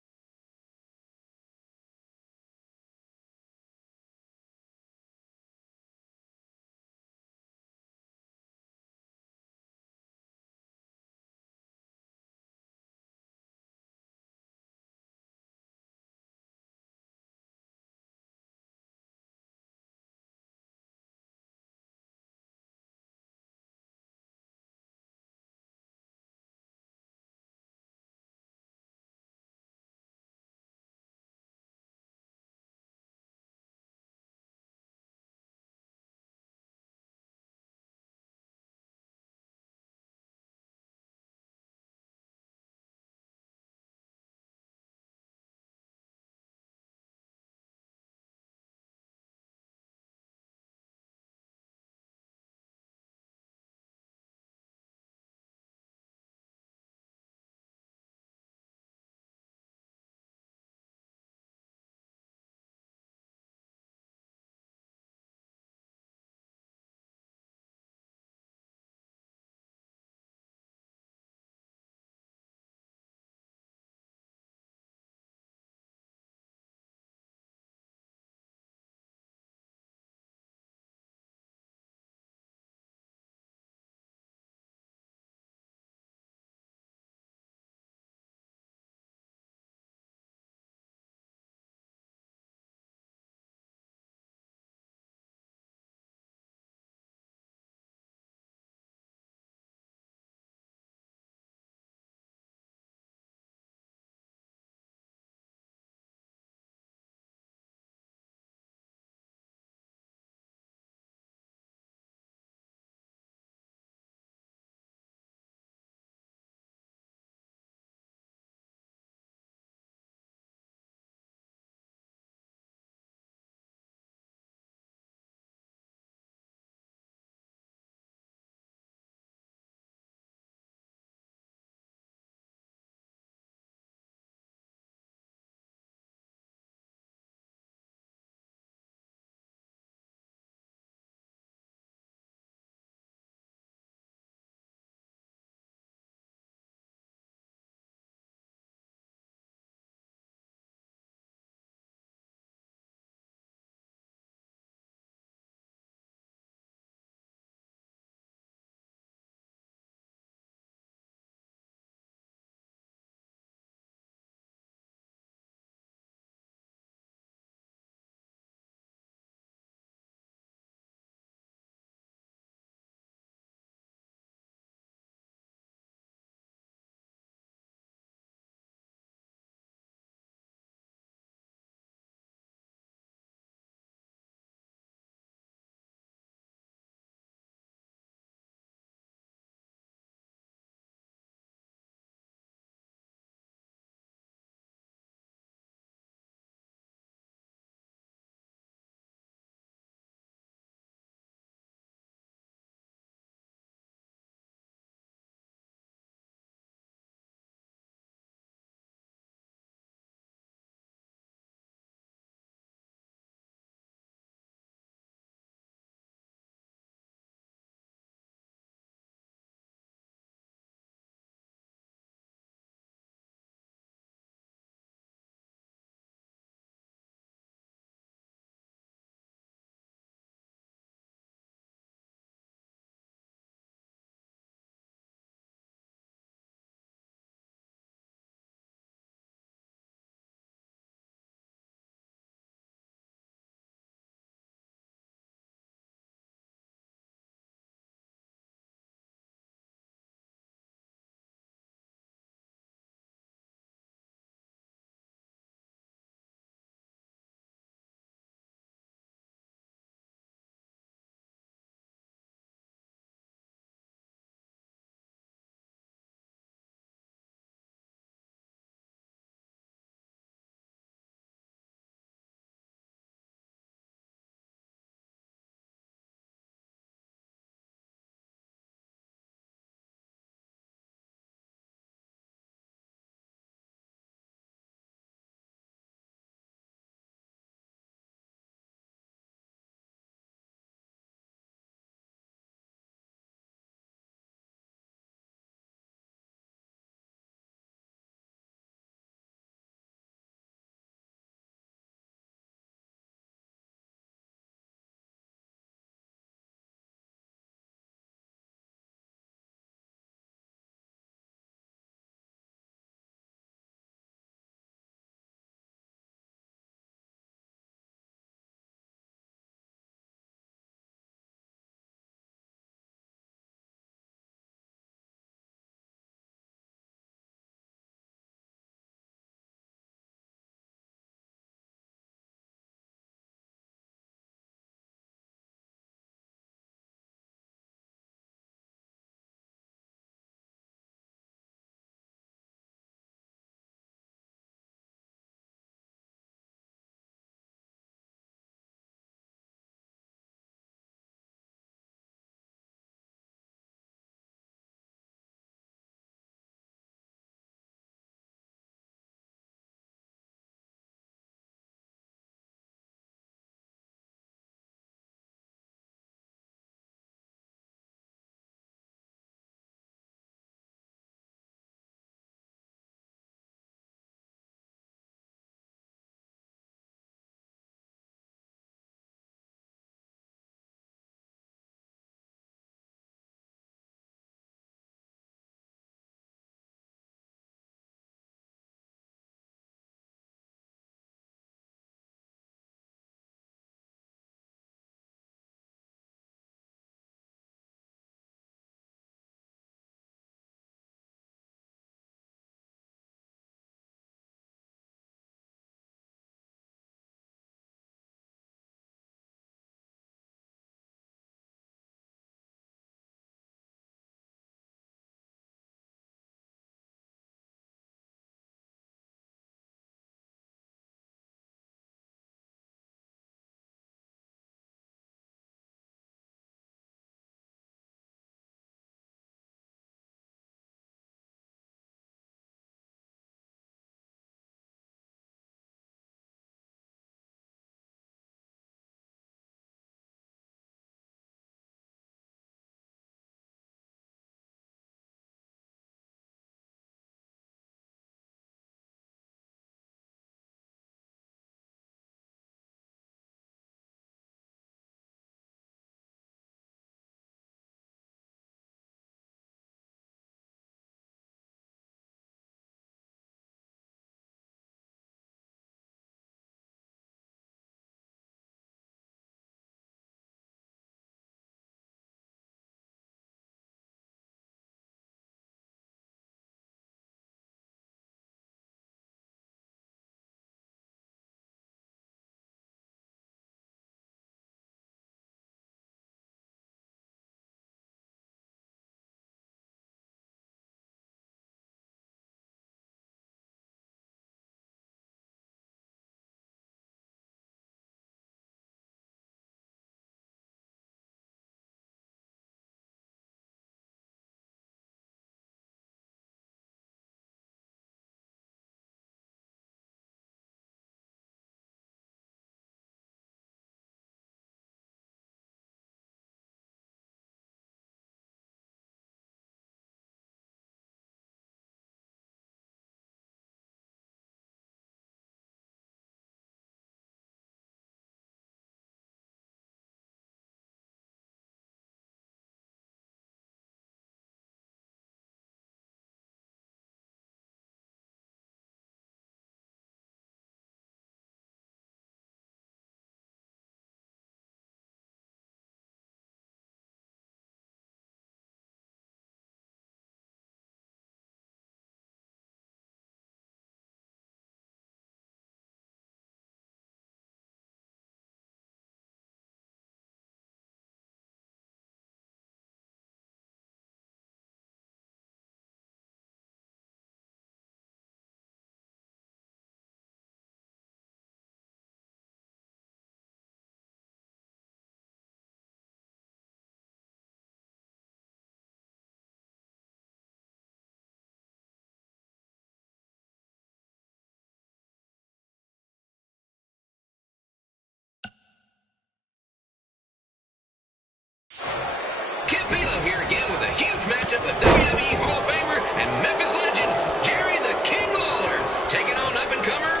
Philo here again with a huge matchup of WWE Hall of Famer and Memphis legend Jerry the King Lawler taking on up-and-comer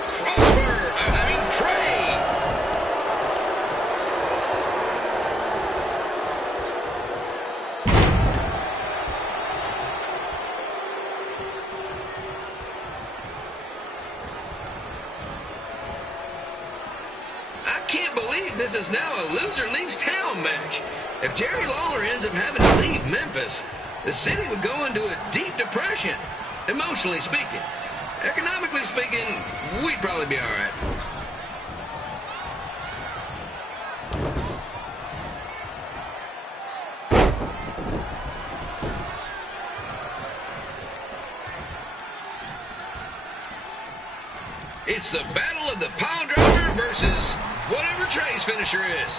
Trey. I can't believe this is now a loser leaves town match. If Jerry Lawler ends up having to leave Memphis, the city would go into a deep depression, emotionally speaking. Economically speaking, we'd probably be all right. It's the battle of the pile driver versus whatever Trey's finisher is.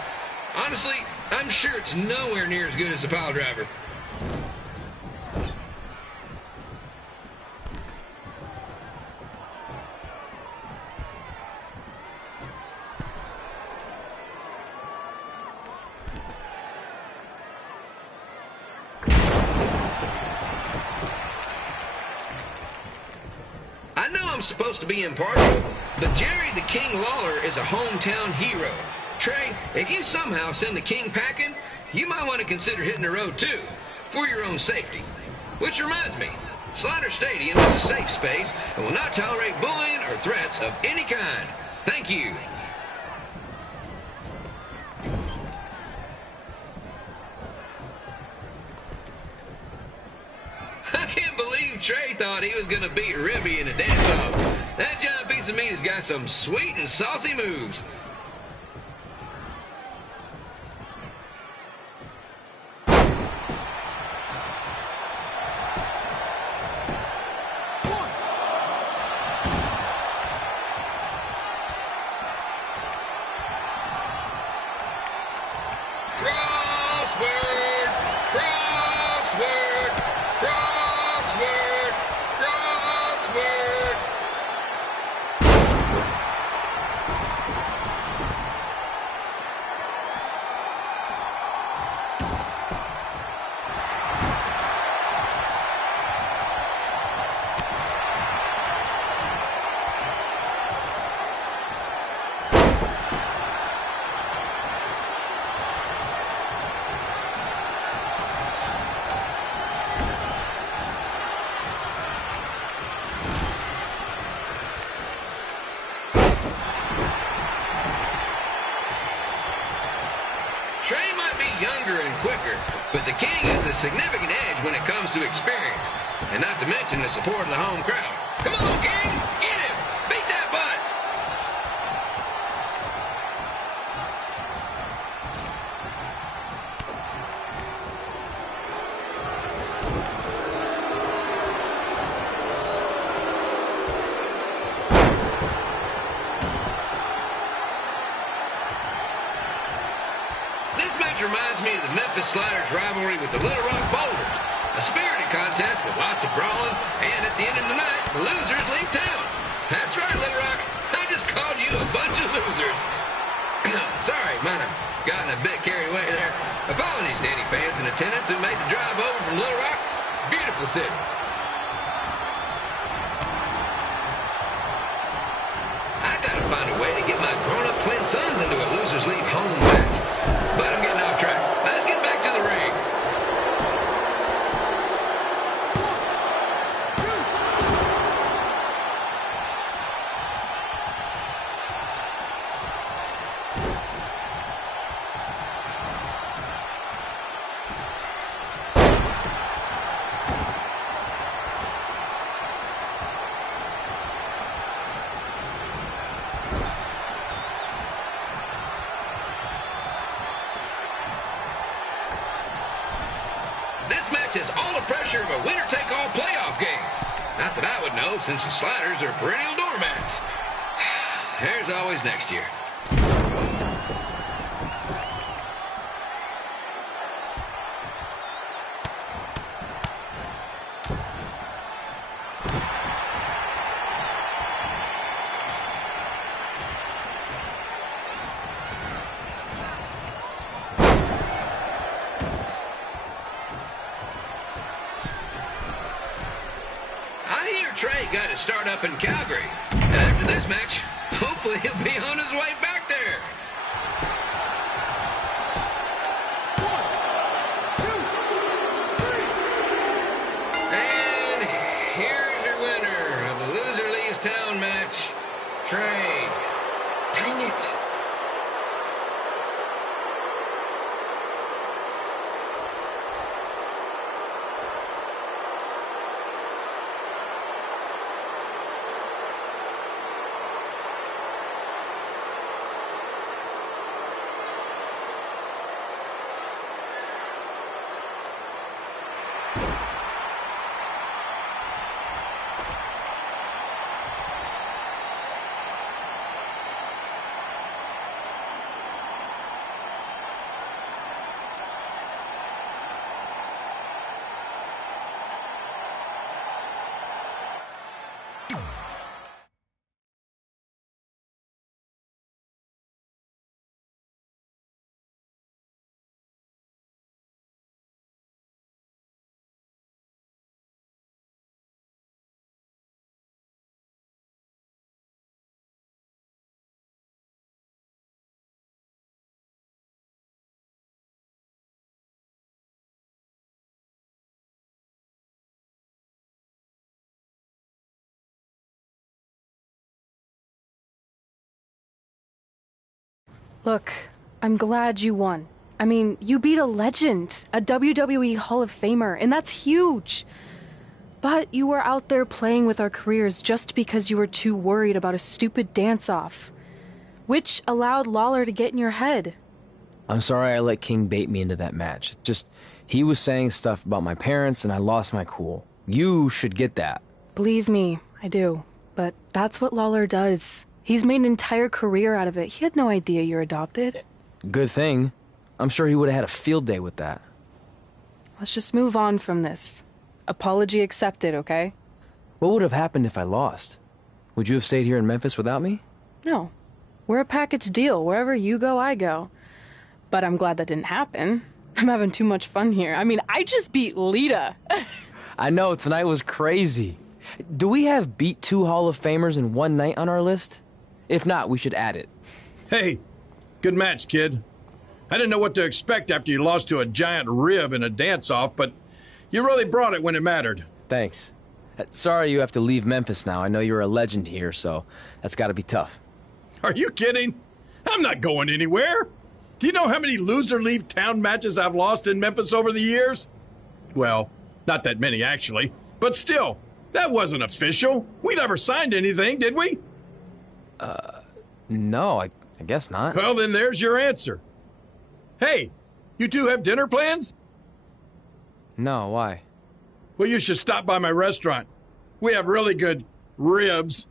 Honestly, I'm sure it's nowhere near as good as the pile driver. I know I'm supposed to be impartial, but Jerry the King Lawler is a hometown hero. Trey, if you somehow send the King packing, you might want to consider hitting the road too, for your own safety. Which reminds me, Slaughter Stadium is a safe space and will not tolerate bullying or threats of any kind. Thank you. I can't believe Trey thought he was going to beat Ribby in a dance-off. That giant piece of meat has got some sweet and saucy moves. Trey might be younger and quicker, but the King has a significant edge when it comes to experience, and not to mention the support of the home crowd. Come on, King! Get him! Beat that butt! This match reminds me of the Memphis Sliders rivalry with the Little Rock Boulders. A spirited contest with lots of brawling, and at the end of the night, the losers leave town. That's right, Little Rock. I just called you a bunch of losers. Sorry, might have gotten a bit carried away there. Apologies to any fans in attendance who made the drive over from Little Rock. Beautiful city. I gotta find a way to get my grown-up twin sons into a losers leave home match. But I'm getting off track. Let's get back to the ring. This match has all the pressure of a winner-take-all playoff game. Not that I would know, since the Sliders are perennial doormats. There's always next year. great guy to start up in Calgary. And after this match, hopefully he'll be on his way back there. And here's your winner of the Loser Leaves Town match, Trey. Dang it. Look, I'm glad you won. I mean, you beat a legend, a WWE Hall of Famer, and that's huge. But you were out there playing with our careers just because you were too worried about a stupid dance-off, which allowed Lawler to get in your head. I'm sorry I let King bait me into that match. Just, he was saying stuff about my parents and I lost my cool. You should get that. Believe me, I do. But that's what Lawler does. He's made an entire career out of it. He had no idea you're adopted. Good thing. I'm sure he would have had a field day with that. Let's just move on from this. Apology accepted, okay? What would have happened if I lost? Would you have stayed here in Memphis without me? No. We're a package deal. Wherever you go, I go. But I'm glad that didn't happen. I'm having too much fun here. I mean, I just beat Lita. I know, tonight was crazy. Do we have beat 2 Hall of Famers in one night on our list? If not, we should add it. Hey, good match, kid. I didn't know what to expect after you lost to a giant rib in a dance-off, but you really brought it when it mattered. Thanks. Sorry you have to leave Memphis now. I know you're a legend here, so that's gotta be tough. Are you kidding? I'm not going anywhere. Do you know how many loser leave town matches I've lost in Memphis over the years? Well, not that many, actually. But still, that wasn't official. We never signed anything, did we? No, I guess not. Well, then there's your answer. Hey, you two have dinner plans? No, why? Well, you should stop by my restaurant. We have really good ribs.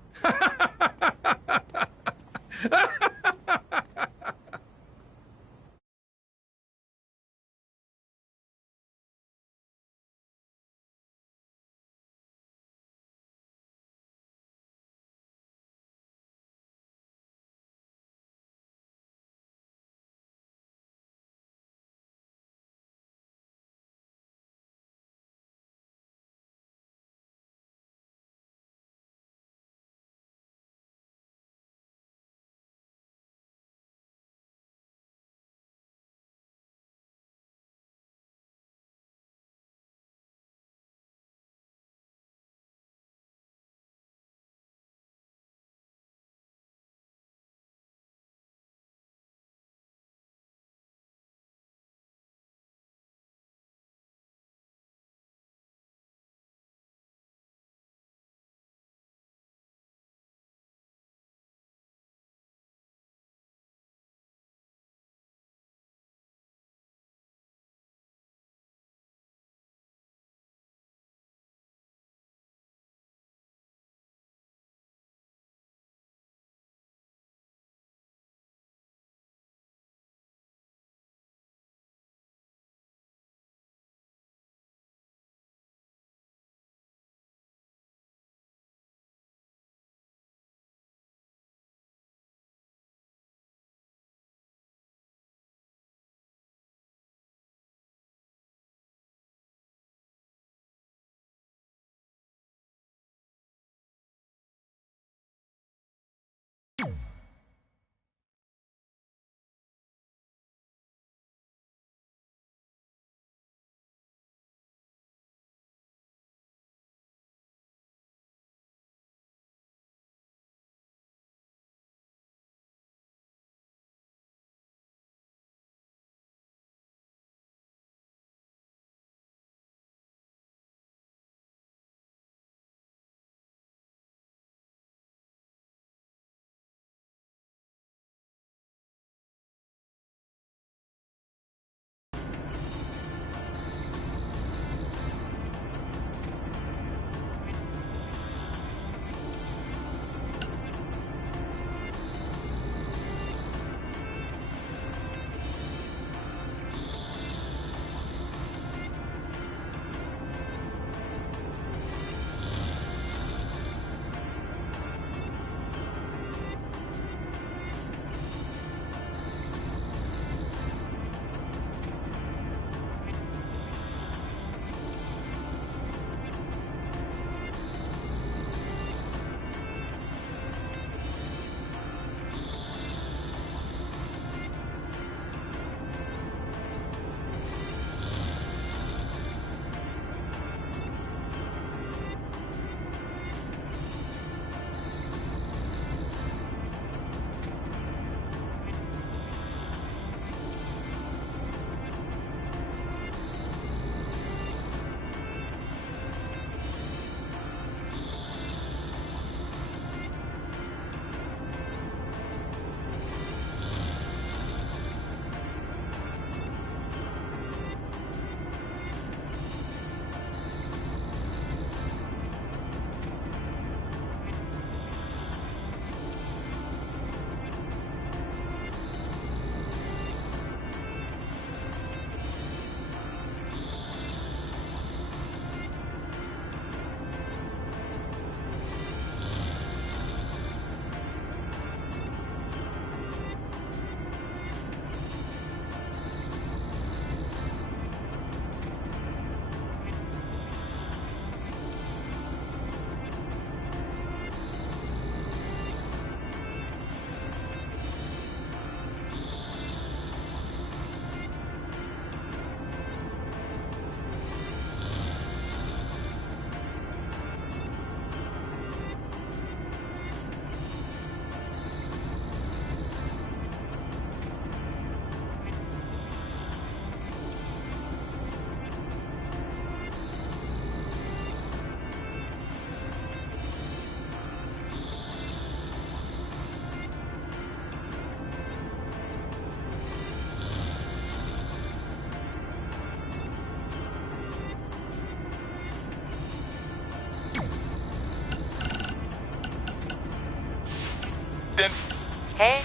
Hey.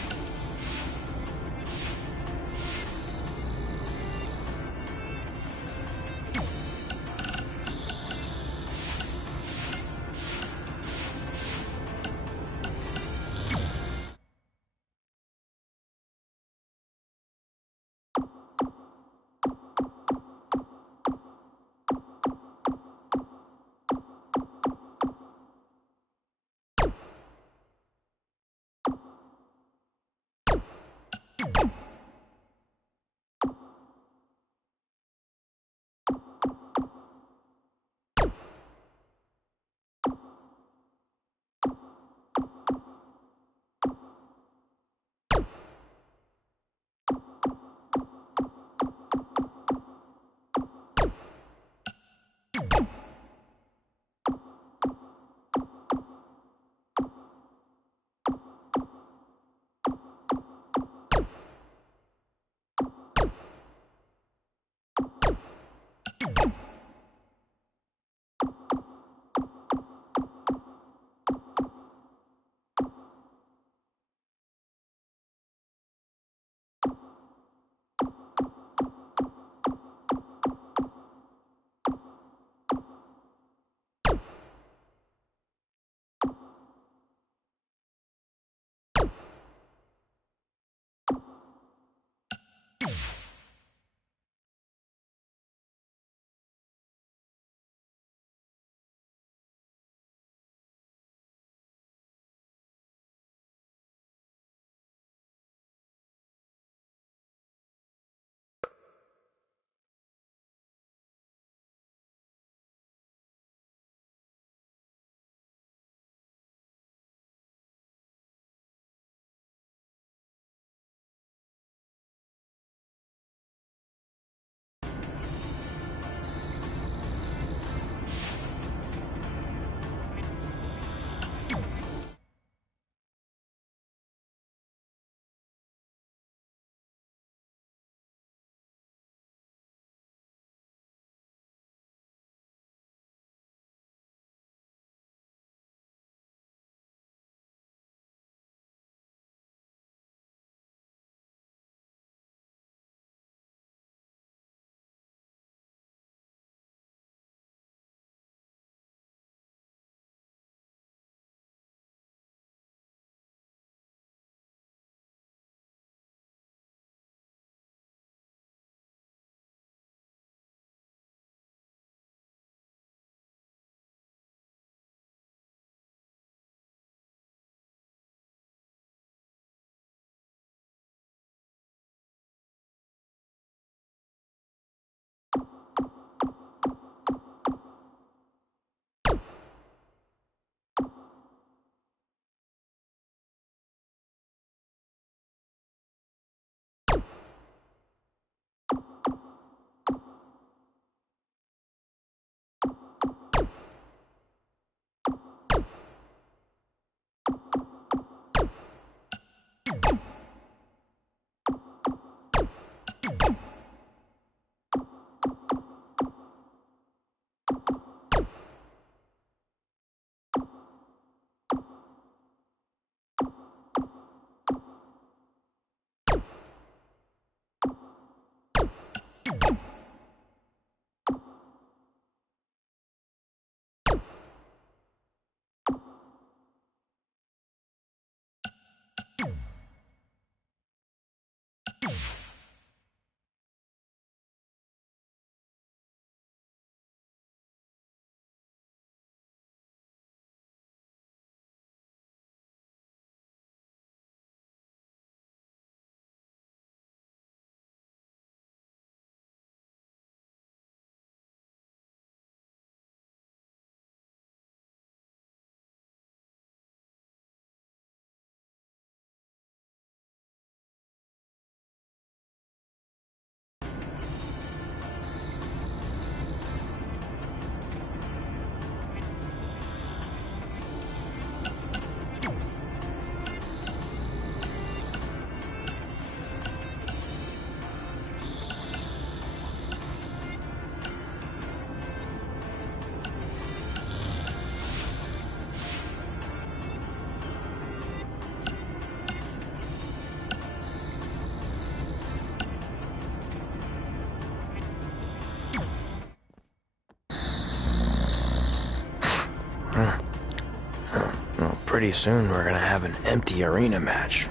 Well, pretty soon we're gonna have an empty arena match.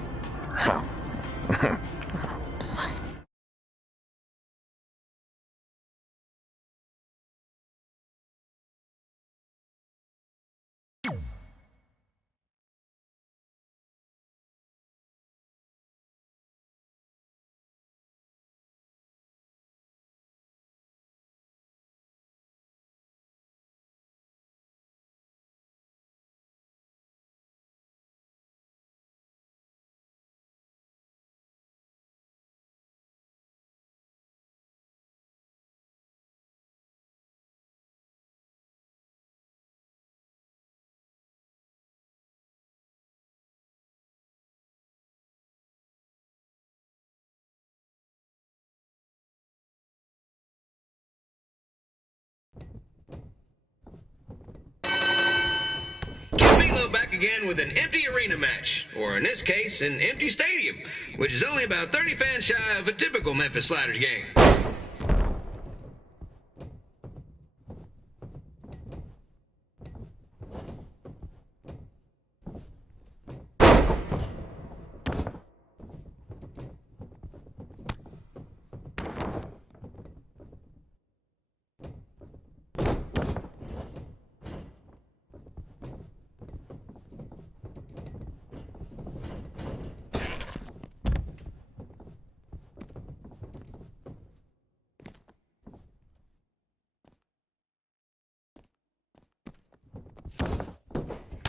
Back again with an empty arena match, or in this case, an empty stadium, which is only about 30 fans shy of a typical Memphis Sliders game.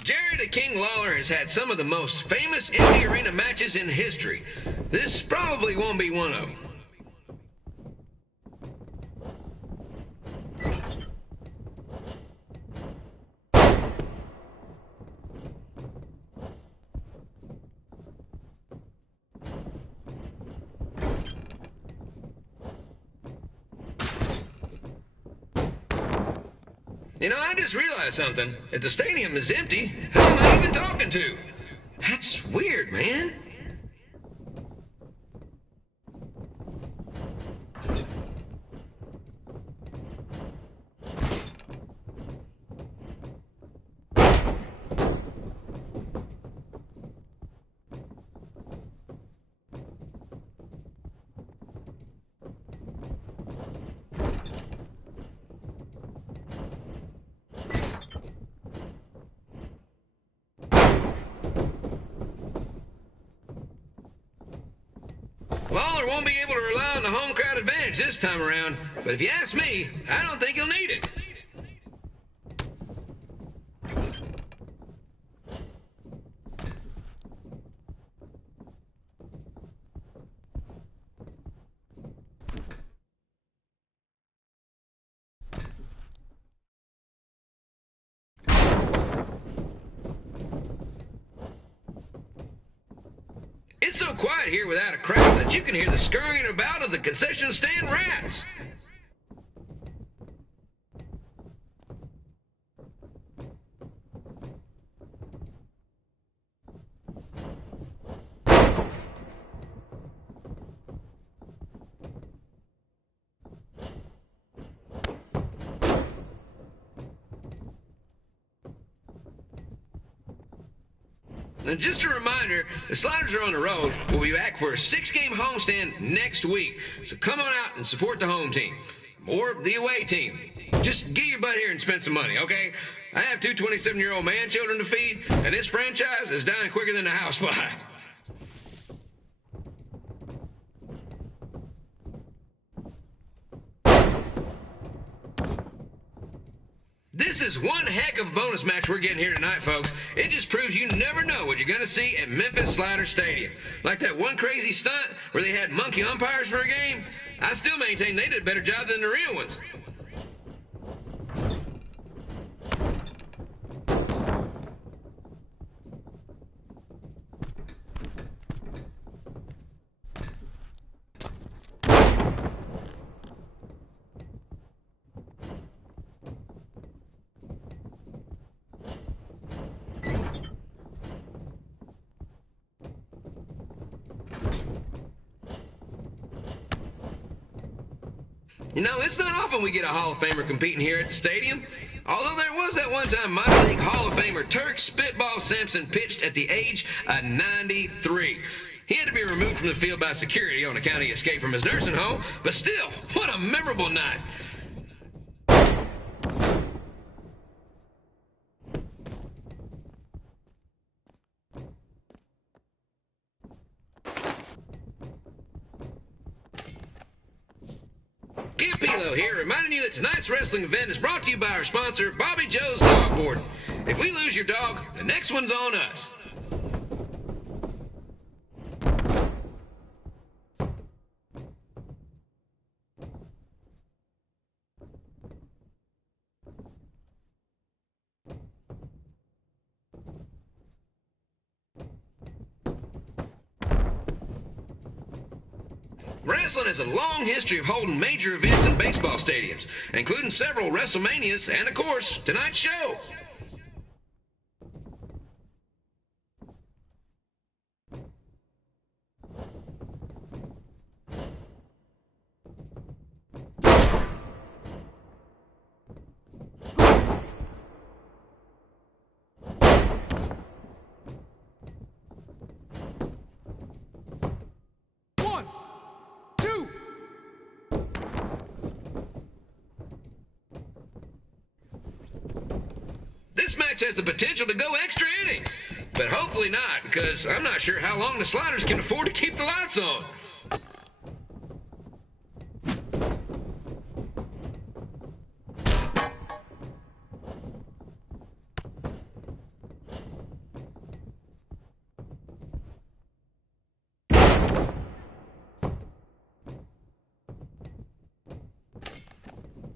Jerry the King Lawler has had some of the most famous empty arena matches in history. This probably won't be one of them. You know, I just realized something. If the stadium is empty, who am I even talking to? That's weird, man. Lawler won't be able to rely on the home crowd advantage this time around, but if you ask me, I don't think he'll need it. It's so quiet here without a crowd that you can hear the scurrying about of the concession stand rats. And just a reminder, the Sliders are on the road. We'll be back for a 6-game homestand next week. So come on out and support the home team. Or the away team. Just get your butt here and spend some money, okay? I have 2 27-year-old man children to feed, and this franchise is dying quicker than a housefly. This is one heck of a bonus match we're getting here tonight, folks. It just proves you never know what you're going to see at Memphis Slider Stadium. Like that one crazy stunt where they had monkey umpires for a game. I still maintain they did a better job than the real ones. You know, it's not often we get a Hall of Famer competing here at the stadium. Although there was that one time minor league Hall of Famer Turk Spitball Sampson pitched at the age of 93. He had to be removed from the field by security on account he escaped from his nursing home, but still, what a memorable night. Kid Pilo here, reminding you that tonight's wrestling event is brought to you by our sponsor, Bobby Joe's Dog Boarding. If we lose your dog, the next one's on us. Wrestling has a long history of holding major events in baseball stadiums, including several WrestleManias and, of course, tonight's show. This match has the potential to go extra innings, but hopefully not, because I'm not sure how long the Sliders can afford to keep the lights on.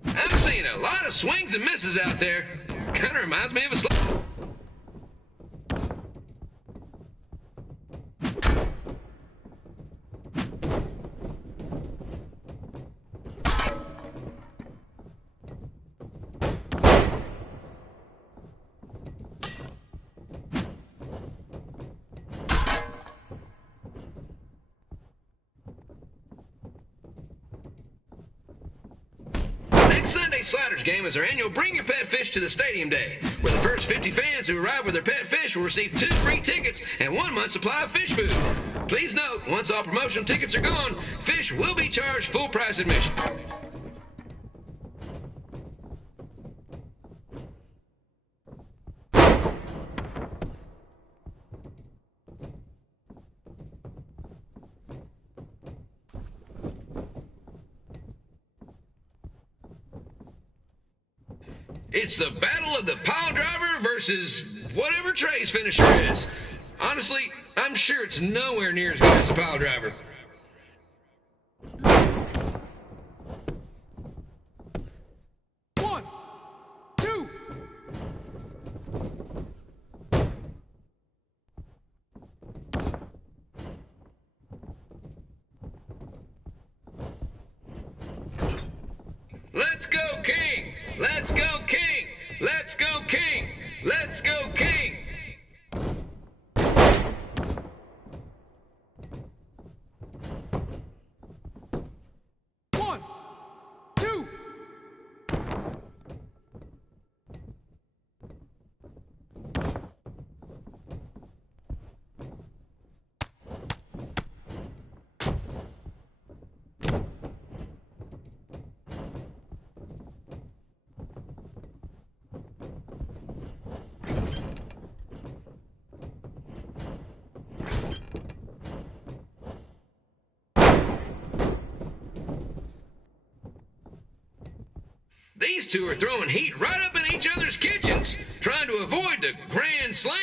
I'm seeing a lot of swings and misses out there. Kind of reminds me of a Next Sunday's Sliders game is our annual Bring Your Pet Fish to the Stadium Day, where the first 50 fans who arrive with their pet fish will receive 2 free tickets and 1 month's supply of fish food. Please note, once all promotional tickets are gone, fish will be charged full price admission. It's the battle of the pile driver versus whatever Trey's finisher is. Honestly, I'm sure it's nowhere near as good as the pile driver. Let's go, King! Let's go, King! Let's go, King! Let's go, King! These two are throwing heat right up in each other's kitchens, trying to avoid the Grand Slam.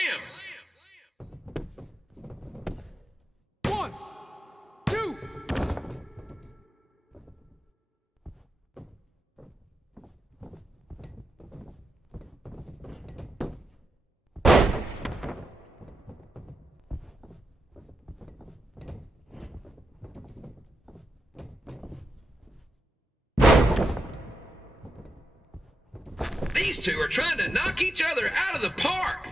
These two are trying to knock each other out of the park.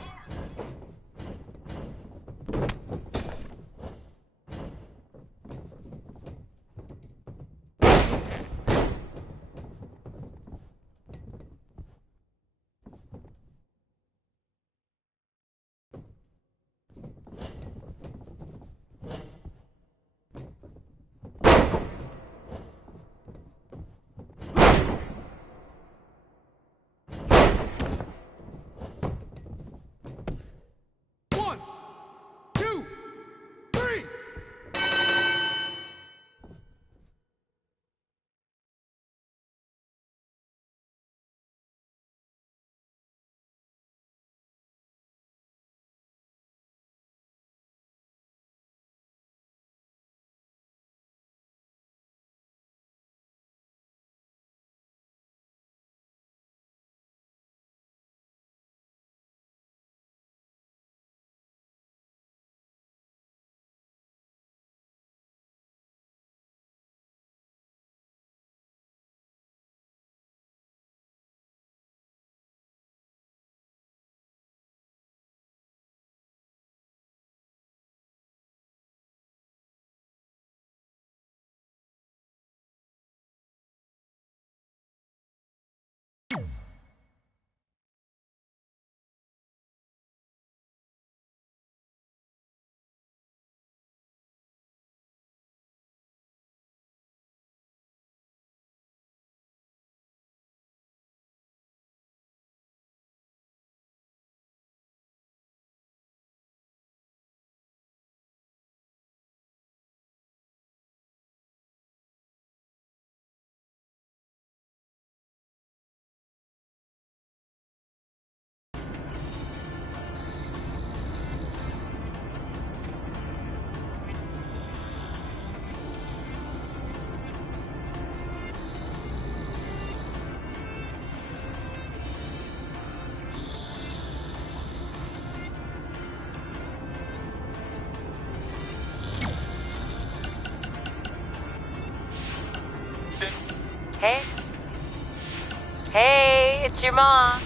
Hey, it's your mom.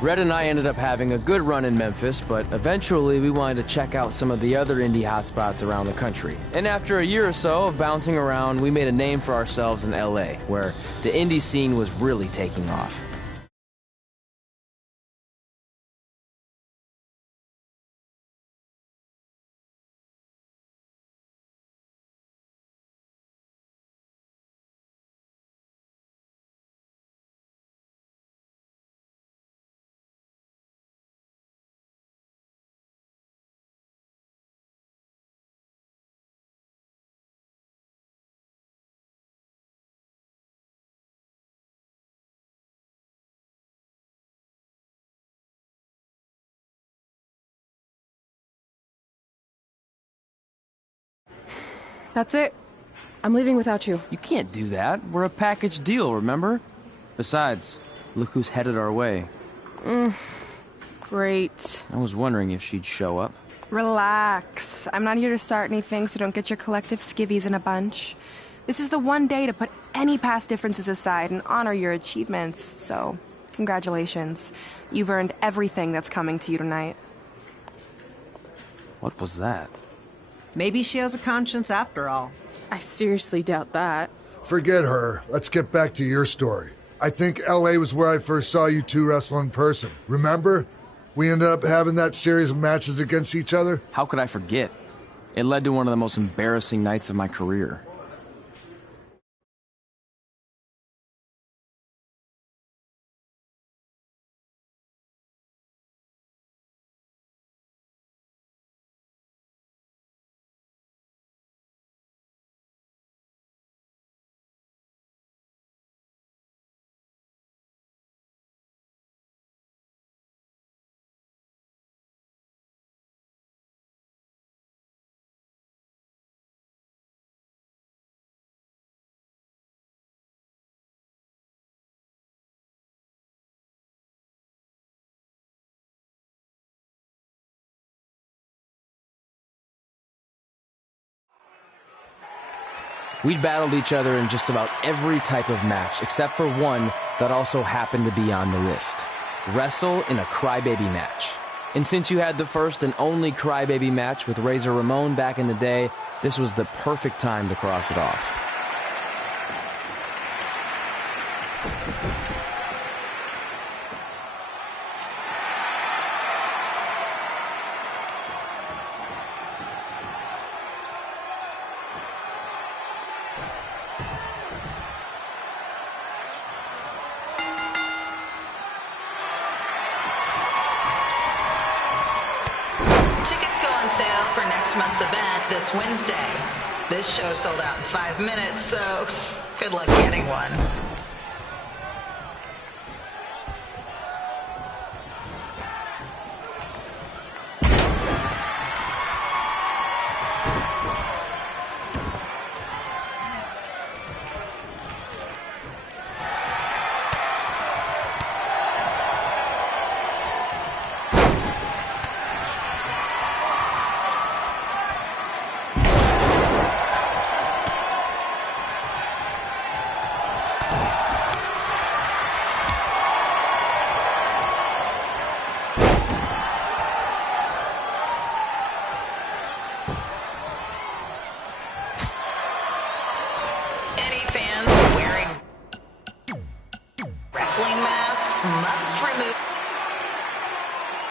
Red and I ended up having a good run in Memphis, but eventually we wanted to check out some of the other indie hotspots around the country. And after a year or so of bouncing around, we made a name for ourselves in LA, where the indie scene was really taking off. That's it. I'm leaving without you. You can't do that. We're a package deal, remember? Besides, look who's headed our way. Great. I was wondering if she'd show up. Relax. I'm not here to start anything, so don't get your collective skivvies in a bunch. This is the one day to put any past differences aside and honor your achievements, so congratulations. You've earned everything that's coming to you tonight. What was that? Maybe she has a conscience after all. I seriously doubt that. Forget her. Let's get back to your story. I think LA was where I first saw you two wrestle in person. Remember? We ended up having that series of matches against each other. How could I forget? It led to one of the most embarrassing nights of my career. We'd battled each other in just about every type of match, except for one that also happened to be on the list. Wrestle in a crybaby match. And since you had the first and only crybaby match with Razor Ramon back in the day, this was the perfect time to cross it off. Month's event this Wednesday. This show sold out in 5 minutes, so good luck getting one.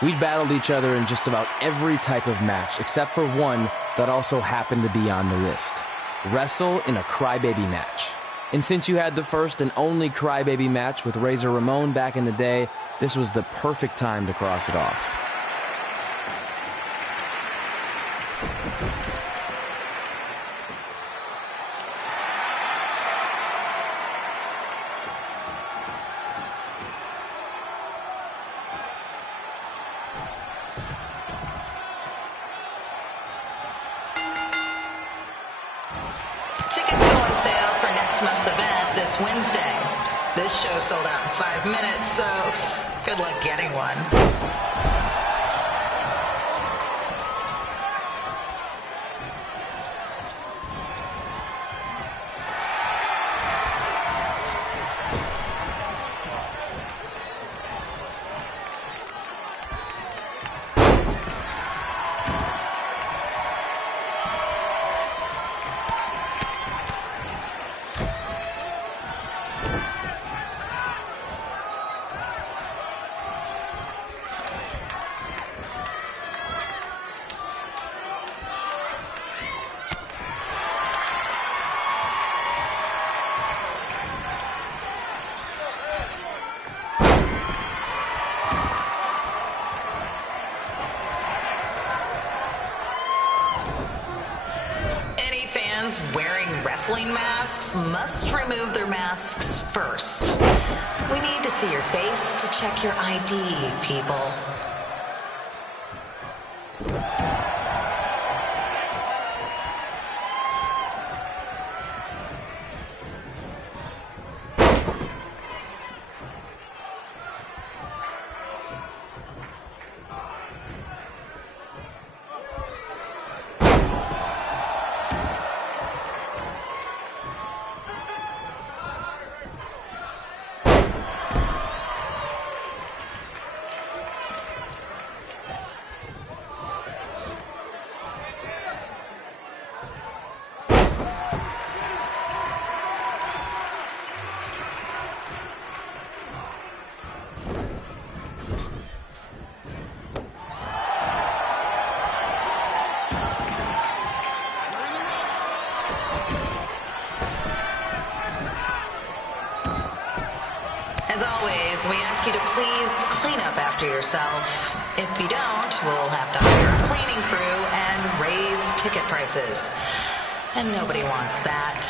We'd battled each other in just about every type of match, except for one that also happened to be on the list. Wrestle in a crybaby match. And since you had the first and only crybaby match with Razor Ramon back in the day, this was the perfect time to cross it off. next month's event this Wednesday. This show sold out in 5 minutes, so good luck getting one. Wearing wrestling masks must remove their masks first. We need to see your face to check your ID, people. As always, we ask you to please clean up after yourself. If you don't, we'll have to hire a cleaning crew and raise ticket prices. And nobody wants that.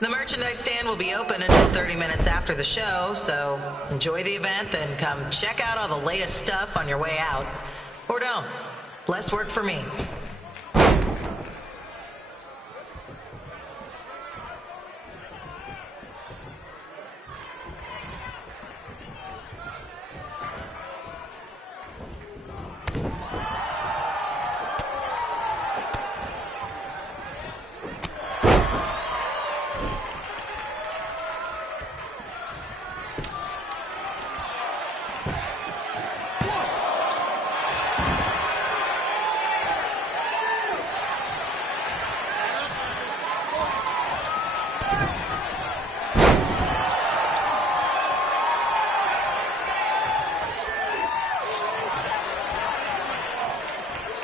The merchandise stand will be open until 30 minutes after the show, so enjoy the event, then come check out all the latest stuff on your way out. Or don't. Less work for me.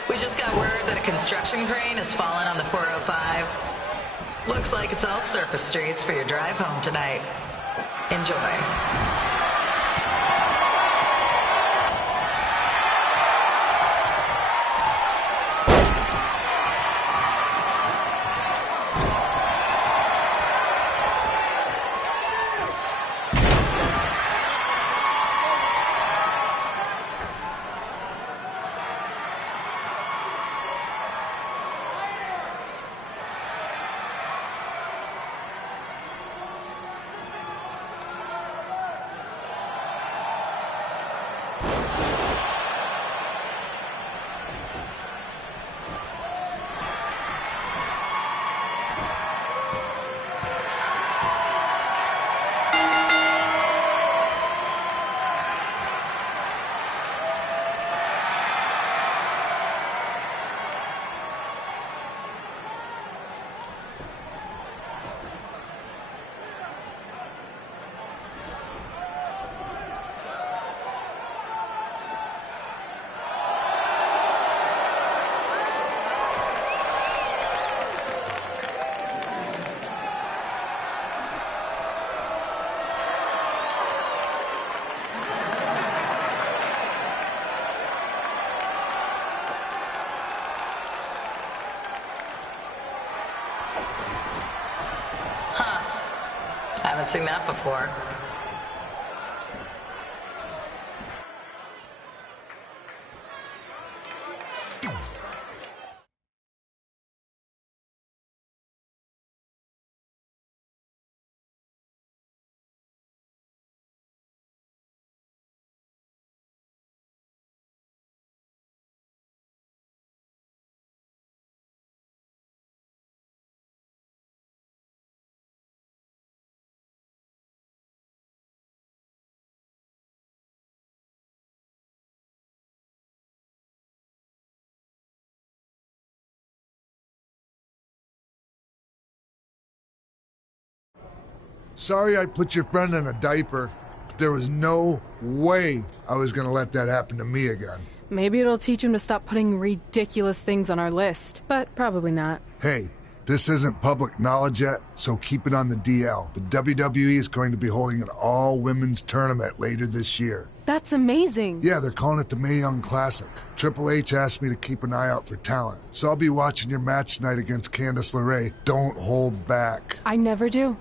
We just got word that a construction crane has fallen on the 405. Looks like it's all surface streets for your drive home tonight. Enjoy. Haven't seen that before. Sorry I put your friend in a diaper, but there was no way I was gonna let that happen to me again. Maybe it'll teach him to stop putting ridiculous things on our list, but probably not. Hey, this isn't public knowledge yet, so keep it on the DL. But WWE is going to be holding an all-women's tournament later this year. That's amazing. Yeah, they're calling it the Mae Young Classic. Triple H asked me to keep an eye out for talent, so I'll be watching your match tonight against Candice LeRae. Don't hold back. I never do.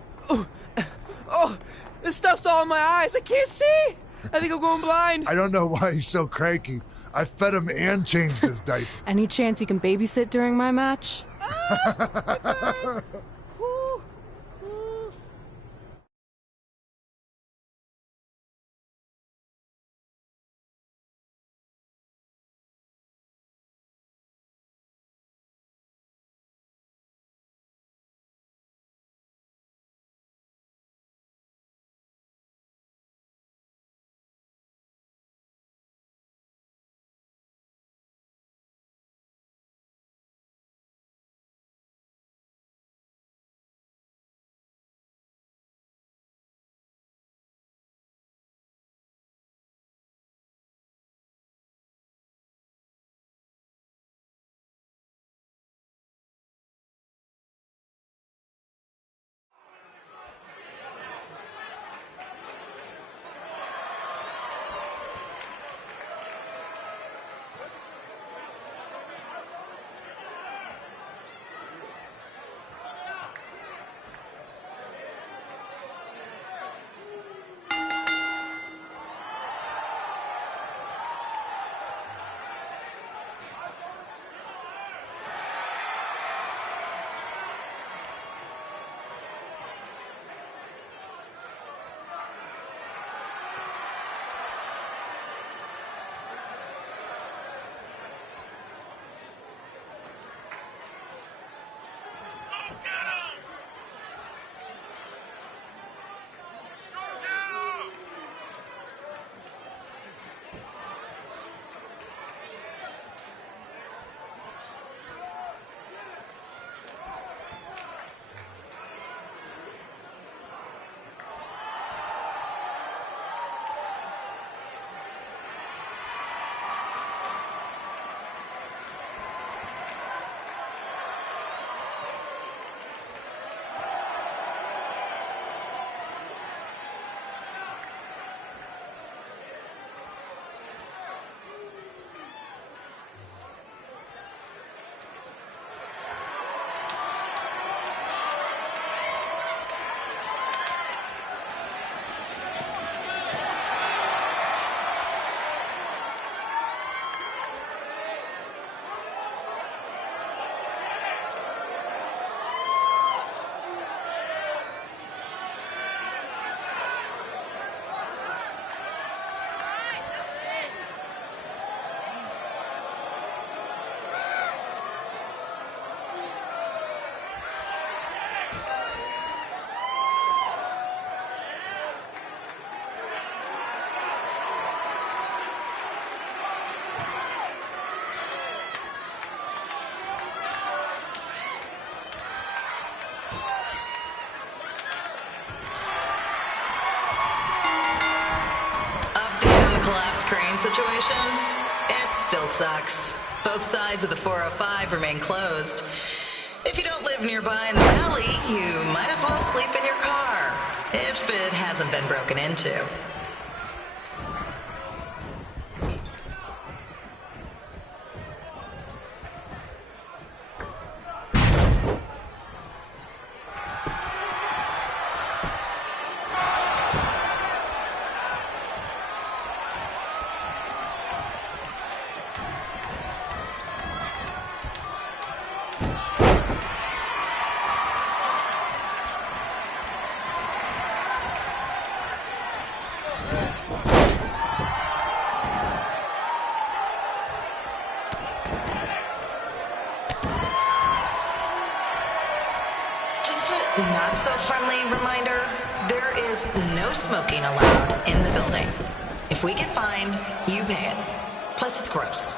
Oh, this stuff's all in my eyes. I can't see. I think I'm going blind. I don't know why he's so cranky. I fed him and changed his diaper. Any chance you can babysit during my match? Collapse crane situation? It still sucks. Both sides of the 405 remain closed. If you don't live nearby in the valley, you might as well sleep in your car, if it hasn't been broken into. Not so friendly reminder, there is no smoking allowed in the building. If we get fined, you pay it. Plus, it's gross.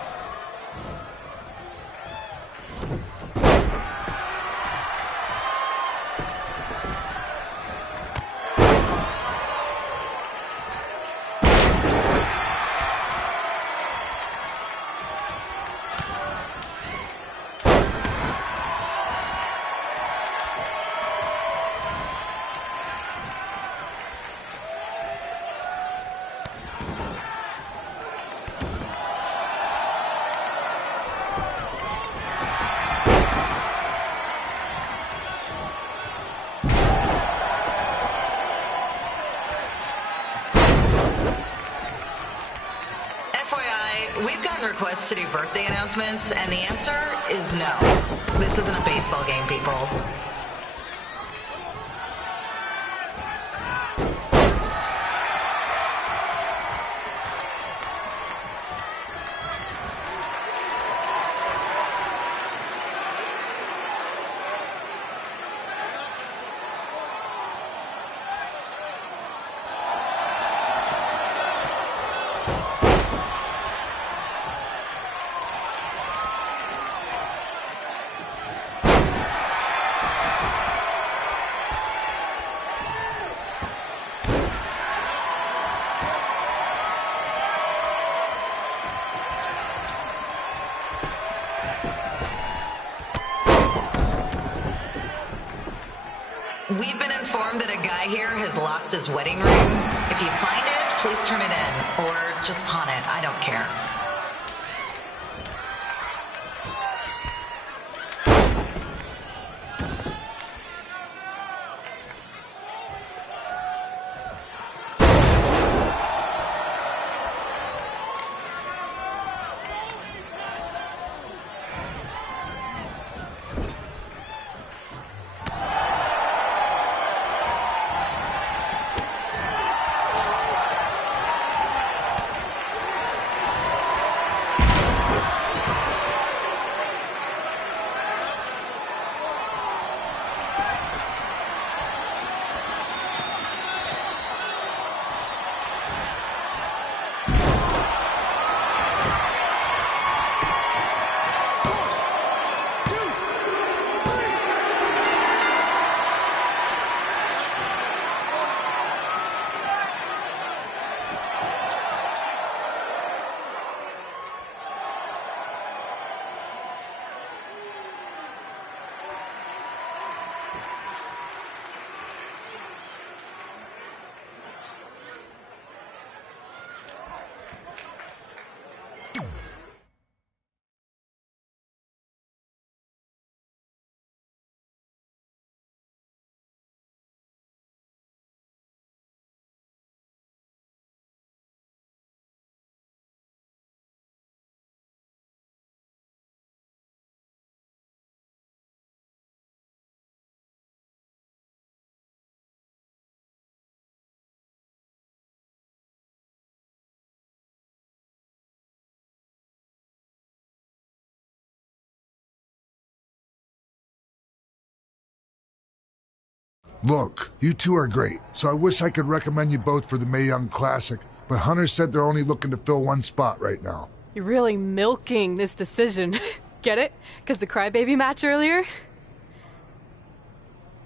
We've gotten requests to do birthday announcements, and the answer is no. This isn't a baseball game, people. We've been informed that a guy here has lost his wedding ring. If you find it, please turn it in, or just pawn it. I don't care. Look, you two are great, so I wish I could recommend you both for the Mae Young Classic, but Hunter said they're only looking to fill one spot right now. You're really milking this decision. Get it? Because the crybaby match earlier?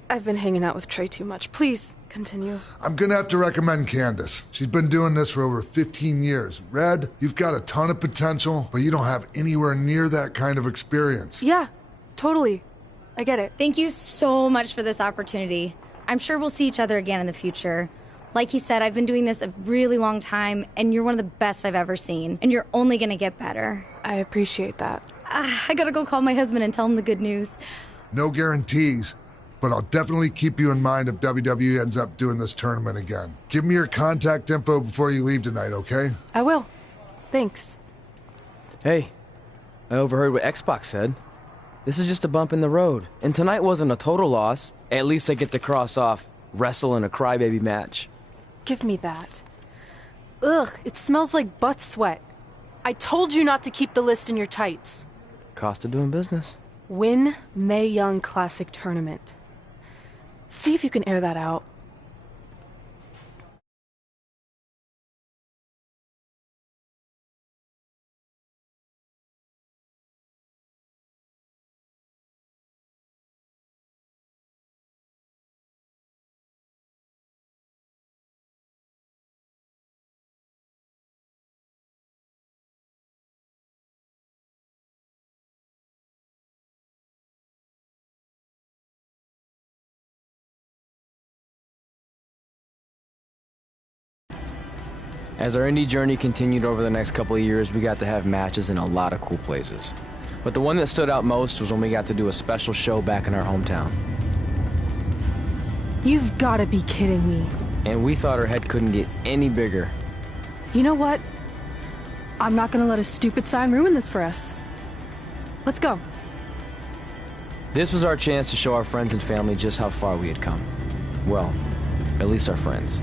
I've been hanging out with Trey too much. Please, continue. I'm gonna have to recommend Candace. She's been doing this for over 15 years. Red, you've got a ton of potential, but you don't have anywhere near that kind of experience. Yeah, totally. I get it. Thank you so much for this opportunity. I'm sure we'll see each other again in the future. Like he said, I've been doing this a really long time, and you're one of the best I've ever seen. And you're only gonna get better. I appreciate that. I gotta go call my husband and tell him the good news. No guarantees, but I'll definitely keep you in mind if WWE ends up doing this tournament again. Give me your contact info before you leave tonight, okay? I will. Thanks. Hey, I overheard what Xbox said. This is just a bump in the road, and tonight wasn't a total loss. At least I get to cross off wrestle in a crybaby match. Give me that. Ugh, it smells like butt sweat. I told you not to keep the list in your tights. Cost of doing business. Win Mae Young Classic Tournament. See if you can air that out. As our indie journey continued over the next couple of years, we got to have matches in a lot of cool places. But the one that stood out most was when we got to do a special show back in our hometown. You've got to be kidding me. And we thought our head couldn't get any bigger. You know what? I'm not gonna let a stupid sign ruin this for us. Let's go. This was our chance to show our friends and family just how far we had come. Well, at least our friends.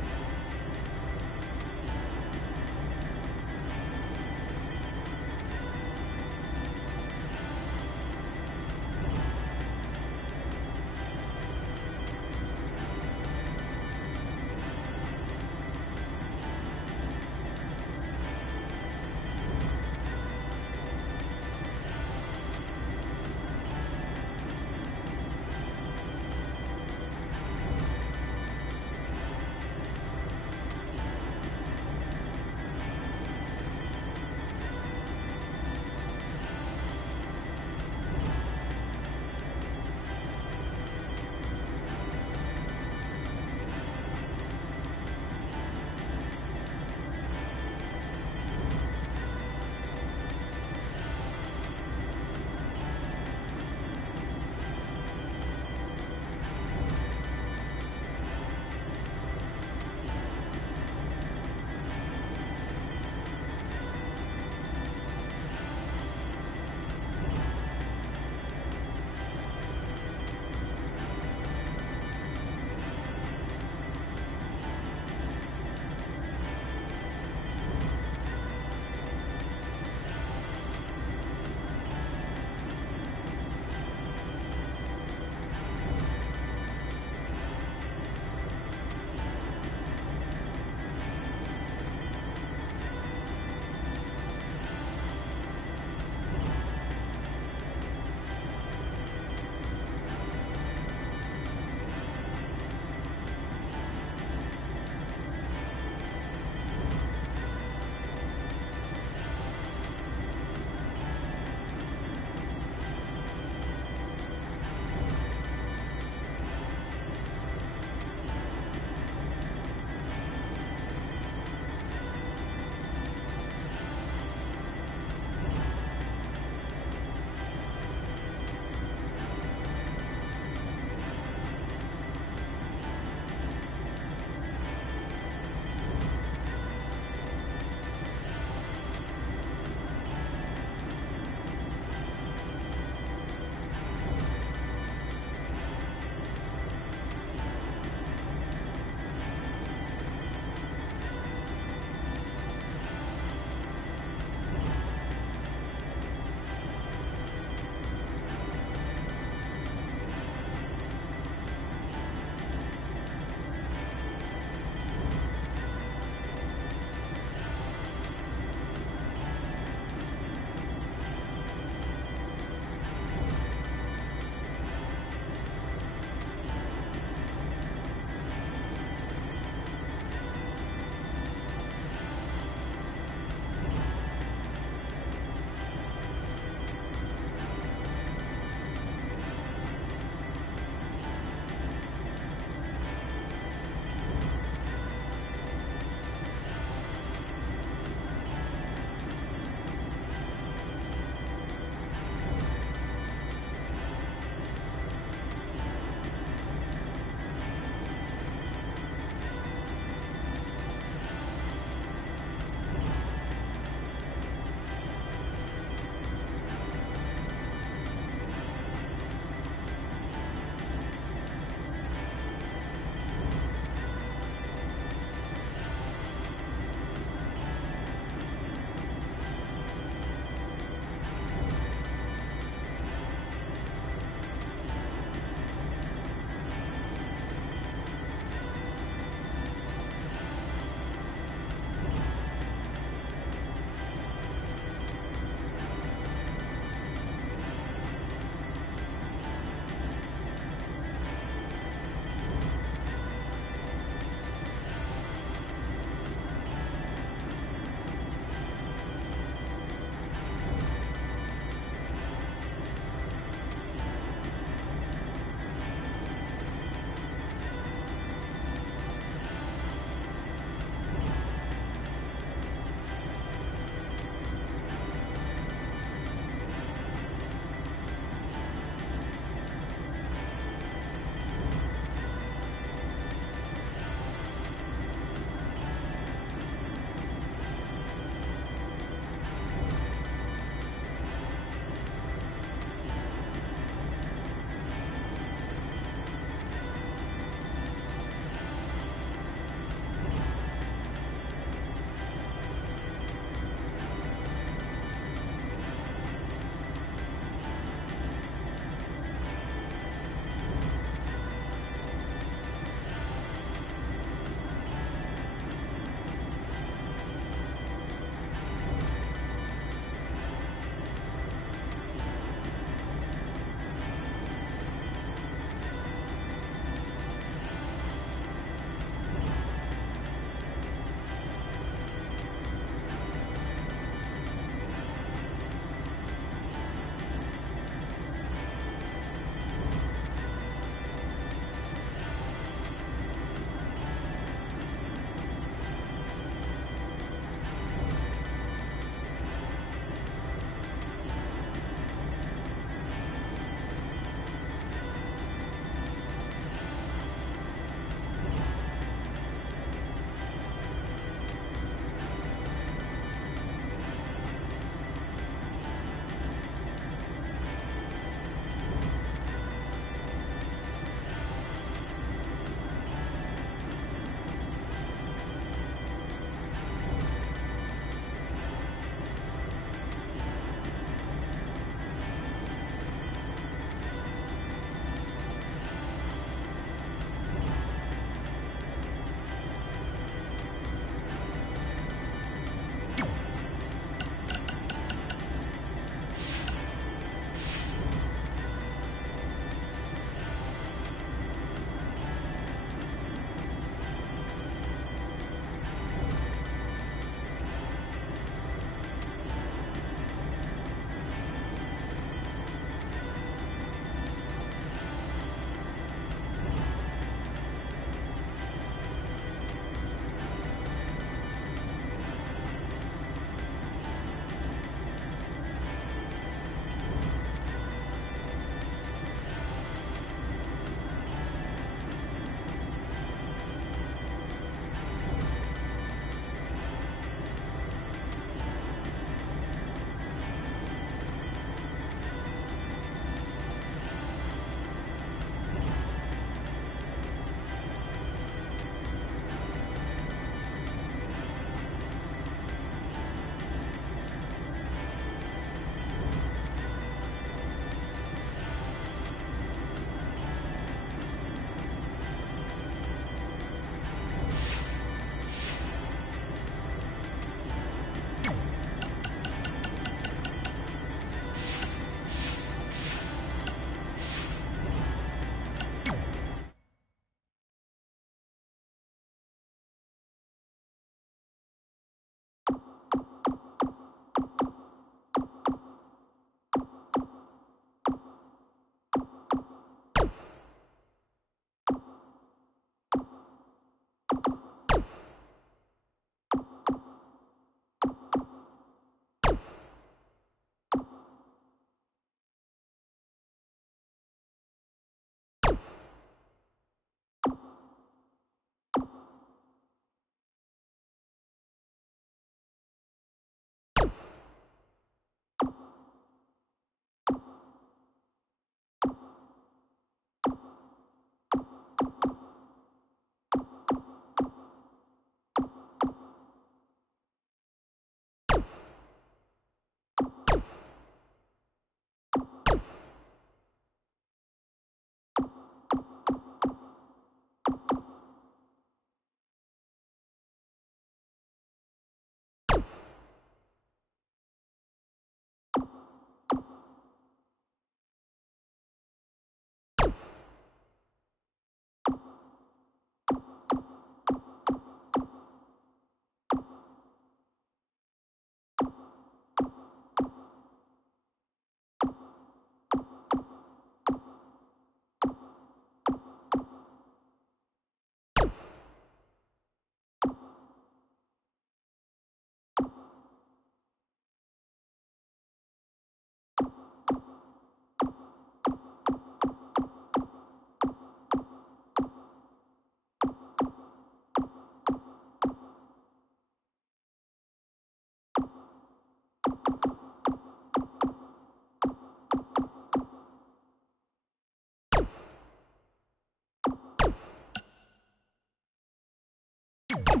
you